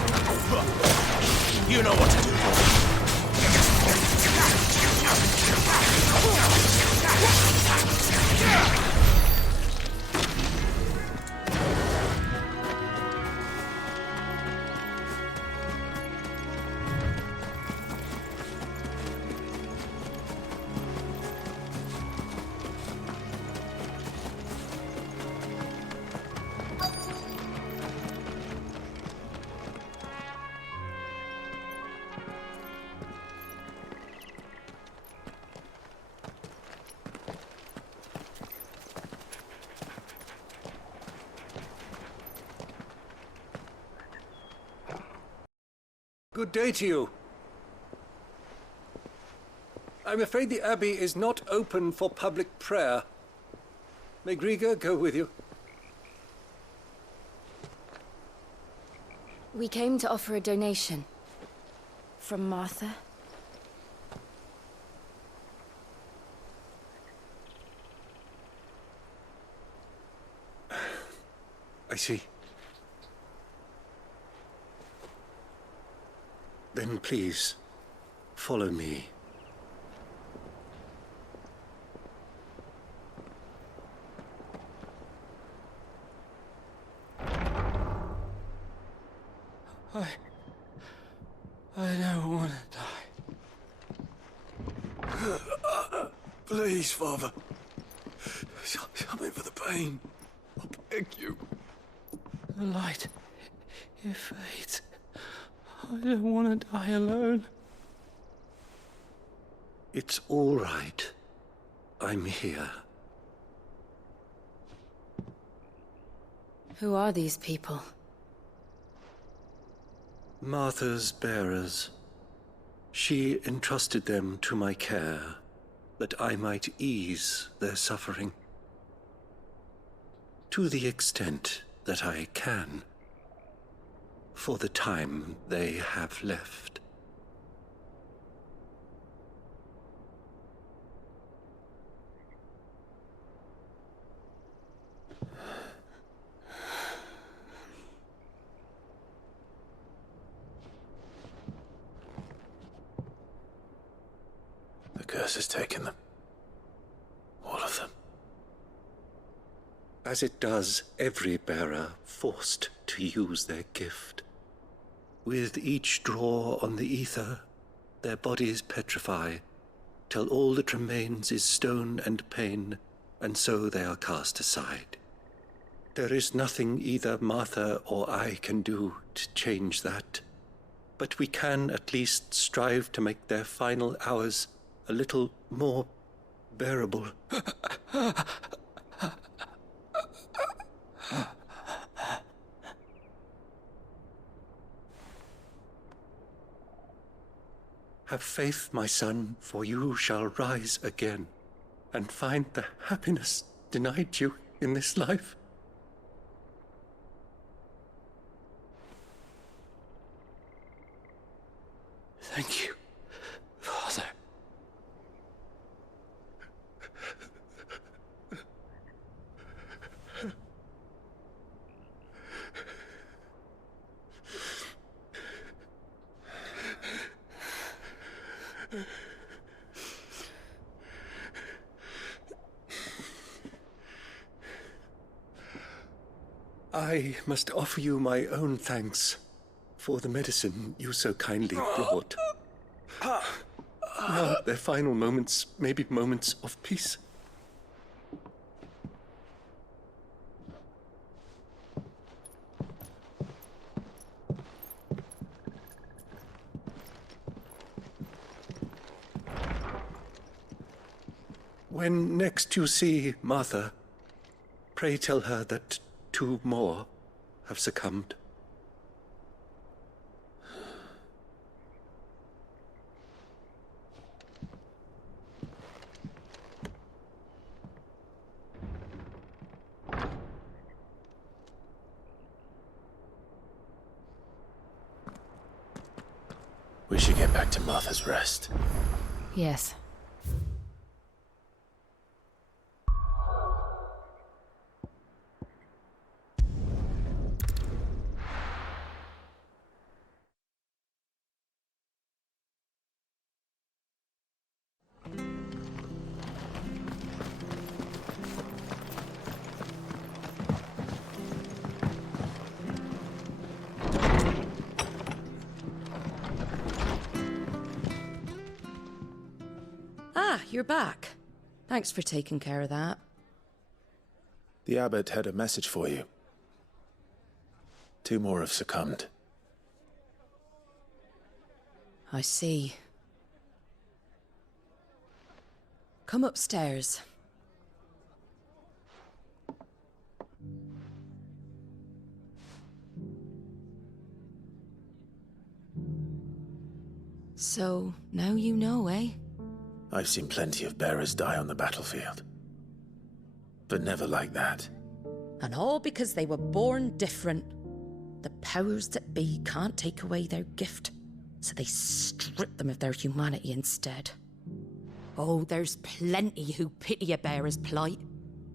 You know what to do, boy. Good day to you. I'm afraid the Abbey is not open for public prayer. May Griga go with you? We came to offer a donation. From Martha. I see. Then please, follow me. I don't want to die. Please, Father. Something for the pain. I beg you. The light, it fades. I don't want to die alone. It's all right. I'm here. Who are these people? Martha's bearers. She entrusted them to my care, that I might ease their suffering. To the extent that I can. For the time they have left. The curse has taken them. All of them. As it does every bearer forced to use their gift. With each draw on the ether, their bodies petrify, till all that remains is stone and pain, and so they are cast aside. There is nothing either Martha or I can do to change that, but we can at least strive to make their final hours a little more bearable. Have faith, my son, for you shall rise again, and find the happiness denied you in this life. Thank you, Father. I must offer you my own thanks for the medicine you so kindly brought. Now, their final moments may be moments of peace. When next you see Martha, pray tell her that 2 more have succumbed. We should get back to Martha's Rest. Yes. You're back. Thanks for taking care of that. The abbot had a message for you. 2 more have succumbed. I see. Come upstairs. So, now you know, eh? I've seen plenty of bearers die on the battlefield. But never like that. And all because they were born different. The powers that be can't take away their gift, so they strip them of their humanity instead. Oh, there's plenty who pity a bearer's plight.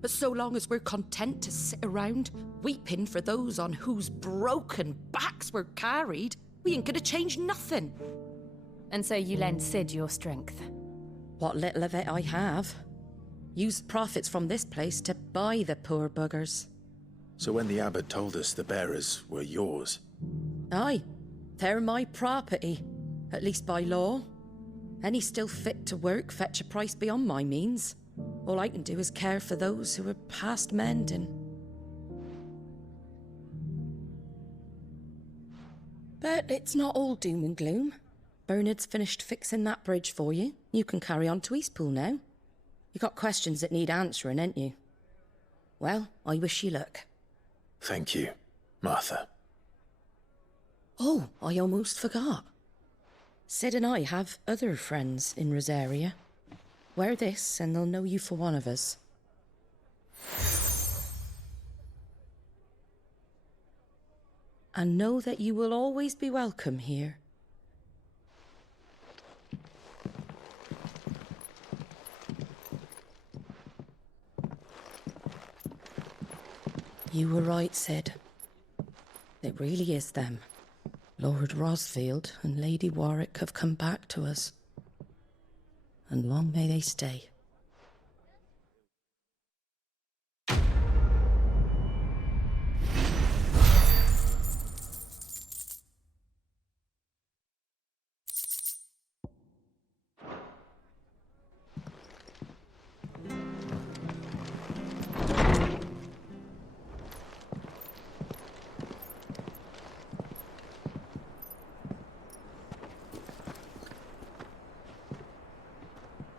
But so long as we're content to sit around, weeping for those on whose broken backs we're carried, we ain't gonna change nothing. And so you lend Sid your strength? What little of it I have. Used profits from this place to buy the poor buggers. So when the abbot told us the bearers were yours... Aye, they're my property, at least by law. Any still fit to work fetch a price beyond my means. All I can do is care for those who are past mending. But it's not all doom and gloom. Bernard's finished fixing that bridge for you. You can carry on to Eastpool now. You got questions that need answering, ain't you? Well, I wish you luck. Thank you, Martha. Oh, I almost forgot. Sid and I have other friends in Rosaria. Wear this and they'll know you for one of us. And know that you will always be welcome here. You were right, Sid. It really is them. Lord Rosfield and Lady Warwick have come back to us. And long may they stay.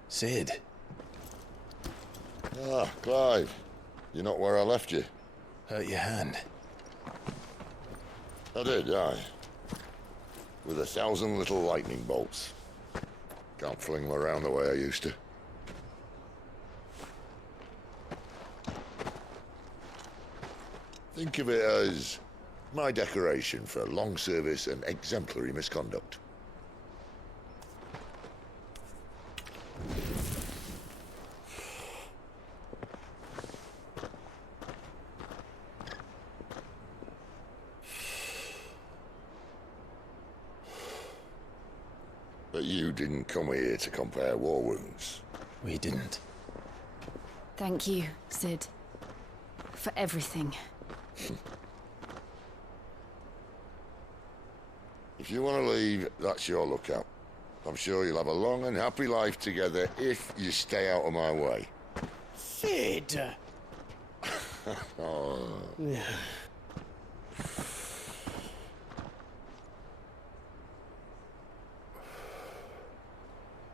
Sid. Ah, Clive. You're not where I left you. Hurt your hand. I did, aye. With 1,000 little lightning bolts. Can't fling them around the way I used to. Think of it as my decoration for long service and exemplary misconduct. But you didn't come here to compare war wounds. We didn't. Thank you, Sid. For everything. If you want to leave, that's your lookout. I'm sure you'll have a long and happy life together if you stay out of my way. Sid! Oh.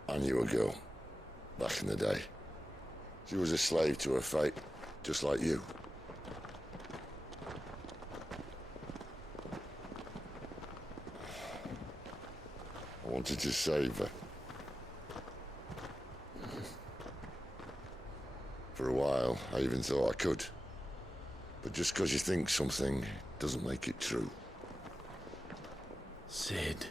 I knew a girl, back in the day. She was a slave to her fate, just like you. I wanted to save her. For a while, I even thought I could. But just because you think something doesn't make it true. Sid.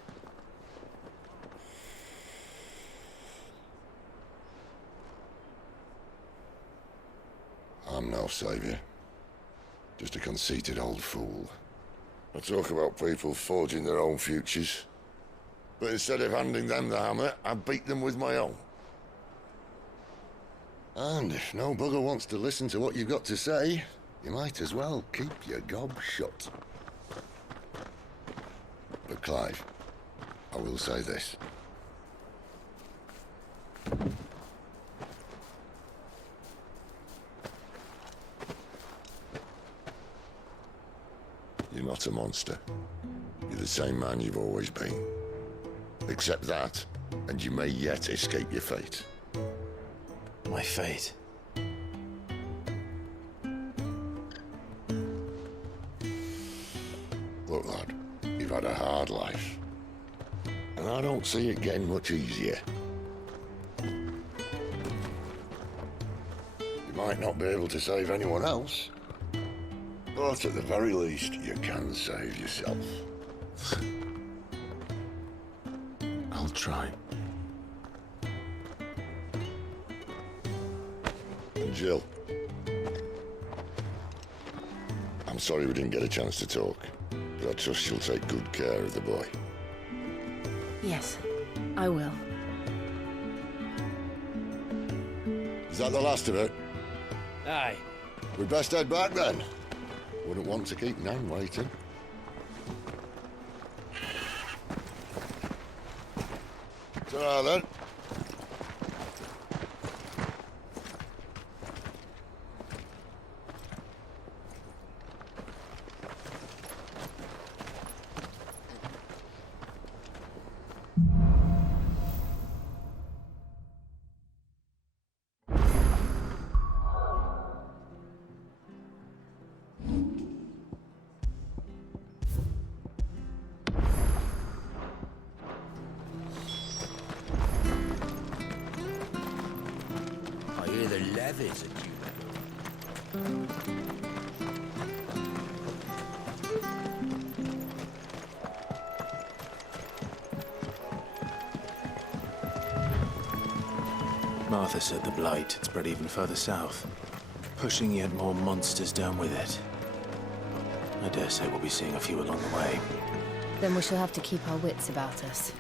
I'm no savior. Just a conceited old fool. I talk about people forging their own futures. But instead of handing them the hammer, I beat them with my own. And if no bugger wants to listen to what you've got to say, you might as well keep your gob shut. But Clive, I will say this. You're not a monster. You're the same man you've always been. Accept that, and you may yet escape your fate. My fate? Look, lad, you've had a hard life. And I don't see it getting much easier. You might not be able to save anyone else, but at the very least, you can save yourself. I'll try. And Jill, I'm sorry we didn't get a chance to talk, but I trust you'll take good care of the boy. Yes, I will. Is that the last of it? Aye. We'd best head back then. Wouldn't want to keep Nan waiting. Ta-ra then. I hear the levies are due. Martha said the blight had spread even further south, pushing yet more monsters down with it. I dare say we'll be seeing a few along the way. Then we shall have to keep our wits about us.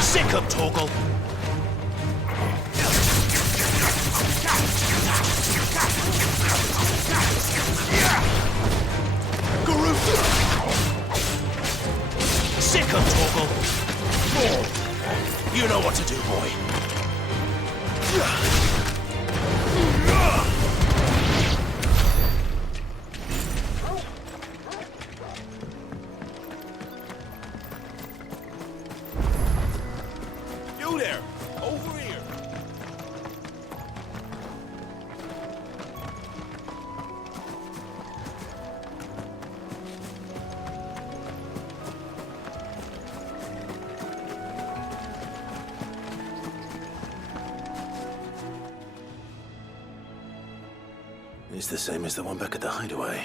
Sick of Torgal! Sick of Torgal! You know what to do, boy. You there! Over here! It's the same as the one back at the hideaway.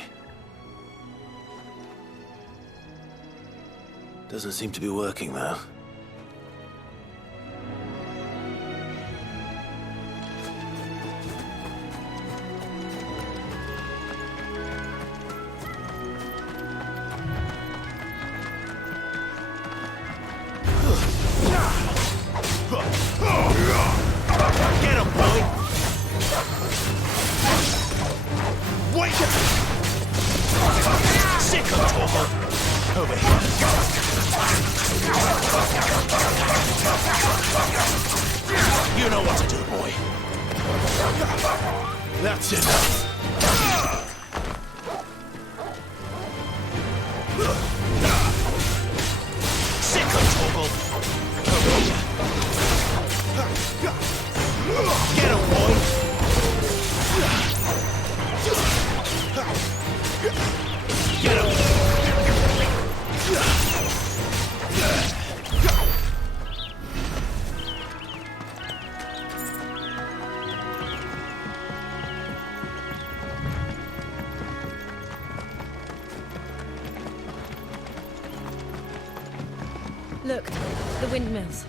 Doesn't seem to be working, though. Over here. You know what to do, boy. That's enough. Sick of Torgal. Over here. Get him, boy. Get him. Look, the windmills.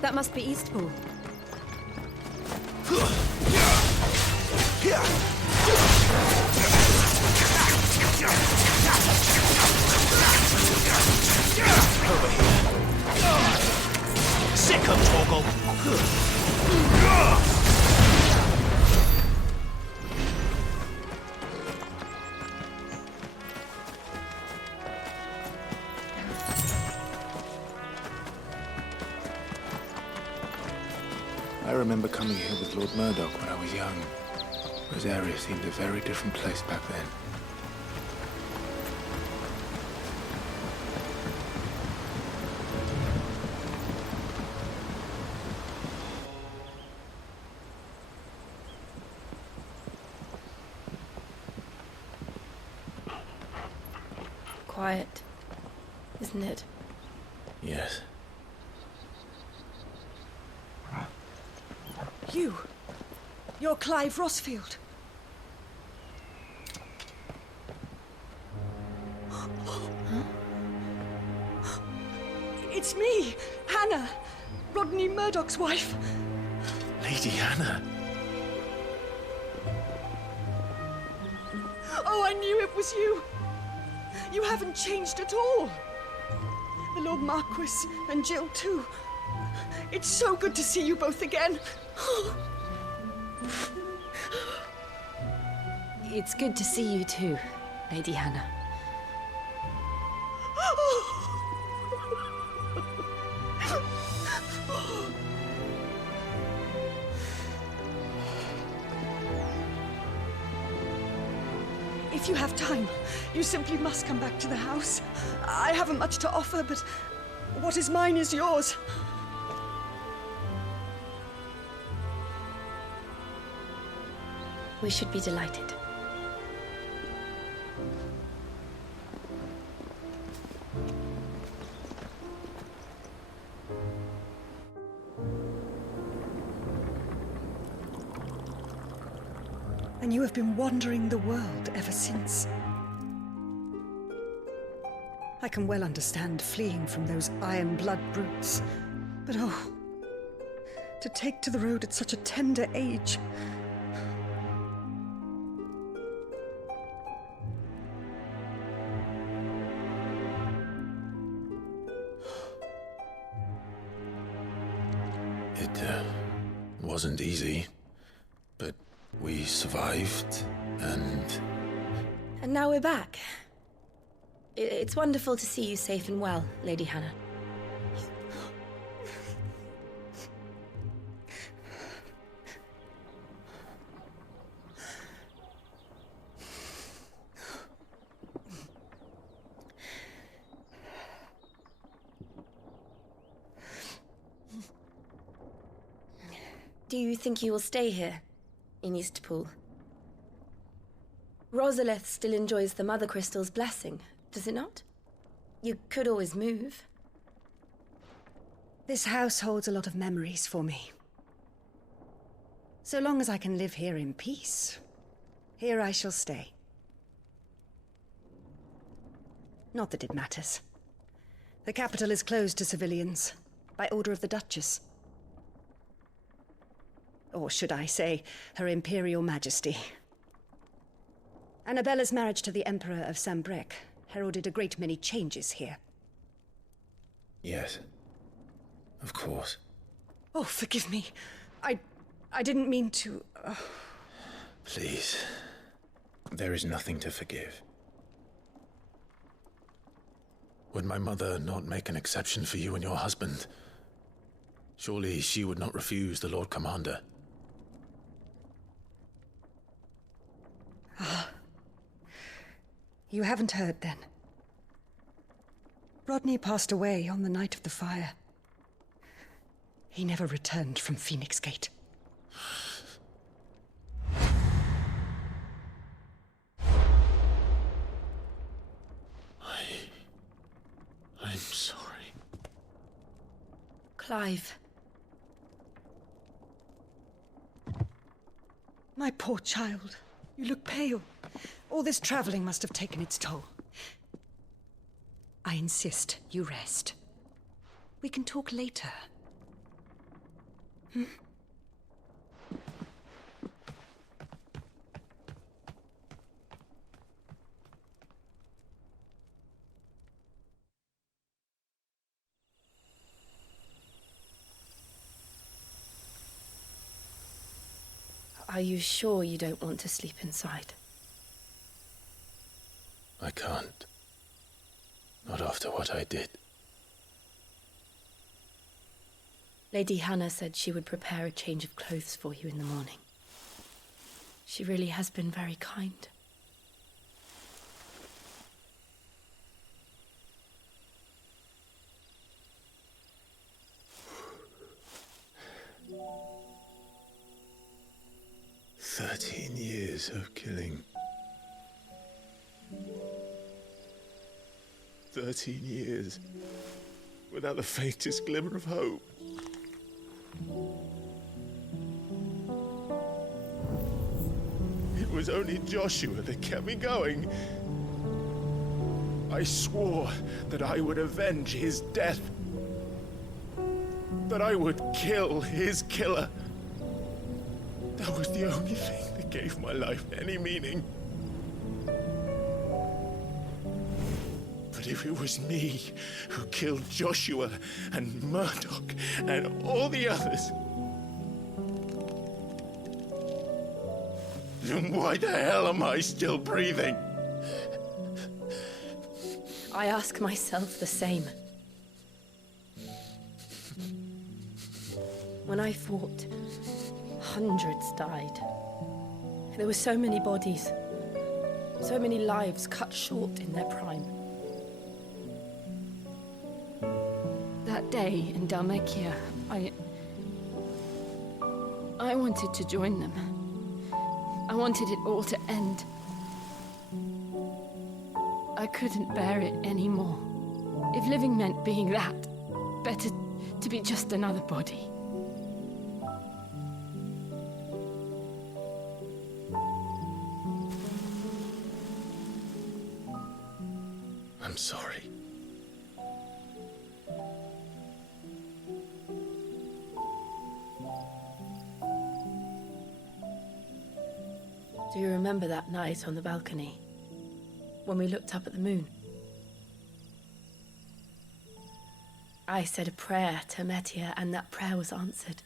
That must be Eastpool. Over here. Sick of Torgal. I remember coming here with Lord Murdoch when I was young. This area seemed a very different place back then. Quiet, isn't it? Yes. You're Clive Rossfield. It's me, Hannah, Rodney Murdoch's wife. Lady Hannah. Oh, I knew it was you. You haven't changed at all. The Lord Marquis and Jill too. It's so good to see you both again. It's good to see you too, Lady Hannah. If you have time, you simply must come back to the house. I haven't much to offer, but what is mine is yours. We should be delighted. And you have been wandering the world ever since. I can well understand fleeing from those iron blood brutes, but oh, to take to the road at such a tender age. It wasn't easy, but we survived, and now we're back. It's wonderful to see you safe and well, Lady Hannah. Do you think you will stay here, in Eastpool? Rosalith still enjoys the Mother Crystal's blessing, does it not? You could always move. This house holds a lot of memories for me. So long as I can live here in peace, here I shall stay. Not that it matters. The capital is closed to civilians, by order of the Duchess. Or should I say, Her Imperial Majesty. Annabella's marriage to the Emperor of Sambrec heralded a great many changes here. yes, of course. Oh, forgive me. I didn't mean to... Please, there is nothing to forgive. Would my mother not make an exception for you and your husband? Surely she would not refuse the Lord Commander. Ah. You haven't heard, then. Rodney passed away on the night of the fire. He never returned from Phoenix Gate. I'm sorry. Clive. My poor child. You look pale. All this traveling must have taken its toll. I insist you rest. We can talk later. Hmm? Are you sure you don't want to sleep inside? I can't. Not after what I did. Lady Hannah said she would prepare a change of clothes for you in the morning. She really has been very kind. Years of killing. 13 years without the faintest glimmer of hope. It was only Joshua that kept me going. I swore that I would avenge his death. That I would kill his killer. That was the only thing that gave my life any meaning. But if it was me who killed Joshua and Murdoch and all the others, then why the hell am I still breathing? I ask myself the same. When I fought, hundreds died. There were so many bodies, so many lives cut short in their prime. That day in Dalmekia, I wanted to join them. I wanted it all to end. I couldn't bear it anymore. If living meant being that, better to be just another body. I'm sorry. Do you remember that night on the balcony, when we looked up at the moon? I said a prayer to Metia, and that prayer was answered.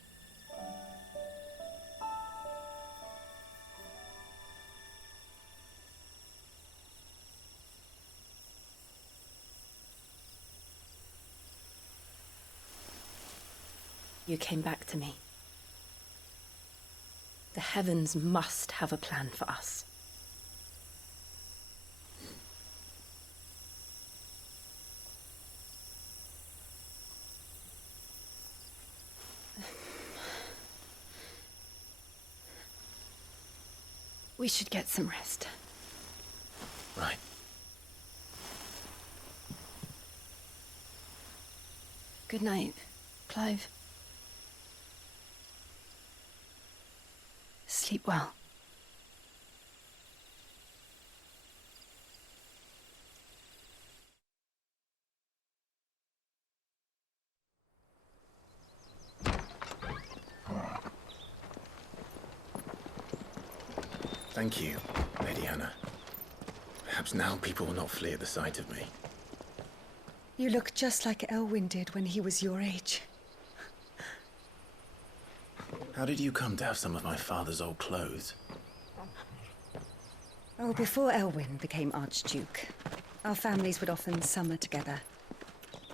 You came back to me. The heavens must have a plan for us. We should get some rest. Right. Good night, Clive. Sleep well. Thank you, Lady Hannah. Perhaps now people will not flee at the sight of me. You look just like Elwyn did when he was your age. How did you come to have some of my father's old clothes? Oh, before Elwyn became Archduke, our families would often summer together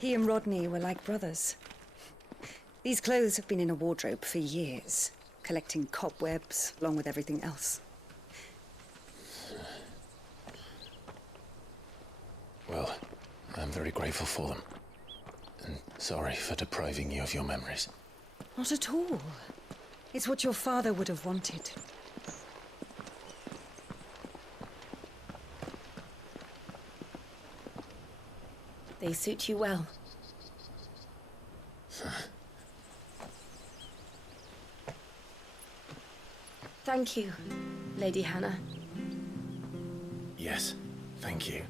He and Rodney were like brothers. These clothes have been in a wardrobe for years, collecting cobwebs along with everything else. Well, I'm very grateful for them. And sorry for depriving you of your memories. Not at all. It's what your father would have wanted. They suit you well. Thank you, Lady Hannah. Yes, thank you.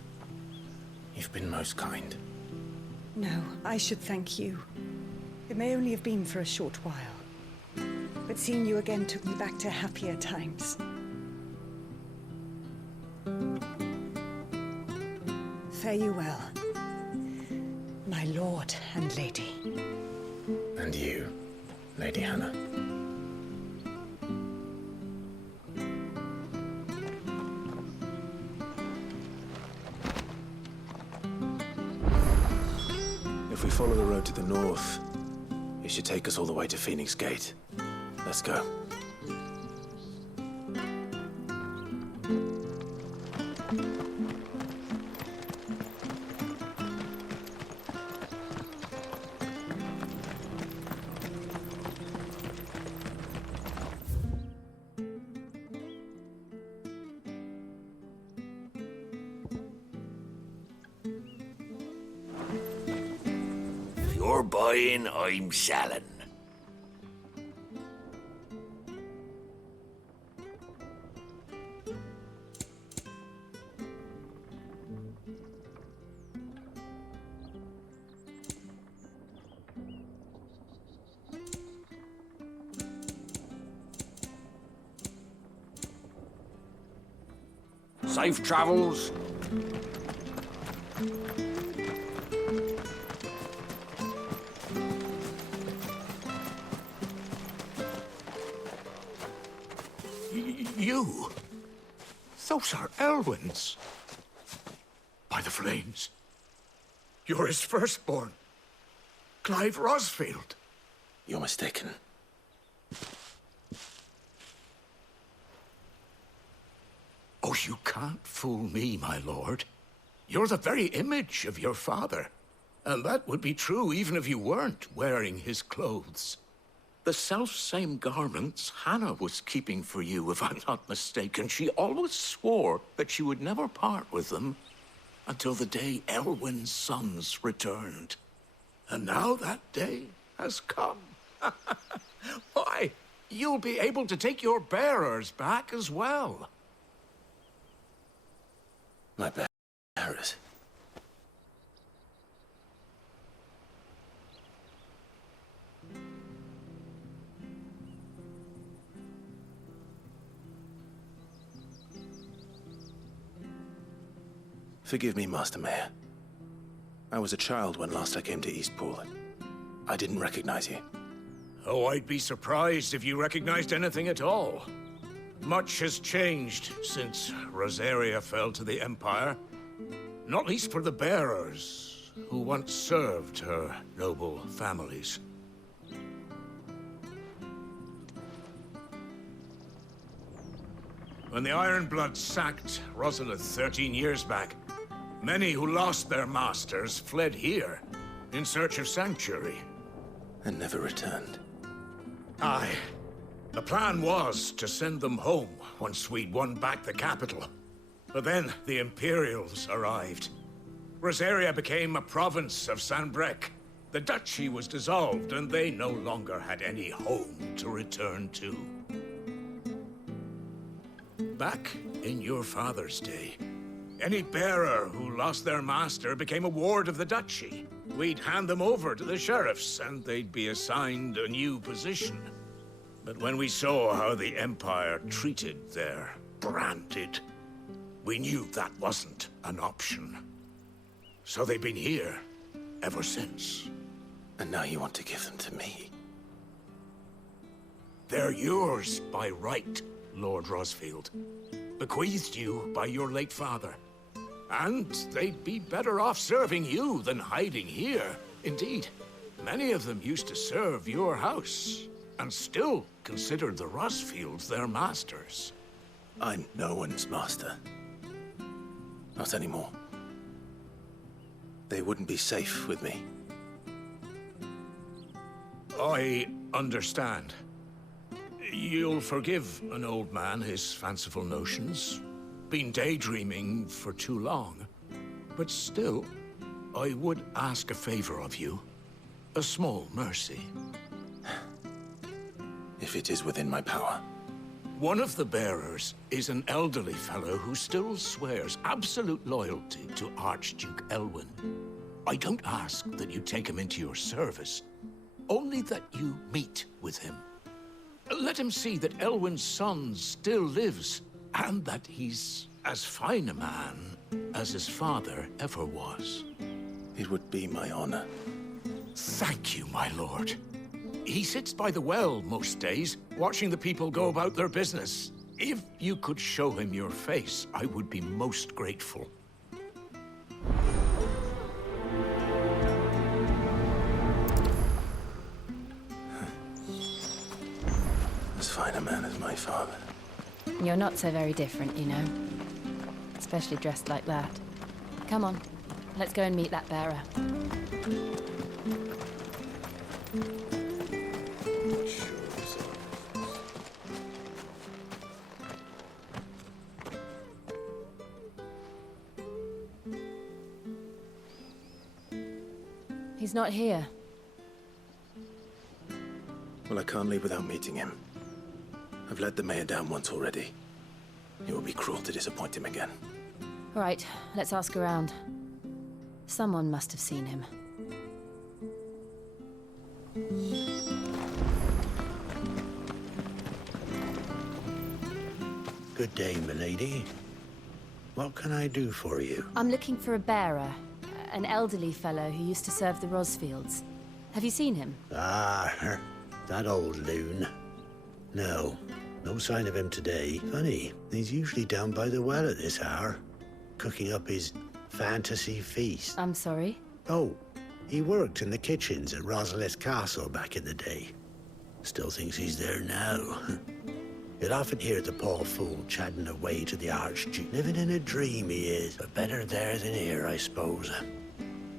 You've been most kind. No, I should thank you. It may only have been for a short while, but seeing you again took me back to happier times. Fare you well, my lord and lady. And you, Lady Hannah. If we follow the road to the north, it should take us all the way to Phoenix Gate. Let's go. You're buying, I'm selling. Safe travels. You? Those are Elwyn's. By the flames. You're his firstborn. Clive Rosfield. You're mistaken. Oh, you can't fool me, my lord. You're the very image of your father. And that would be true even if you weren't wearing his clothes. The self-same garments Hannah was keeping for you, if I'm not mistaken. She always swore that she would never part with them until the day Elwyn's sons returned. And now that day has come. Why, you'll be able to take your bearers back as well. My bearers? Forgive me, Master Mayor. I was a child when last I came to Eastpool. I didn't recognize you. Oh, I'd be surprised if you recognized anything at all. Much has changed since Rosaria fell to the Empire. Not least for the bearers, who once served her noble families. When the Ironbloods sacked Rosalith 13 years back, many who lost their masters fled here in search of sanctuary. And never returned. Aye. The plan was to send them home once we'd won back the capital. But then the Imperials arrived. Rosaria became a province of Sanbreque. The duchy was dissolved, and they no longer had any home to return to. Back in your father's day, any bearer who lost their master became a ward of the duchy. We'd hand them over to the sheriffs, and they'd be assigned a new position. But when we saw how the Empire treated their branded, we knew that wasn't an option. So they've been here ever since. And now you want to give them to me? They're yours by right, Lord Rosfield. Bequeathed you by your late father. And they'd be better off serving you than hiding here. Indeed, many of them used to serve your house, and still considered the Rosfields their masters. I'm no one's master. Not anymore. They wouldn't be safe with me. I understand. You'll forgive an old man his fanciful notions. Been daydreaming for too long. But still, I would ask a favor of you. A small mercy. If it is within my power. One of the bearers is an elderly fellow who still swears absolute loyalty to Archduke Elwyn. I don't ask that you take him into your service, only that you meet with him. Let him see that Elwyn's son still lives, and that he's as fine a man as his father ever was. It would be my honor. Thank you, my lord. He sits by the well most days, watching the people go about their business. If you could show him your face, I would be most grateful. As fine a man as my father. You're not so very different, you know. Especially dressed like that. Come on, let's go and meet that bearer. He's not here. Well, I can't leave without meeting him. I've let the mayor down once already. It would be cruel to disappoint him again. All right, let's ask around. Someone must have seen him. Good day, milady. What can I do for you? I'm looking for a bearer. An elderly fellow who used to serve the Rosfields. Have you seen him? Ah, that old loon. No, no sign of him today. Funny, he's usually down by the well at this hour, cooking up his fantasy feast. I'm sorry? Oh, he worked in the kitchens at Rosalith's castle back in the day. Still thinks he's there now. You'd often hear the poor fool chatting away to the Archduke. Living in a dream he is, but better there than here, I suppose.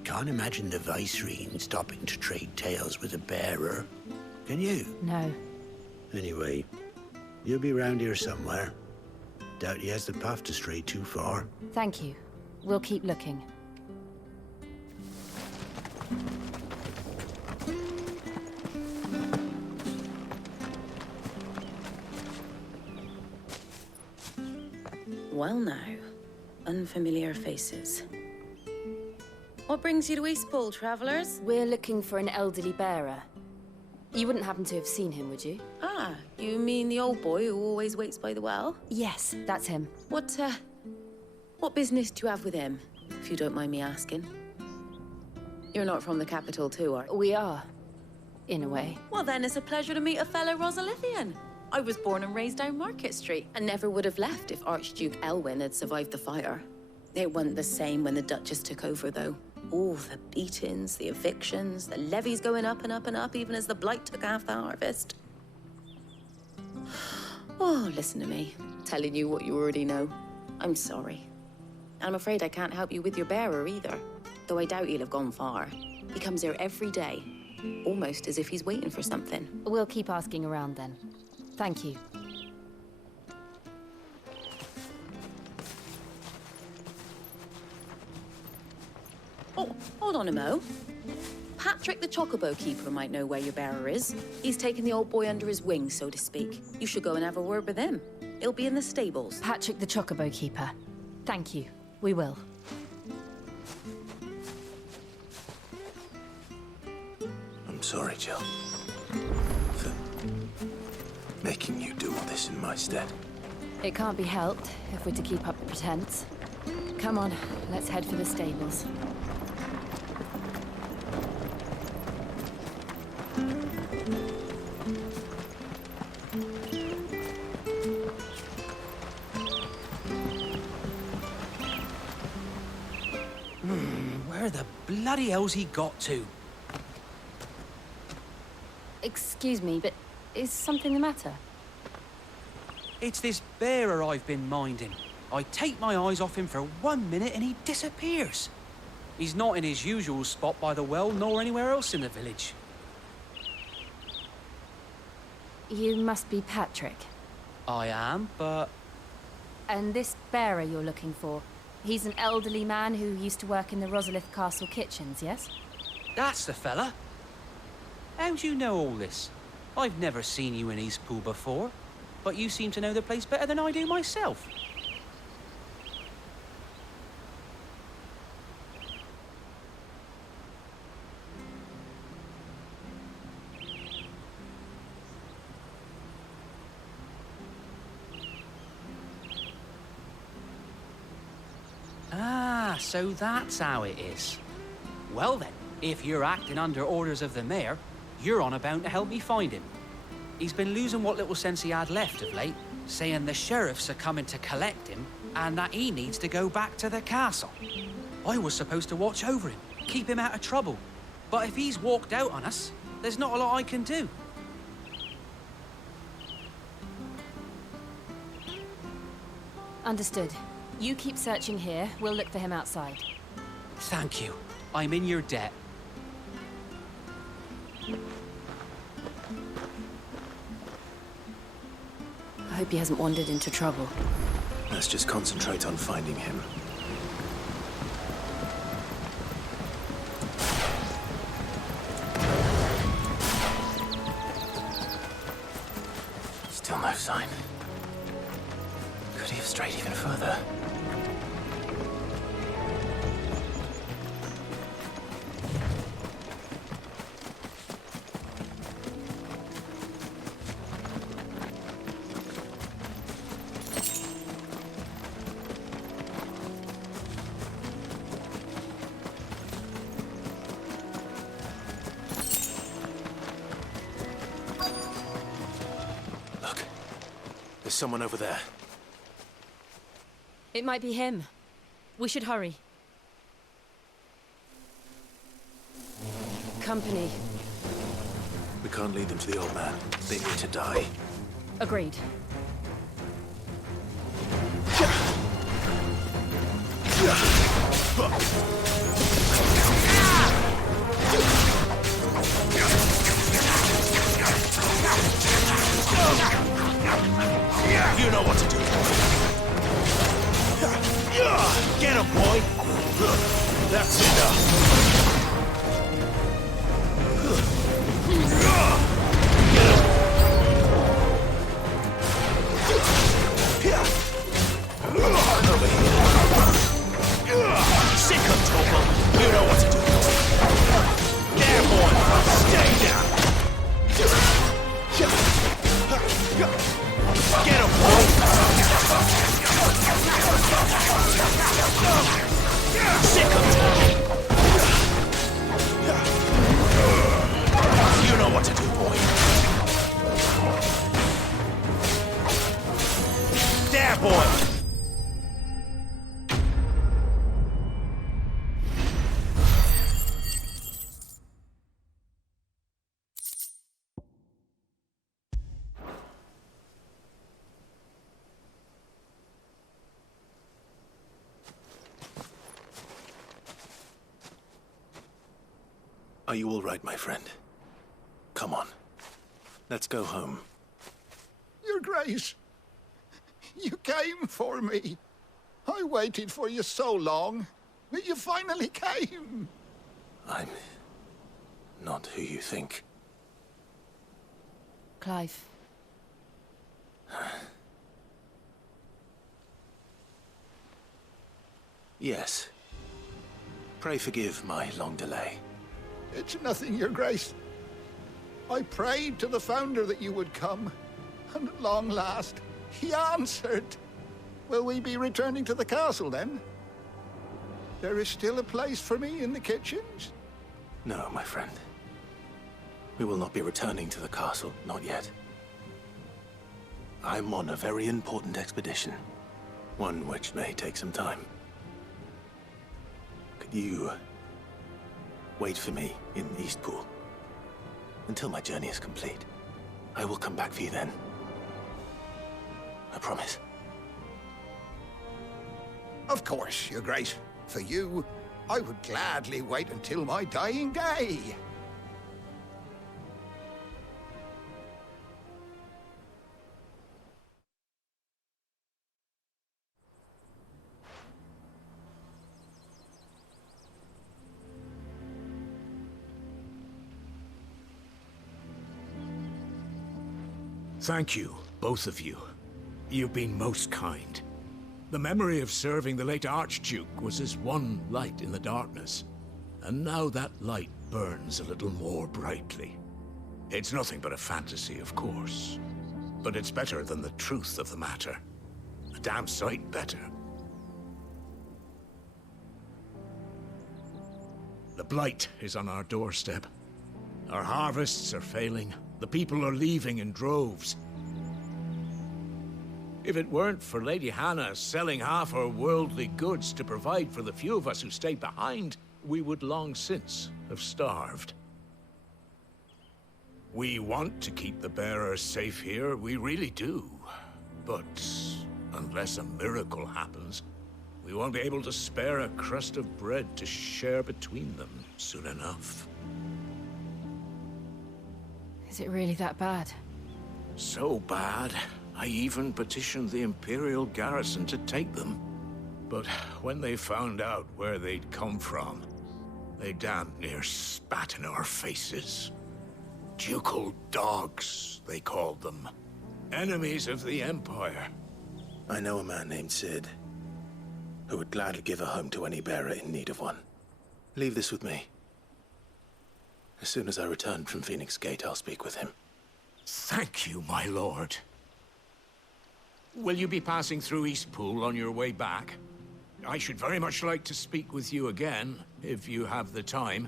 Can't imagine the Vicereine stopping to trade tales with a bearer. Can you? No. Anyway, you'll be round here somewhere. Doubt he has the path to stray too far. Thank you. We'll keep looking. Well now, unfamiliar faces. What brings you to Eastpool, travelers? We're looking for an elderly bearer. You wouldn't happen to have seen him, would you? Ah, you mean the old boy who always waits by the well? Yes, that's him. What business do you have with him, if you don't mind me asking? You're not from the capital too, are you? We are, in a way. Well then, it's a pleasure to meet a fellow Rosalithian. I was born and raised down Market Street, and never would have left if Archduke Elwyn had survived the fire. It wasn't the same when the Duchess took over, though. Oh, the beatings, the evictions, the levies going up and up and up, even as the blight took half the harvest. Oh, listen to me, telling you what you already know. I'm sorry. And I'm afraid I can't help you with your bearer either, though I doubt he'll have gone far. He comes here every day, almost as if he's waiting for something. We'll keep asking around then. Thank you. Oh, hold on a mo. Patrick the Chocobo Keeper might know where your bearer is. He's taken the old boy under his wing, so to speak. You should go and have a word with him. He'll be in the stables. Patrick the Chocobo Keeper. Thank you. We will. I'm sorry, Jill. For making you do all this in my stead. It can't be helped if we're to keep up the pretense. Come on, let's head for the stables. bloody hell's he got to? Excuse me, but is something the matter? It's this bearer I've been minding. I take my eyes off him for 1 minute and he disappears. He's not in his usual spot by the well, nor anywhere else in the village. You must be Patrick. I am, but... And this bearer you're looking for, he's an elderly man who used to work in the Rosalith Castle kitchens, yes? That's the fella. How do you know all this? I've never seen you in Eastpool before, but you seem to know the place better than I do myself. Ah, so that's how it is. Well then, if you're acting under orders of the mayor, you're on about to help me find him. He's been losing what little sense he had left of late, saying the sheriffs are coming to collect him and that he needs to go back to the castle. I was supposed to watch over him, keep him out of trouble. But if he's walked out on us, there's not a lot I can do. Understood. You keep searching here, we'll look for him outside. Thank you. I'm in your debt. I hope he hasn't wandered into trouble. Let's just concentrate on finding him. Still no sign. Could he have strayed even further? Look, there's someone over there. It might be him. We should hurry. Company. We can't lead them to the old man. They need to die. Agreed. You know what to do. Get him, boy! That's enough! Over here. Sick of trouble! You know what to do. There, boy! Stay down! Get him, boy! Sick of talking! You know what to do, boy. There, boy! Are you all right, my friend? Come on. Let's go home. Your Grace, you came for me. I waited for you so long, but you finally came. I'm not who you think. Clive. Yes. Pray forgive my long delay. It's nothing, Your Grace. I prayed to the Founder that you would come, and at long last, he answered. Will we be returning to the castle, then? There is still a place for me in the kitchens? No, my friend. We will not be returning to the castle, not yet. I'm on a very important expedition, one which may take some time. Could you Wait for me in Eastpool. Until my journey is complete. I will come back for you then. I promise. Of course, Your Grace. For you, I would gladly wait until my dying day. Thank you, both of you. You've been most kind. The memory of serving the late Archduke was as one light in the darkness, and now that light burns a little more brightly. It's nothing but a fantasy, of course, but it's better than the truth of the matter. A damn sight better. The blight is on our doorstep. Our harvests are failing. The people are leaving in droves. If it weren't for Lady Hannah selling half her worldly goods to provide for the few of us who stayed behind, we would long since have starved. We want to keep the bearers safe here, we really do. But unless a miracle happens, we won't be able to spare a crust of bread to share between them soon enough. Is it really that bad? So bad, I even petitioned the Imperial garrison to take them. But when they found out where they'd come from, they damn near spat in our faces. Ducal dogs, they called them. Enemies of the Empire. I know a man named Sid, who would gladly give a home to any bearer in need of one. Leave this with me. As soon as I return from Phoenix Gate, I'll speak with him. Thank you, my lord. Will you be passing through Eastpool on your way back? I should very much like to speak with you again, if you have the time,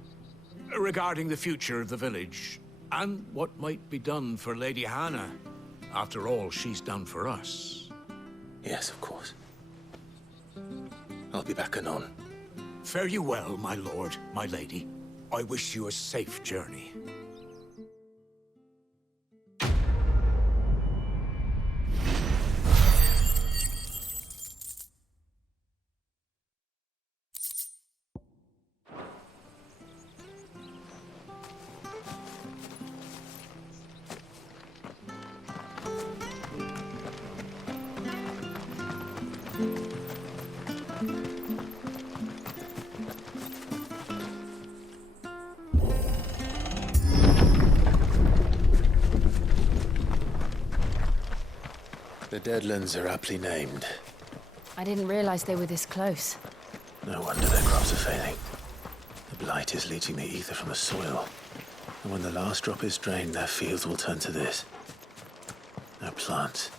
regarding the future of the village, and what might be done for Lady Hannah, after all she's done for us. Yes, of course. I'll be back anon. Fare you well, my lord, my lady. I wish you a safe journey. The Deadlands are aptly named. I didn't realize they were this close. No wonder their crops are failing. The blight is leaching the ether from the soil. And when the last drop is drained, their fields will turn to this. No plants,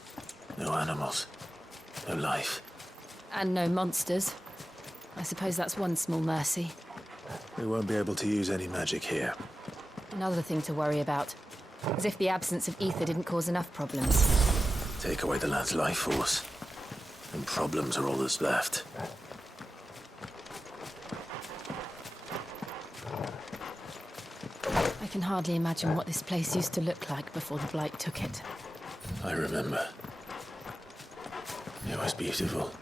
no animals, no life. And no monsters. I suppose that's one small mercy. We won't be able to use any magic here. Another thing to worry about. As if the absence of ether didn't cause enough problems. Take away the lad's life force, and problems are all that's left. I can hardly imagine what this place used to look like before the blight took it. I remember. It was beautiful.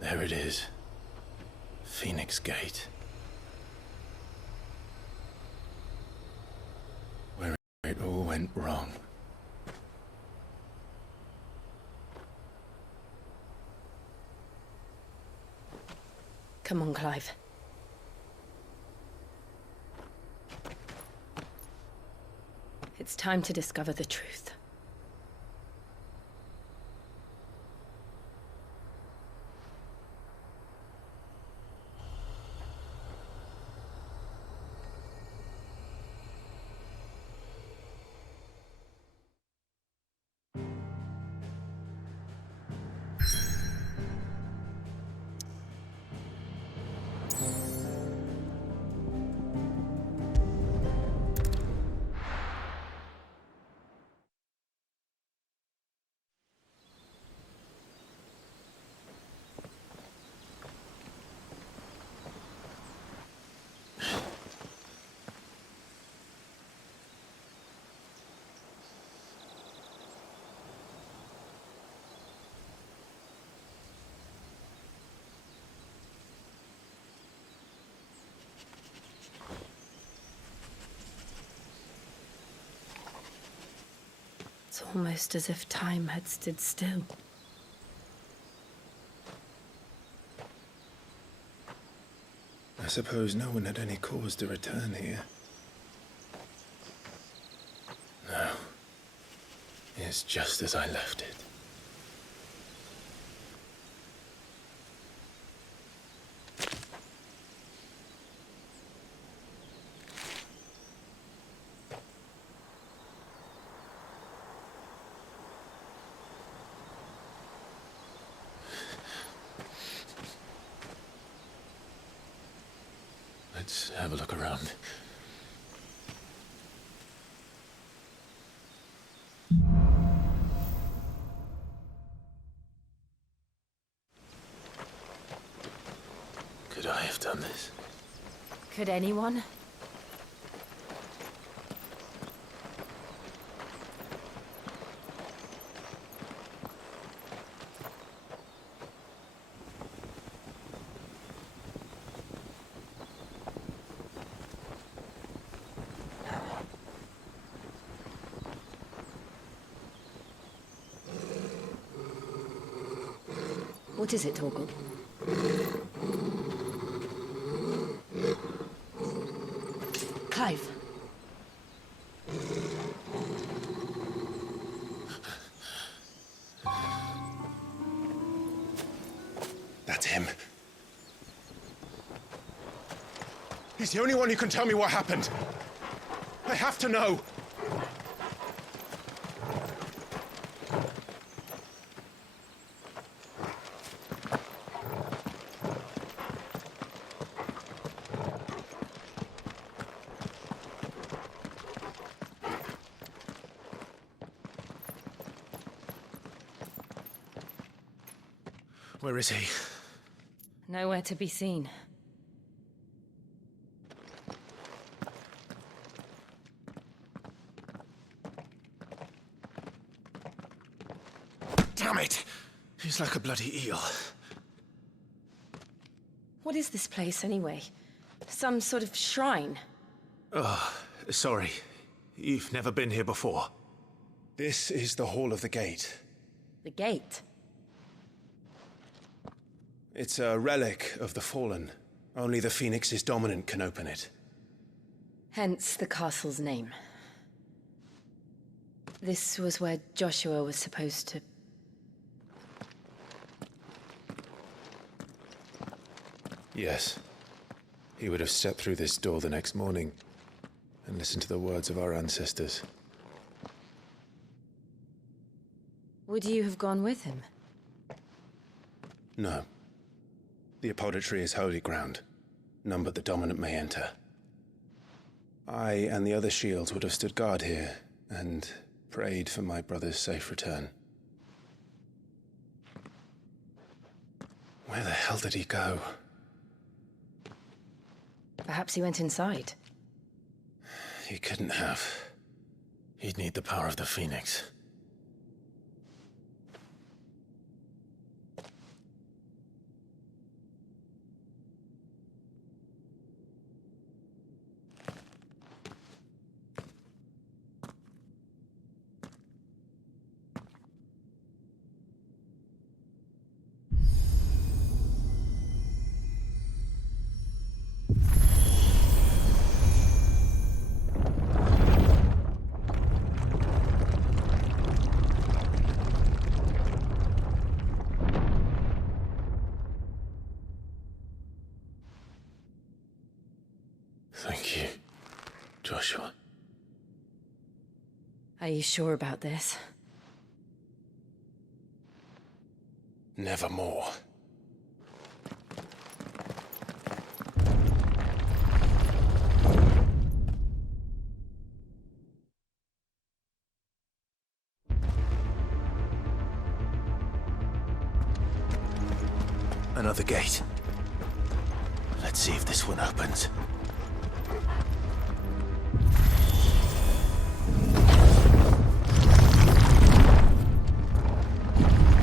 There it is. Phoenix Gate. Where it all went wrong. Come on, Clive. It's time to discover the truth. It's almost as if time had stood still. I suppose no one had any cause to return here. No. It's just as I left it. Let's have a look around. Could I have done this? Could anyone? What is it, Torgal? Clive. That's him. He's the only one who can tell me what happened. I have to know. Where is he? Nowhere to be seen. Damn it! He's like a bloody eel. What is this place, anyway? Some sort of shrine? Oh, sorry. You've never been here before. This is the Hall of the Gate. The gate? It's a relic of the Fallen. Only the Phoenix's dominant can open it. Hence the castle's name. This was where Joshua was supposed to... Yes. He would have stepped through this door the next morning and listened to the words of our ancestors. Would you have gone with him? No. The apodatory is holy ground. None but the dominant may enter. I and the other shields would have stood guard here and prayed for my brother's safe return. Where the hell did he go? Perhaps he went inside. He couldn't have. He'd need the power of the Phoenix. Thank you, Joshua. Are you sure about this? Nevermore. Another gate. Let's see if this one opens.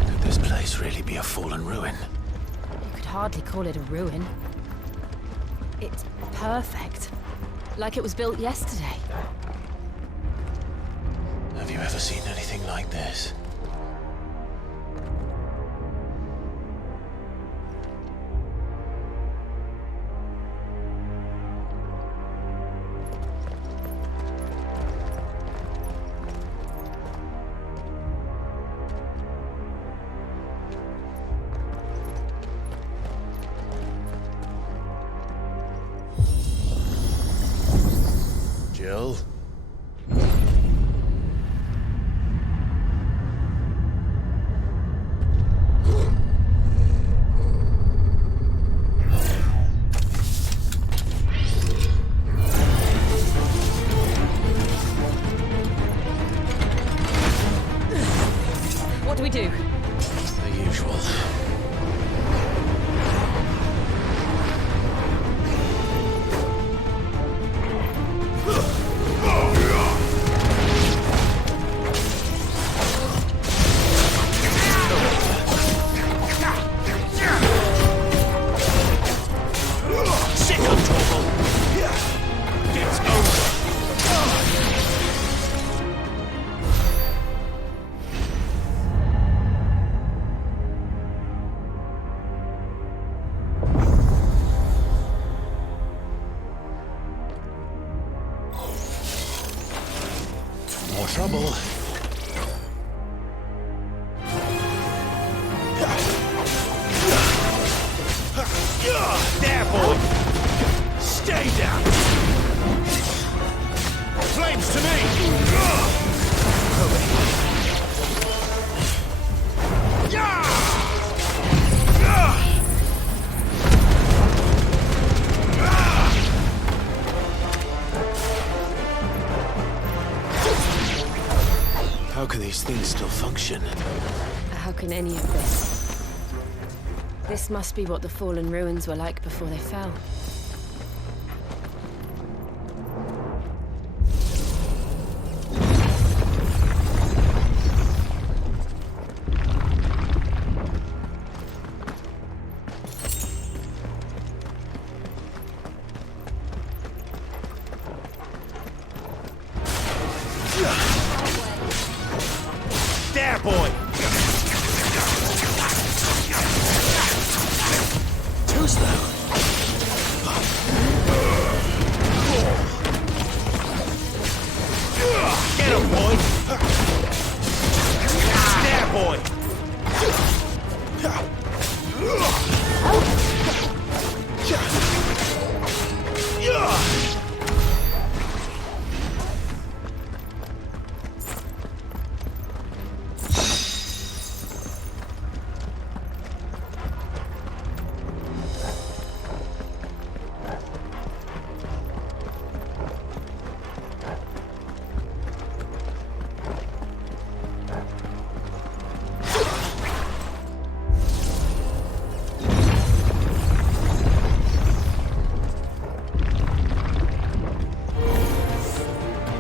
Could this place really be a fallen ruin? You could hardly call it a ruin. It's perfect. Like it was built yesterday. Have you ever seen anything like this? Jill? What do we do? The usual. More trouble. There, boy! Stay down! Flames to me! How can these things still function? How can any of this? This must be what the fallen ruins were like before they fell. There, boy! Too slow. Get him, boy! There, boy!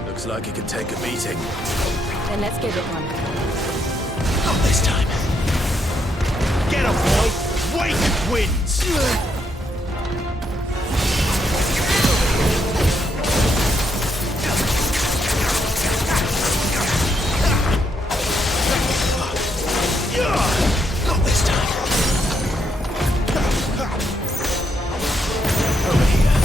Looks like it could take a beating. Then let's give it one. Not this time. Get him, boy! Wake wins! Not this time. Over here.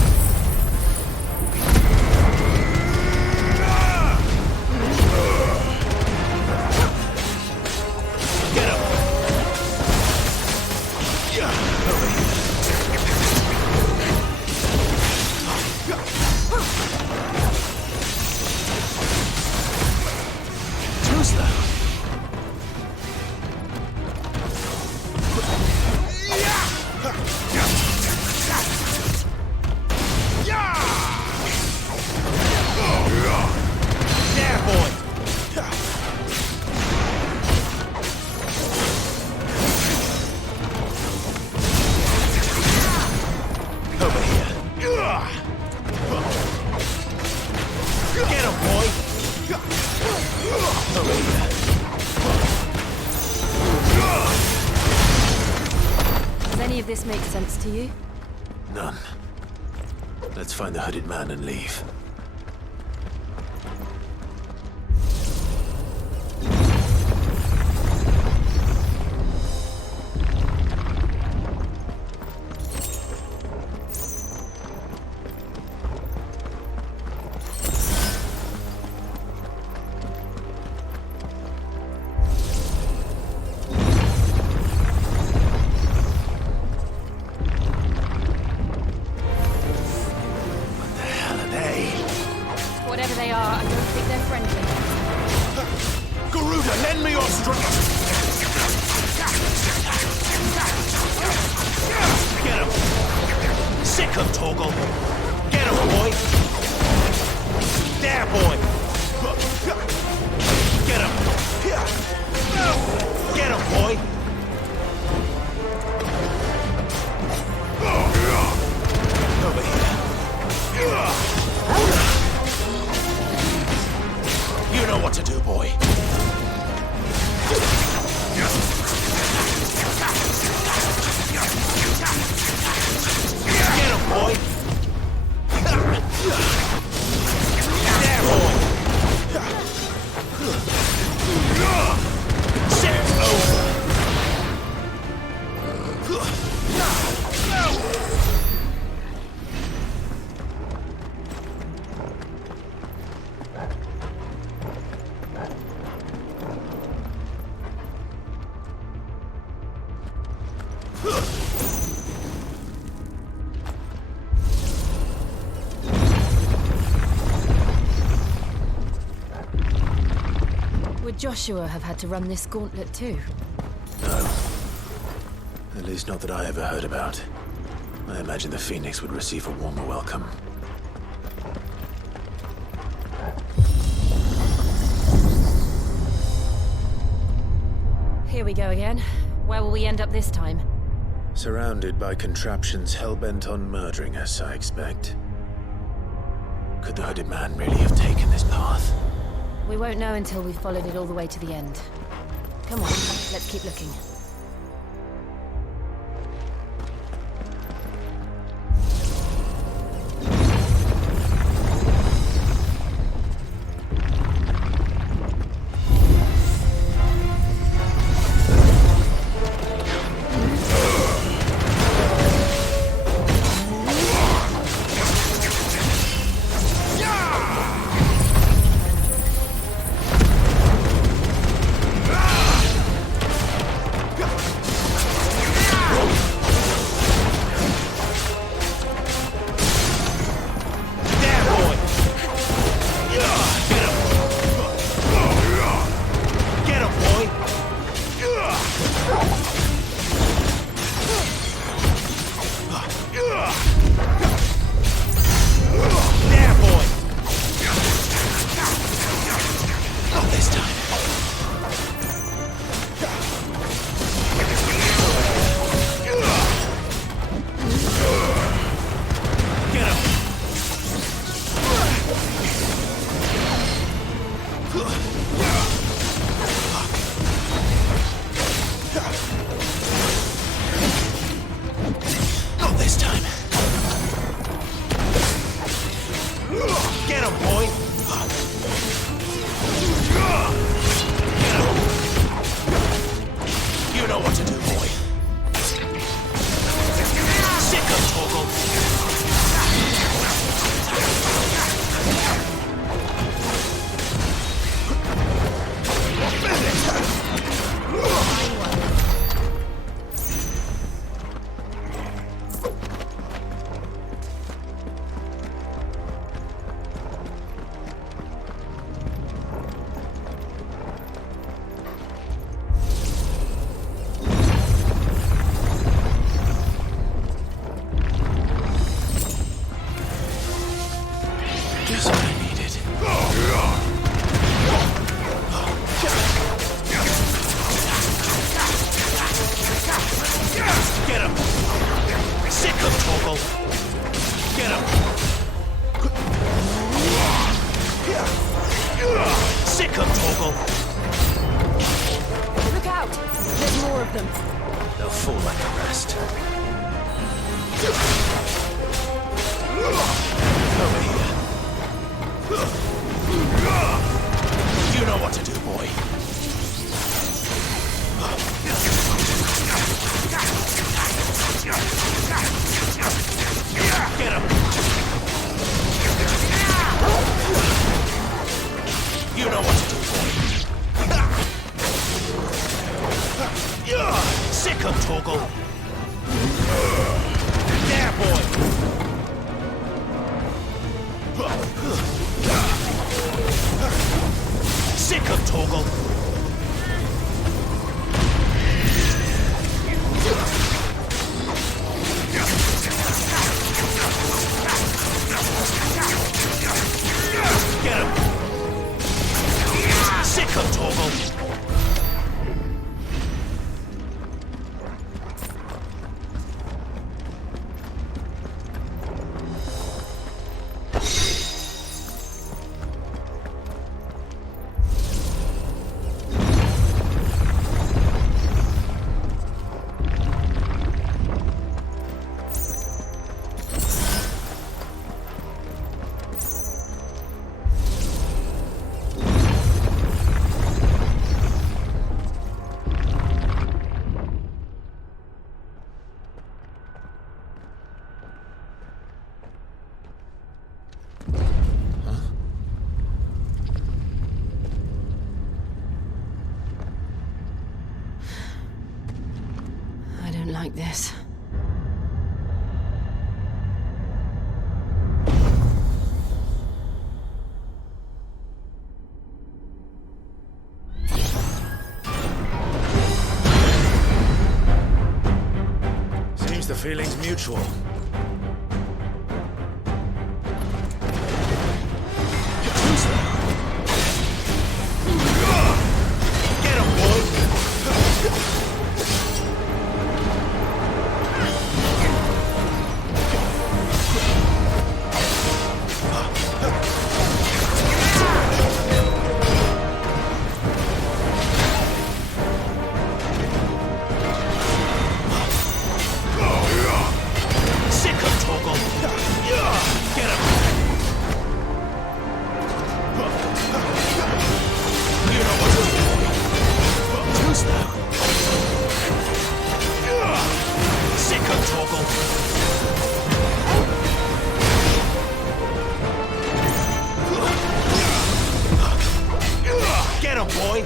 Get him! Over here. Too slow. There, boy! Over here. Get him, boy! Over here. Does any of this make sense to you? None. Let's find the hooded man and leave. they are, I don't think they're friendly. Garuda, lend me your strength! Get him! Sick him, Torgal! Get him, boy! There, boy! Get him! Get him, boy! Over here. You know what to do, boy. Get him, boy! There, boy! Set over! Would Joshua have had to run this gauntlet too? No. At least not that I ever heard about. I imagine the Phoenix would receive a warmer welcome. Here we go again. Where will we end up this time? Surrounded by contraptions hell-bent on murdering us, I expect. Could the hooded man really have taken this path? We won't know until we've followed it all the way to the end. Come on, let's keep looking. Torgal. Get him! Sick him, Torgal! Like this. Seems the feeling's mutual. Get him, boy! Get him, boy!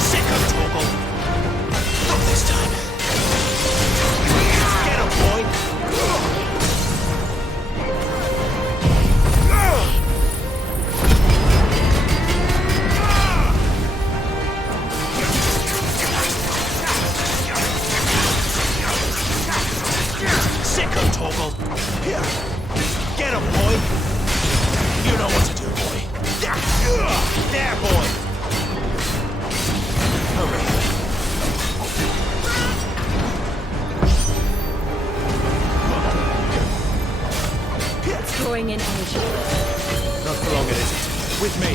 Sick of Torgal! Not this time! Get him, boy! Sick of Torgal! Get him, boy! You know what to do, boy! There, boy! Hurry. It's going in energy. Not for long, it isn't. With me.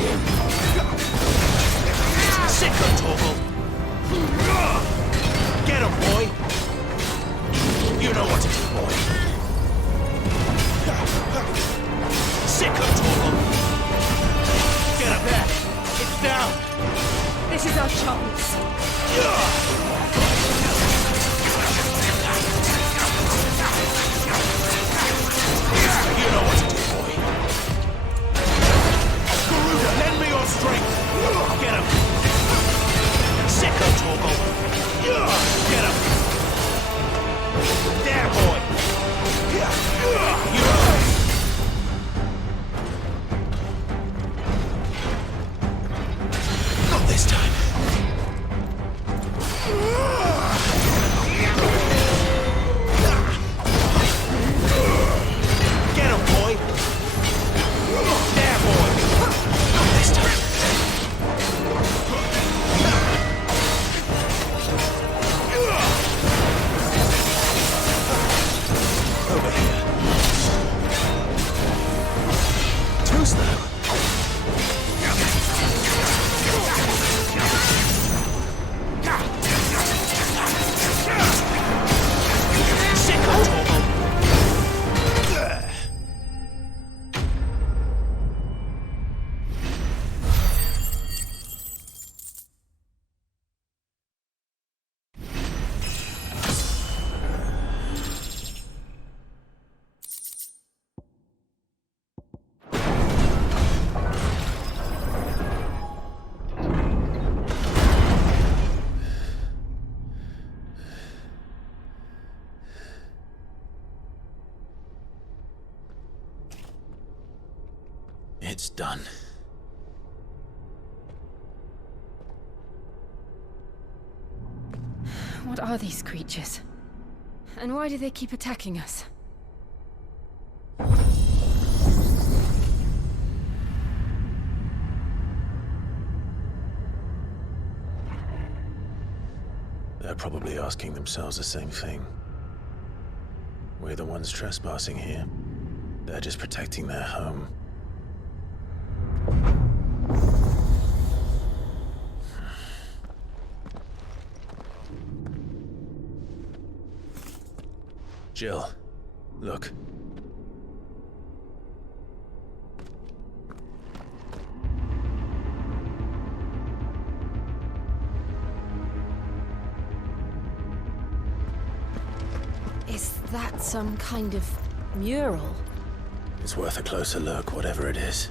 Sick of Torgal! Get him, boy! You know what to do, boy. Sick of Torgal! Get up there! It's down! This is our chance. You know what to do, boy. Garuda, lend me your strength! Get him! Sick of Torgal! Get him! There, boy! Not this time. Get him, boy! There, boy! Not this time. Over here. Too slow. Sick of Torgal. It's done. What are these creatures? And why do they keep attacking us? They're probably asking themselves the same thing. We're the ones trespassing here. They're just protecting their home. Jill, look. Is that some kind of mural? It's worth a closer look, whatever it is.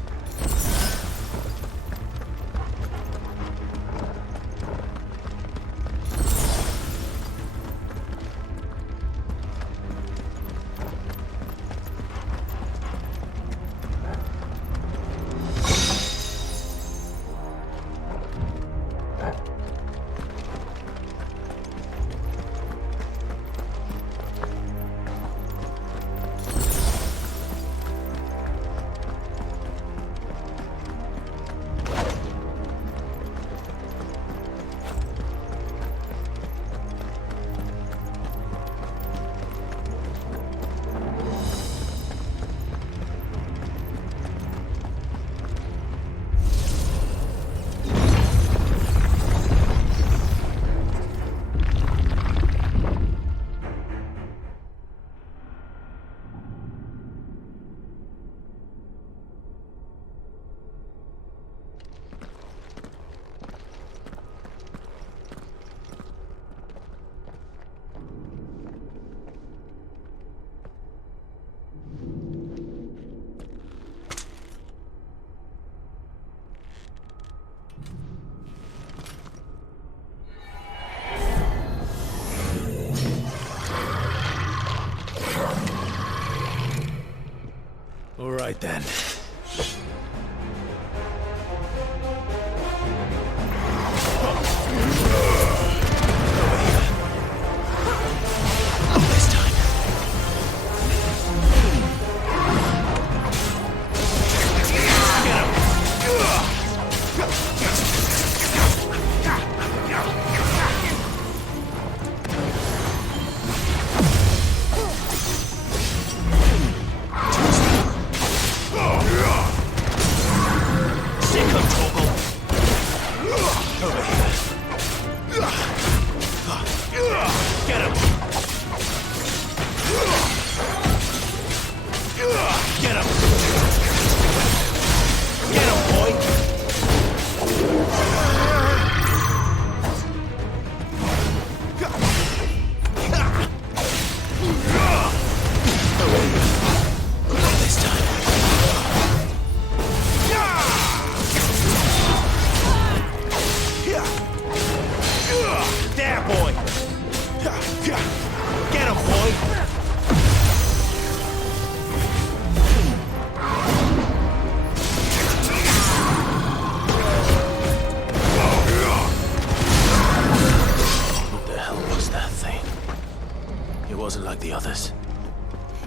All right then.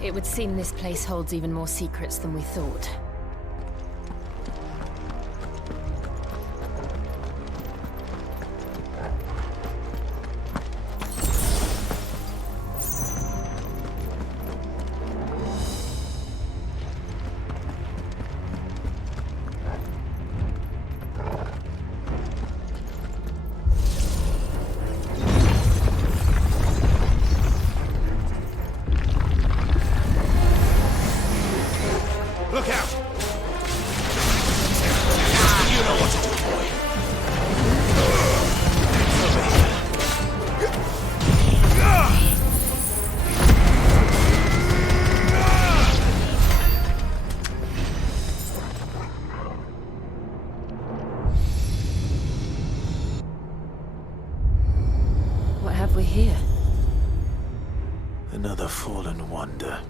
It would seem this place holds even more secrets than we thought. Look out! You know what to do, boy. What have we here? Another fallen wonder.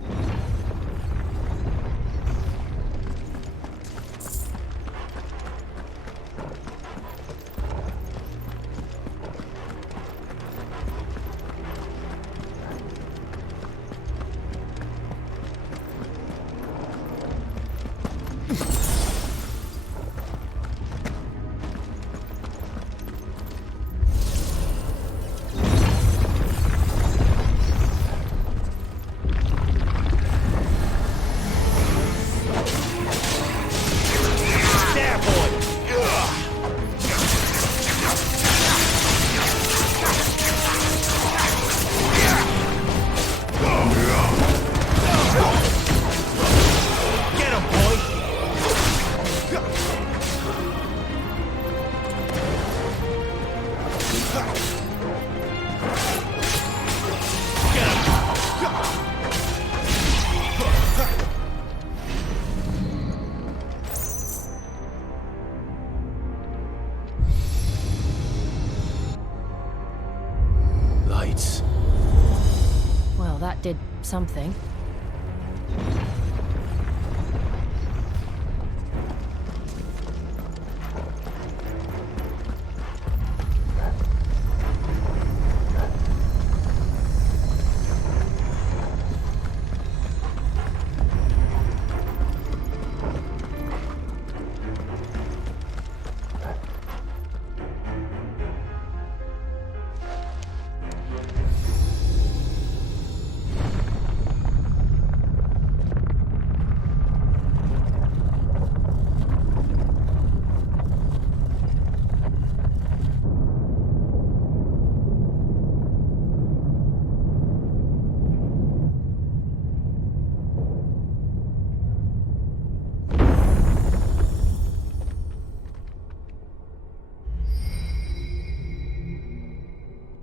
did something.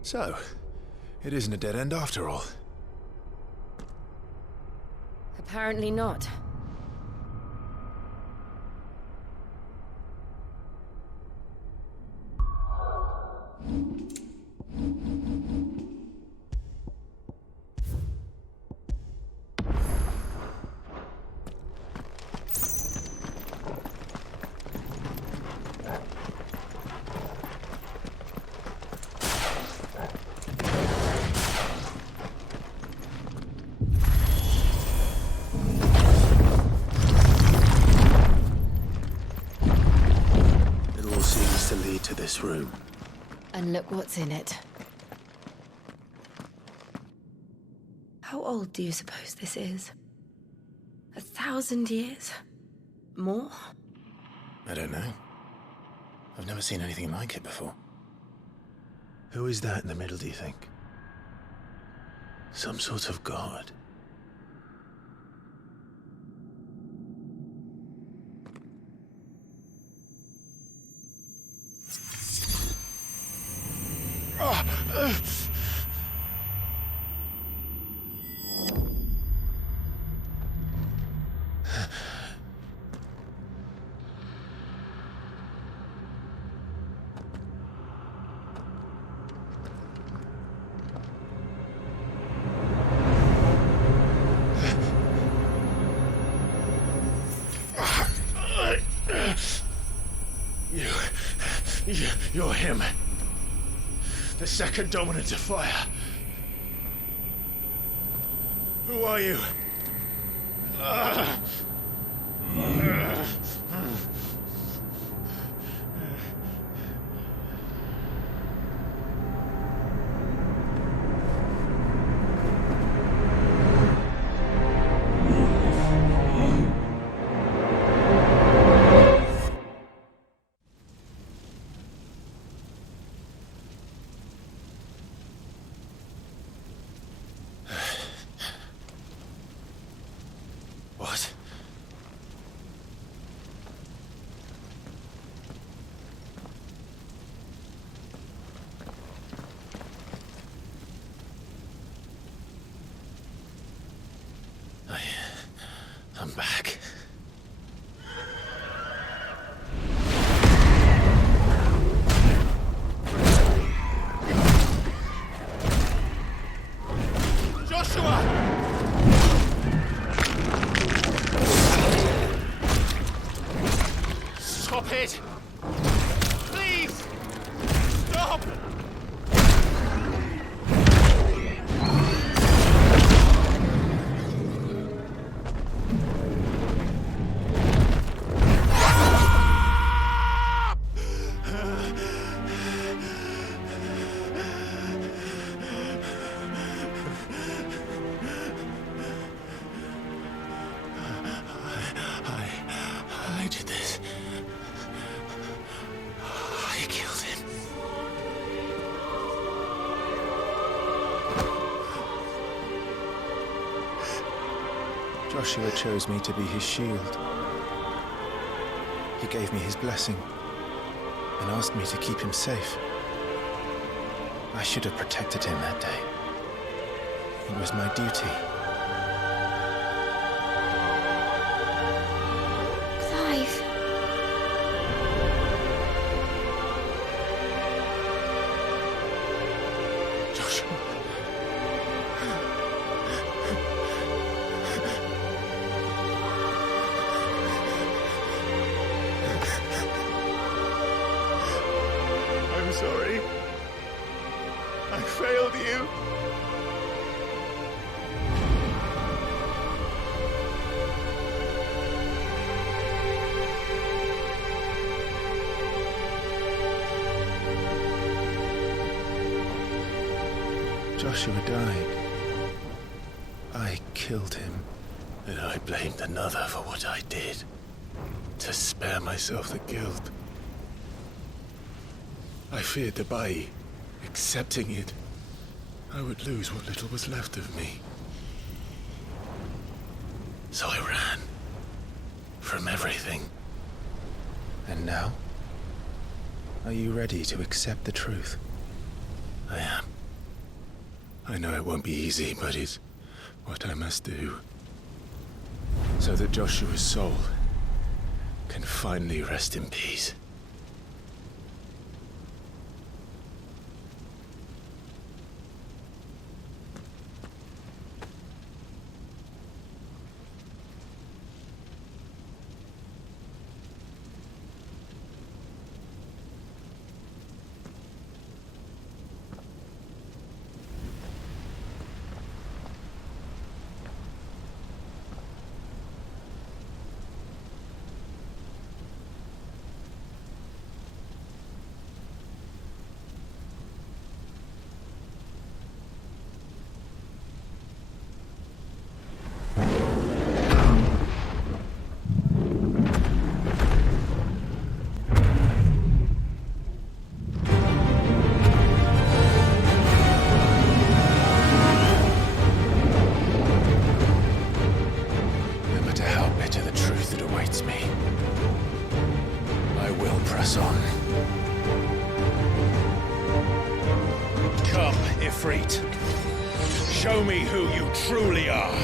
So, it isn't a dead end after all. Apparently not. This room. And look what's in it. How old do you suppose this is? 1,000 years? More? I don't know. I've never seen anything like it before. Who is that in the middle, do you think? Some sort of god? You're him. The second dominant of fire. Who are you? What? I'm back. Stop it! Please! Stop! I did this. I killed him. Joshua chose me to be his shield. He gave me his blessing and asked me to keep him safe. I should have protected him that day. It was my duty. Clive. sorry. I failed you. Joshua died. I killed him. And I blamed another for what I did, to spare myself the guilt. I feared that by accepting it, I would lose what little was left of me. So I ran from everything. And now? Are you ready to accept the truth? I am. I know it won't be easy, but it's what I must do. So that Joshua's soul can finally rest in peace. Come, Ifrit. Show me who you truly are.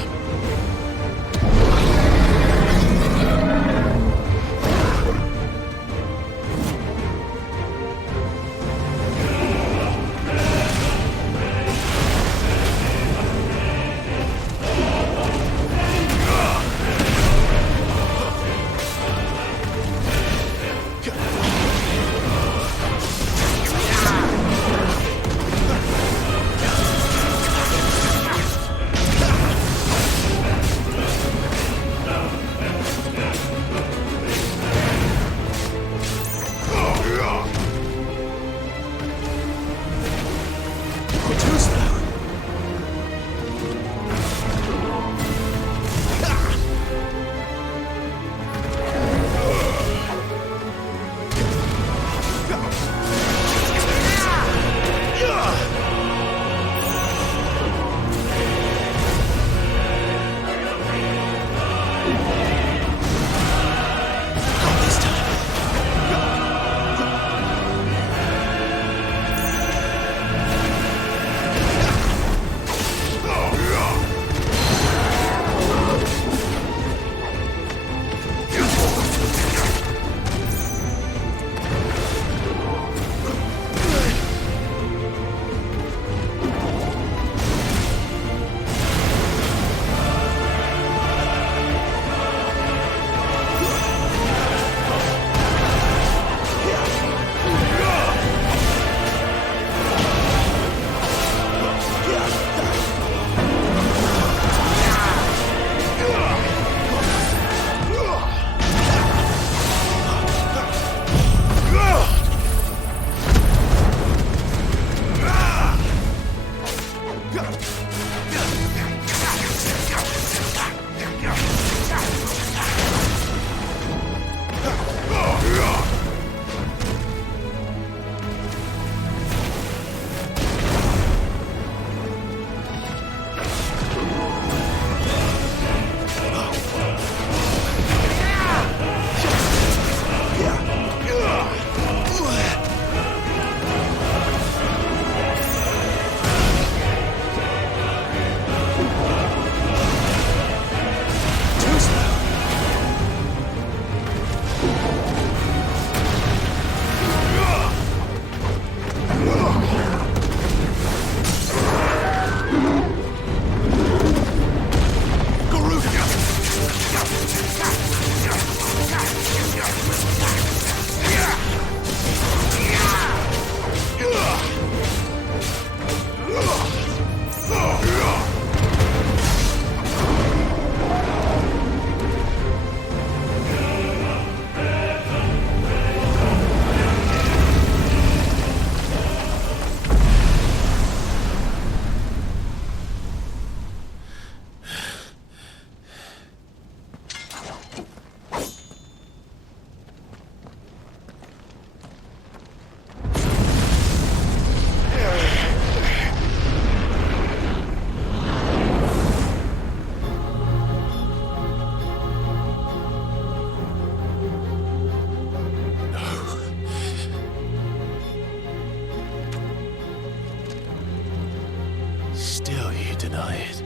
deny it.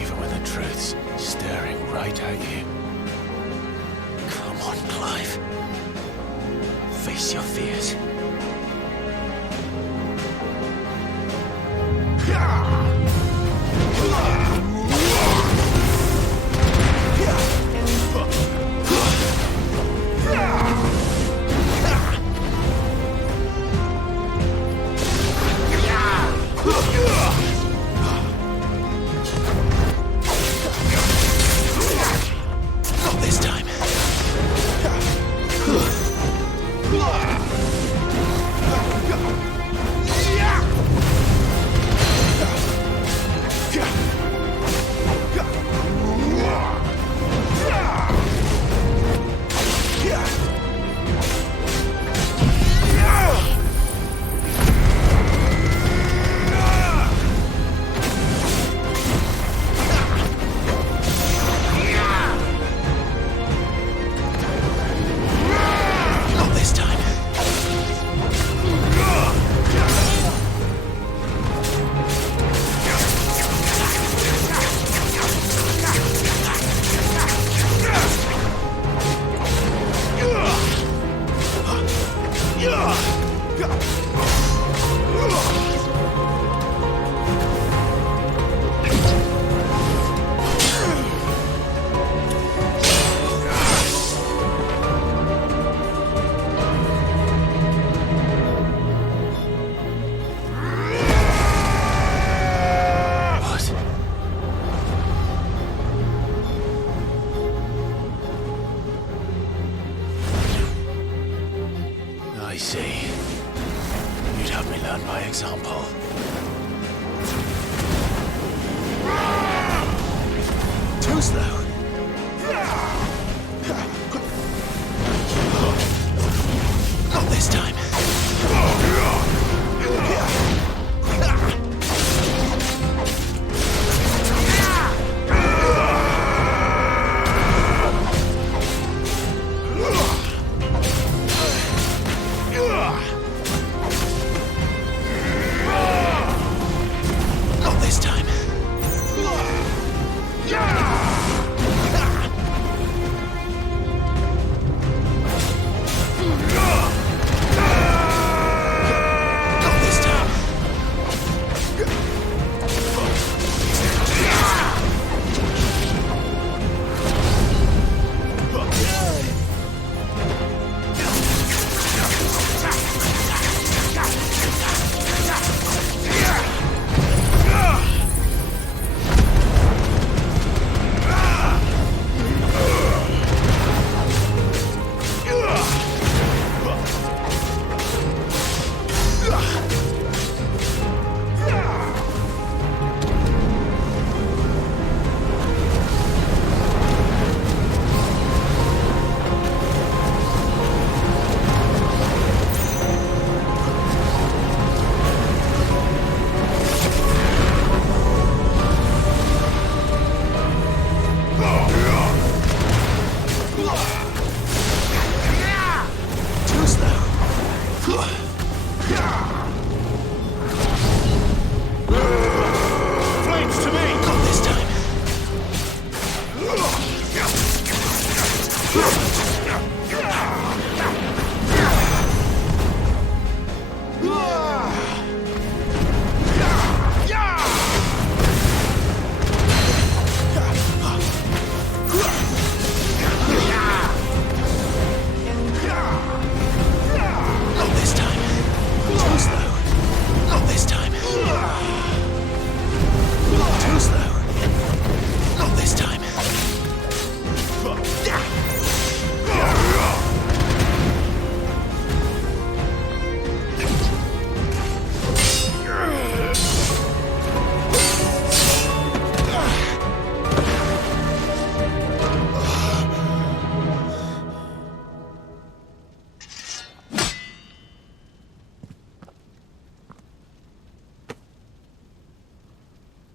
Even when the truth's staring right at you. Come on, Clive. Face your fears. Not this time. Not this time. I see. You'd have me learn by example. Too slow. Not this time. Not this time. Not this time. Too slow. Flames to me! Not this time. Not this time. Too slow. Not this time. Too slow. Not this time.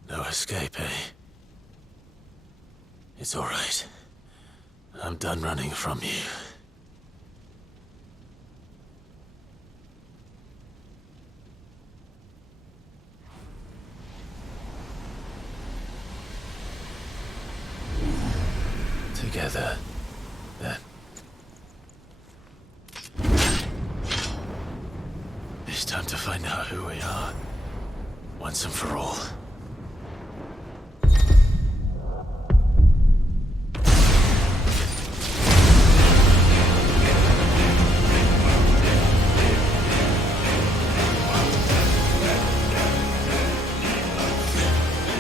No escape, eh? It's all right. I'm done running from you. to find out who we are, once and for all.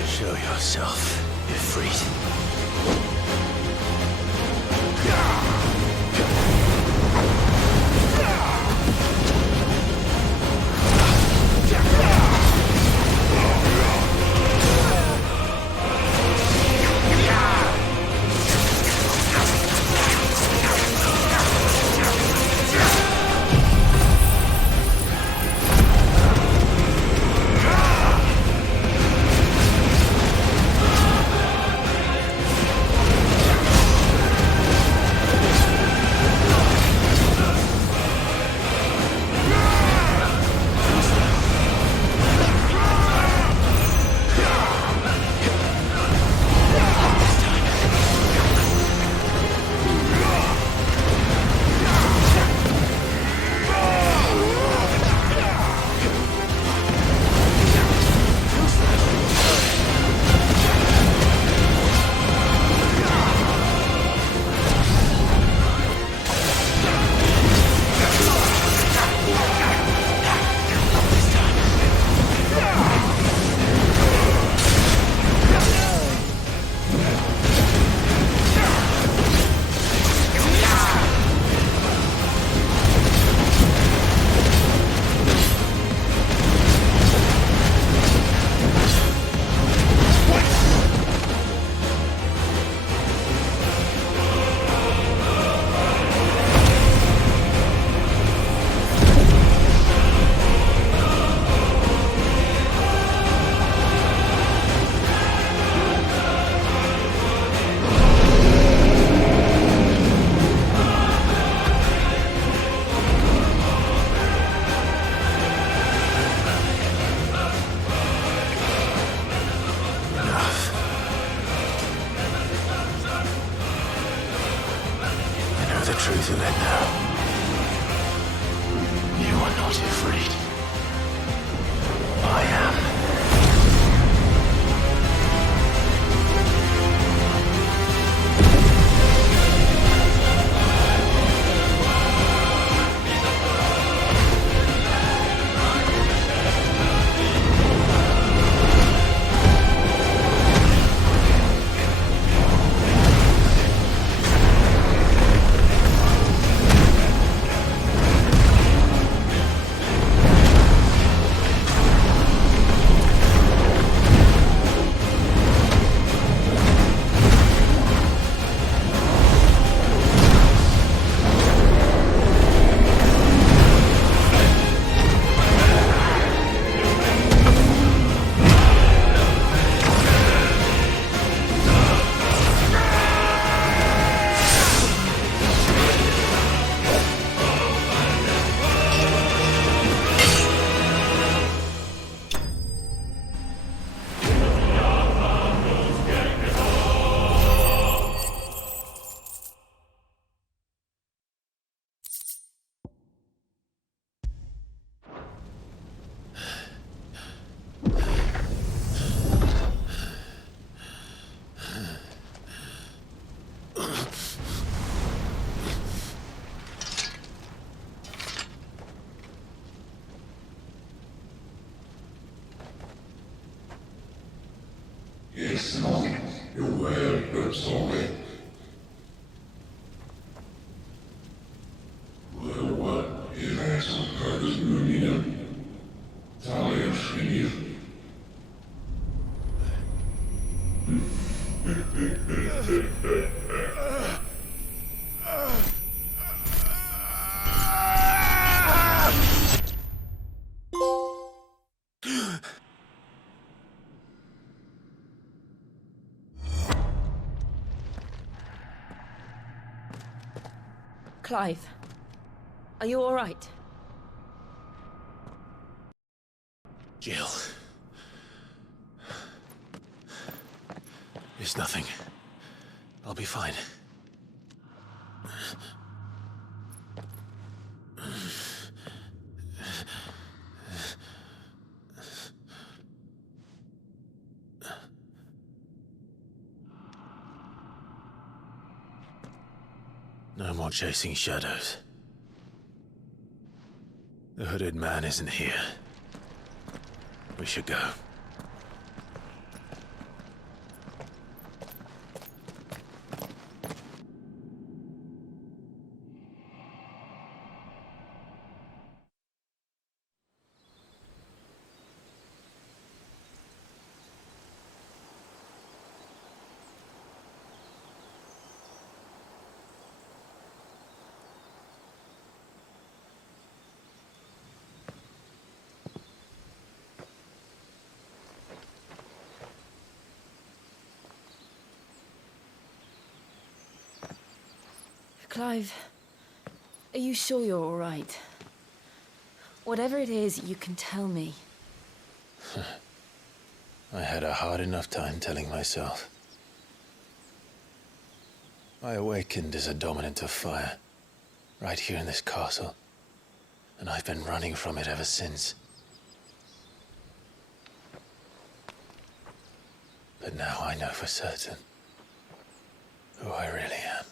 Show yourself, ifrit. Truth of it now. You are not afraid. I am. Clive, are you all right? Jill. It's nothing. I'll be fine. No more chasing shadows. The hooded man isn't here. We should go. Clive, are you sure you're all right? Whatever it is, you can tell me. I had a hard enough time telling myself. I awakened as a dominant of fire, right here in this castle, and I've been running from it ever since. But now I know for certain who I really am.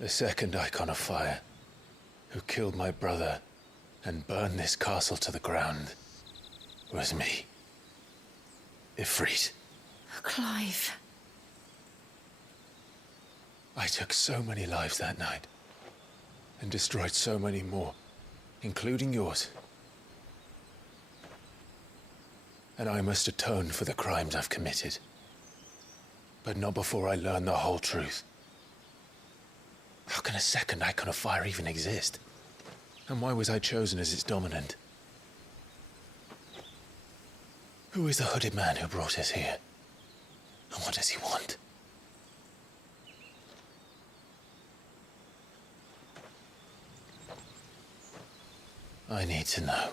The second icon of fire, who killed my brother and burned this castle to the ground, was me. Ifrit. Clive. I took so many lives that night, and destroyed so many more, including yours. And I must atone for the crimes I've committed. But not before I learn the whole truth. How can a second icon of fire even exist? And why was I chosen as its dominant? Who is the hooded man who brought us here? And what does he want? I need to know.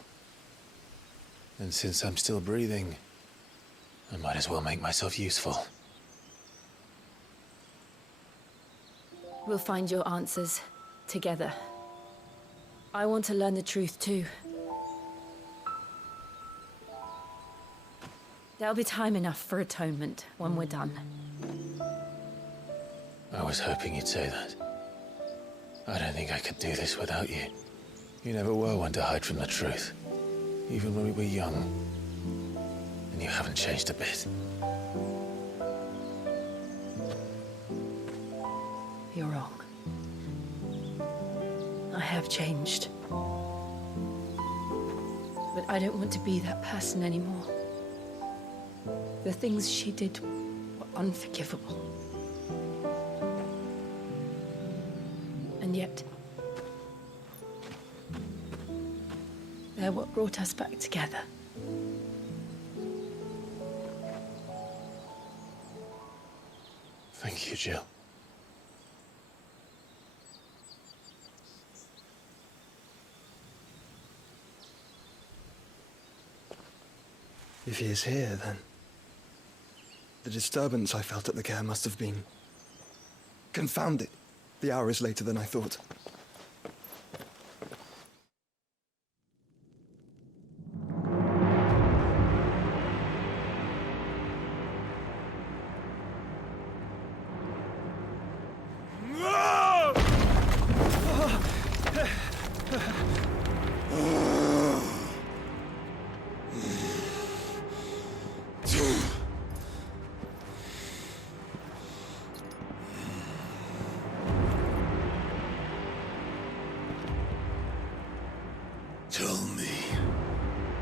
And since I'm still breathing, I might as well make myself useful. We'll find your answers together. I want to learn the truth too. There'll be time enough for atonement when we're done. I was hoping you'd say that. I don't think I could do this without you. You never were one to hide from the truth, even when we were young. And you haven't changed a bit. You're wrong. I have changed. But I don't want to be that person anymore. The things she did were unforgivable. And yet, they're what brought us back together. Thank you, Jill. If he is here, then the disturbance I felt at the care must have been confounded. The hour is later than I thought. Tell me,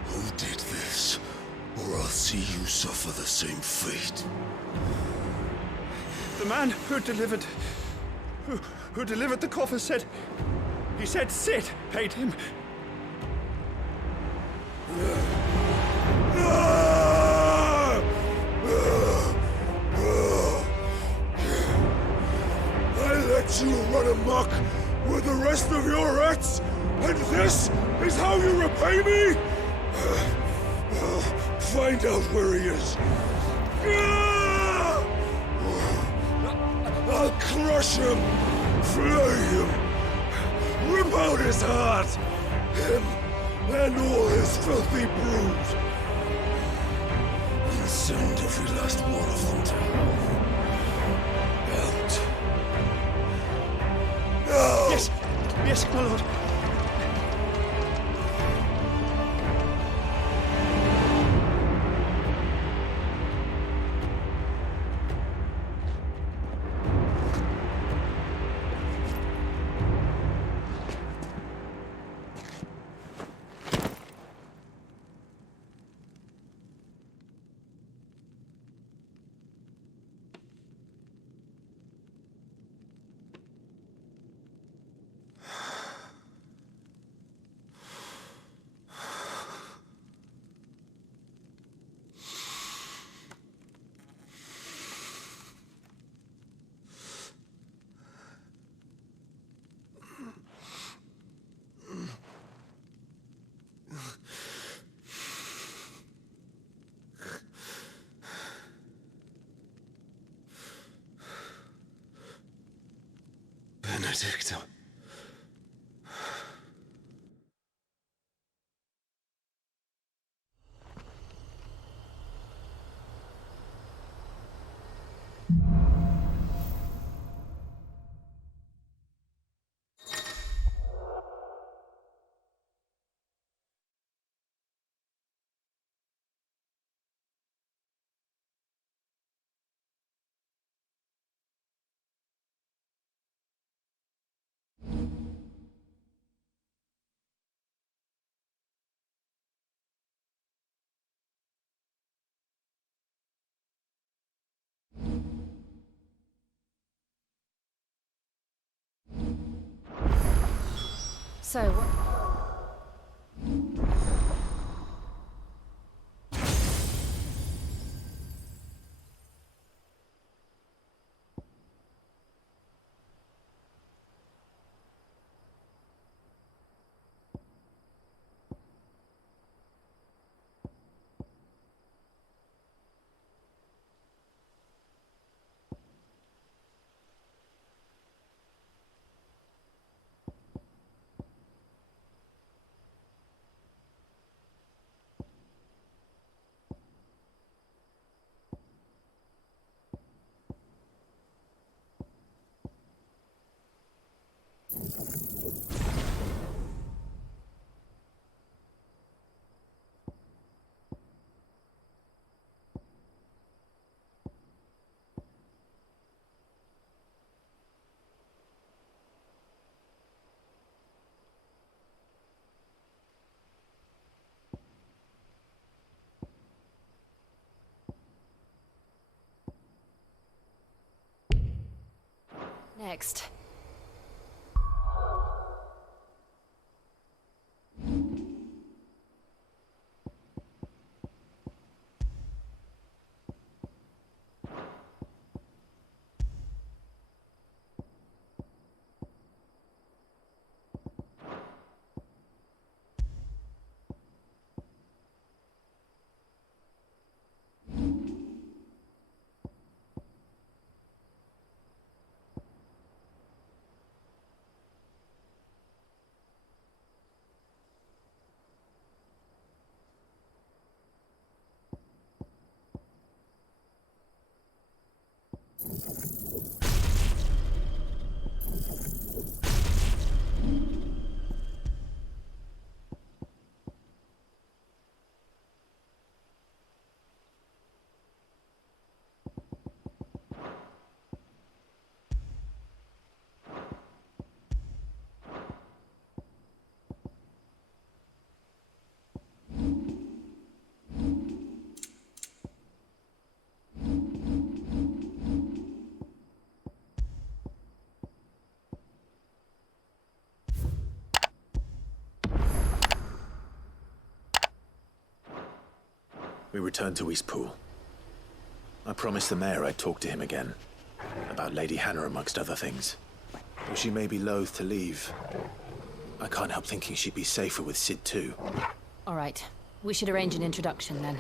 who did this, or I'll see you suffer the same fate. The man who delivered the coffer said, he said Sid paid him. I let you run amok with the rest of your rats, and this is how you repay me? Find out where he is. I'll crush him, flay him, rip out his heart, him and all his filthy brood, and send every last one of them to hell. Yes, my lord. Benedicta. So, next. We returned to Eastpool. I promised the mayor I'd talk to him again. About Lady Hannah, amongst other things. Though she may be loath to leave, I can't help thinking she'd be safer with Sid too. All right. We should arrange an introduction then.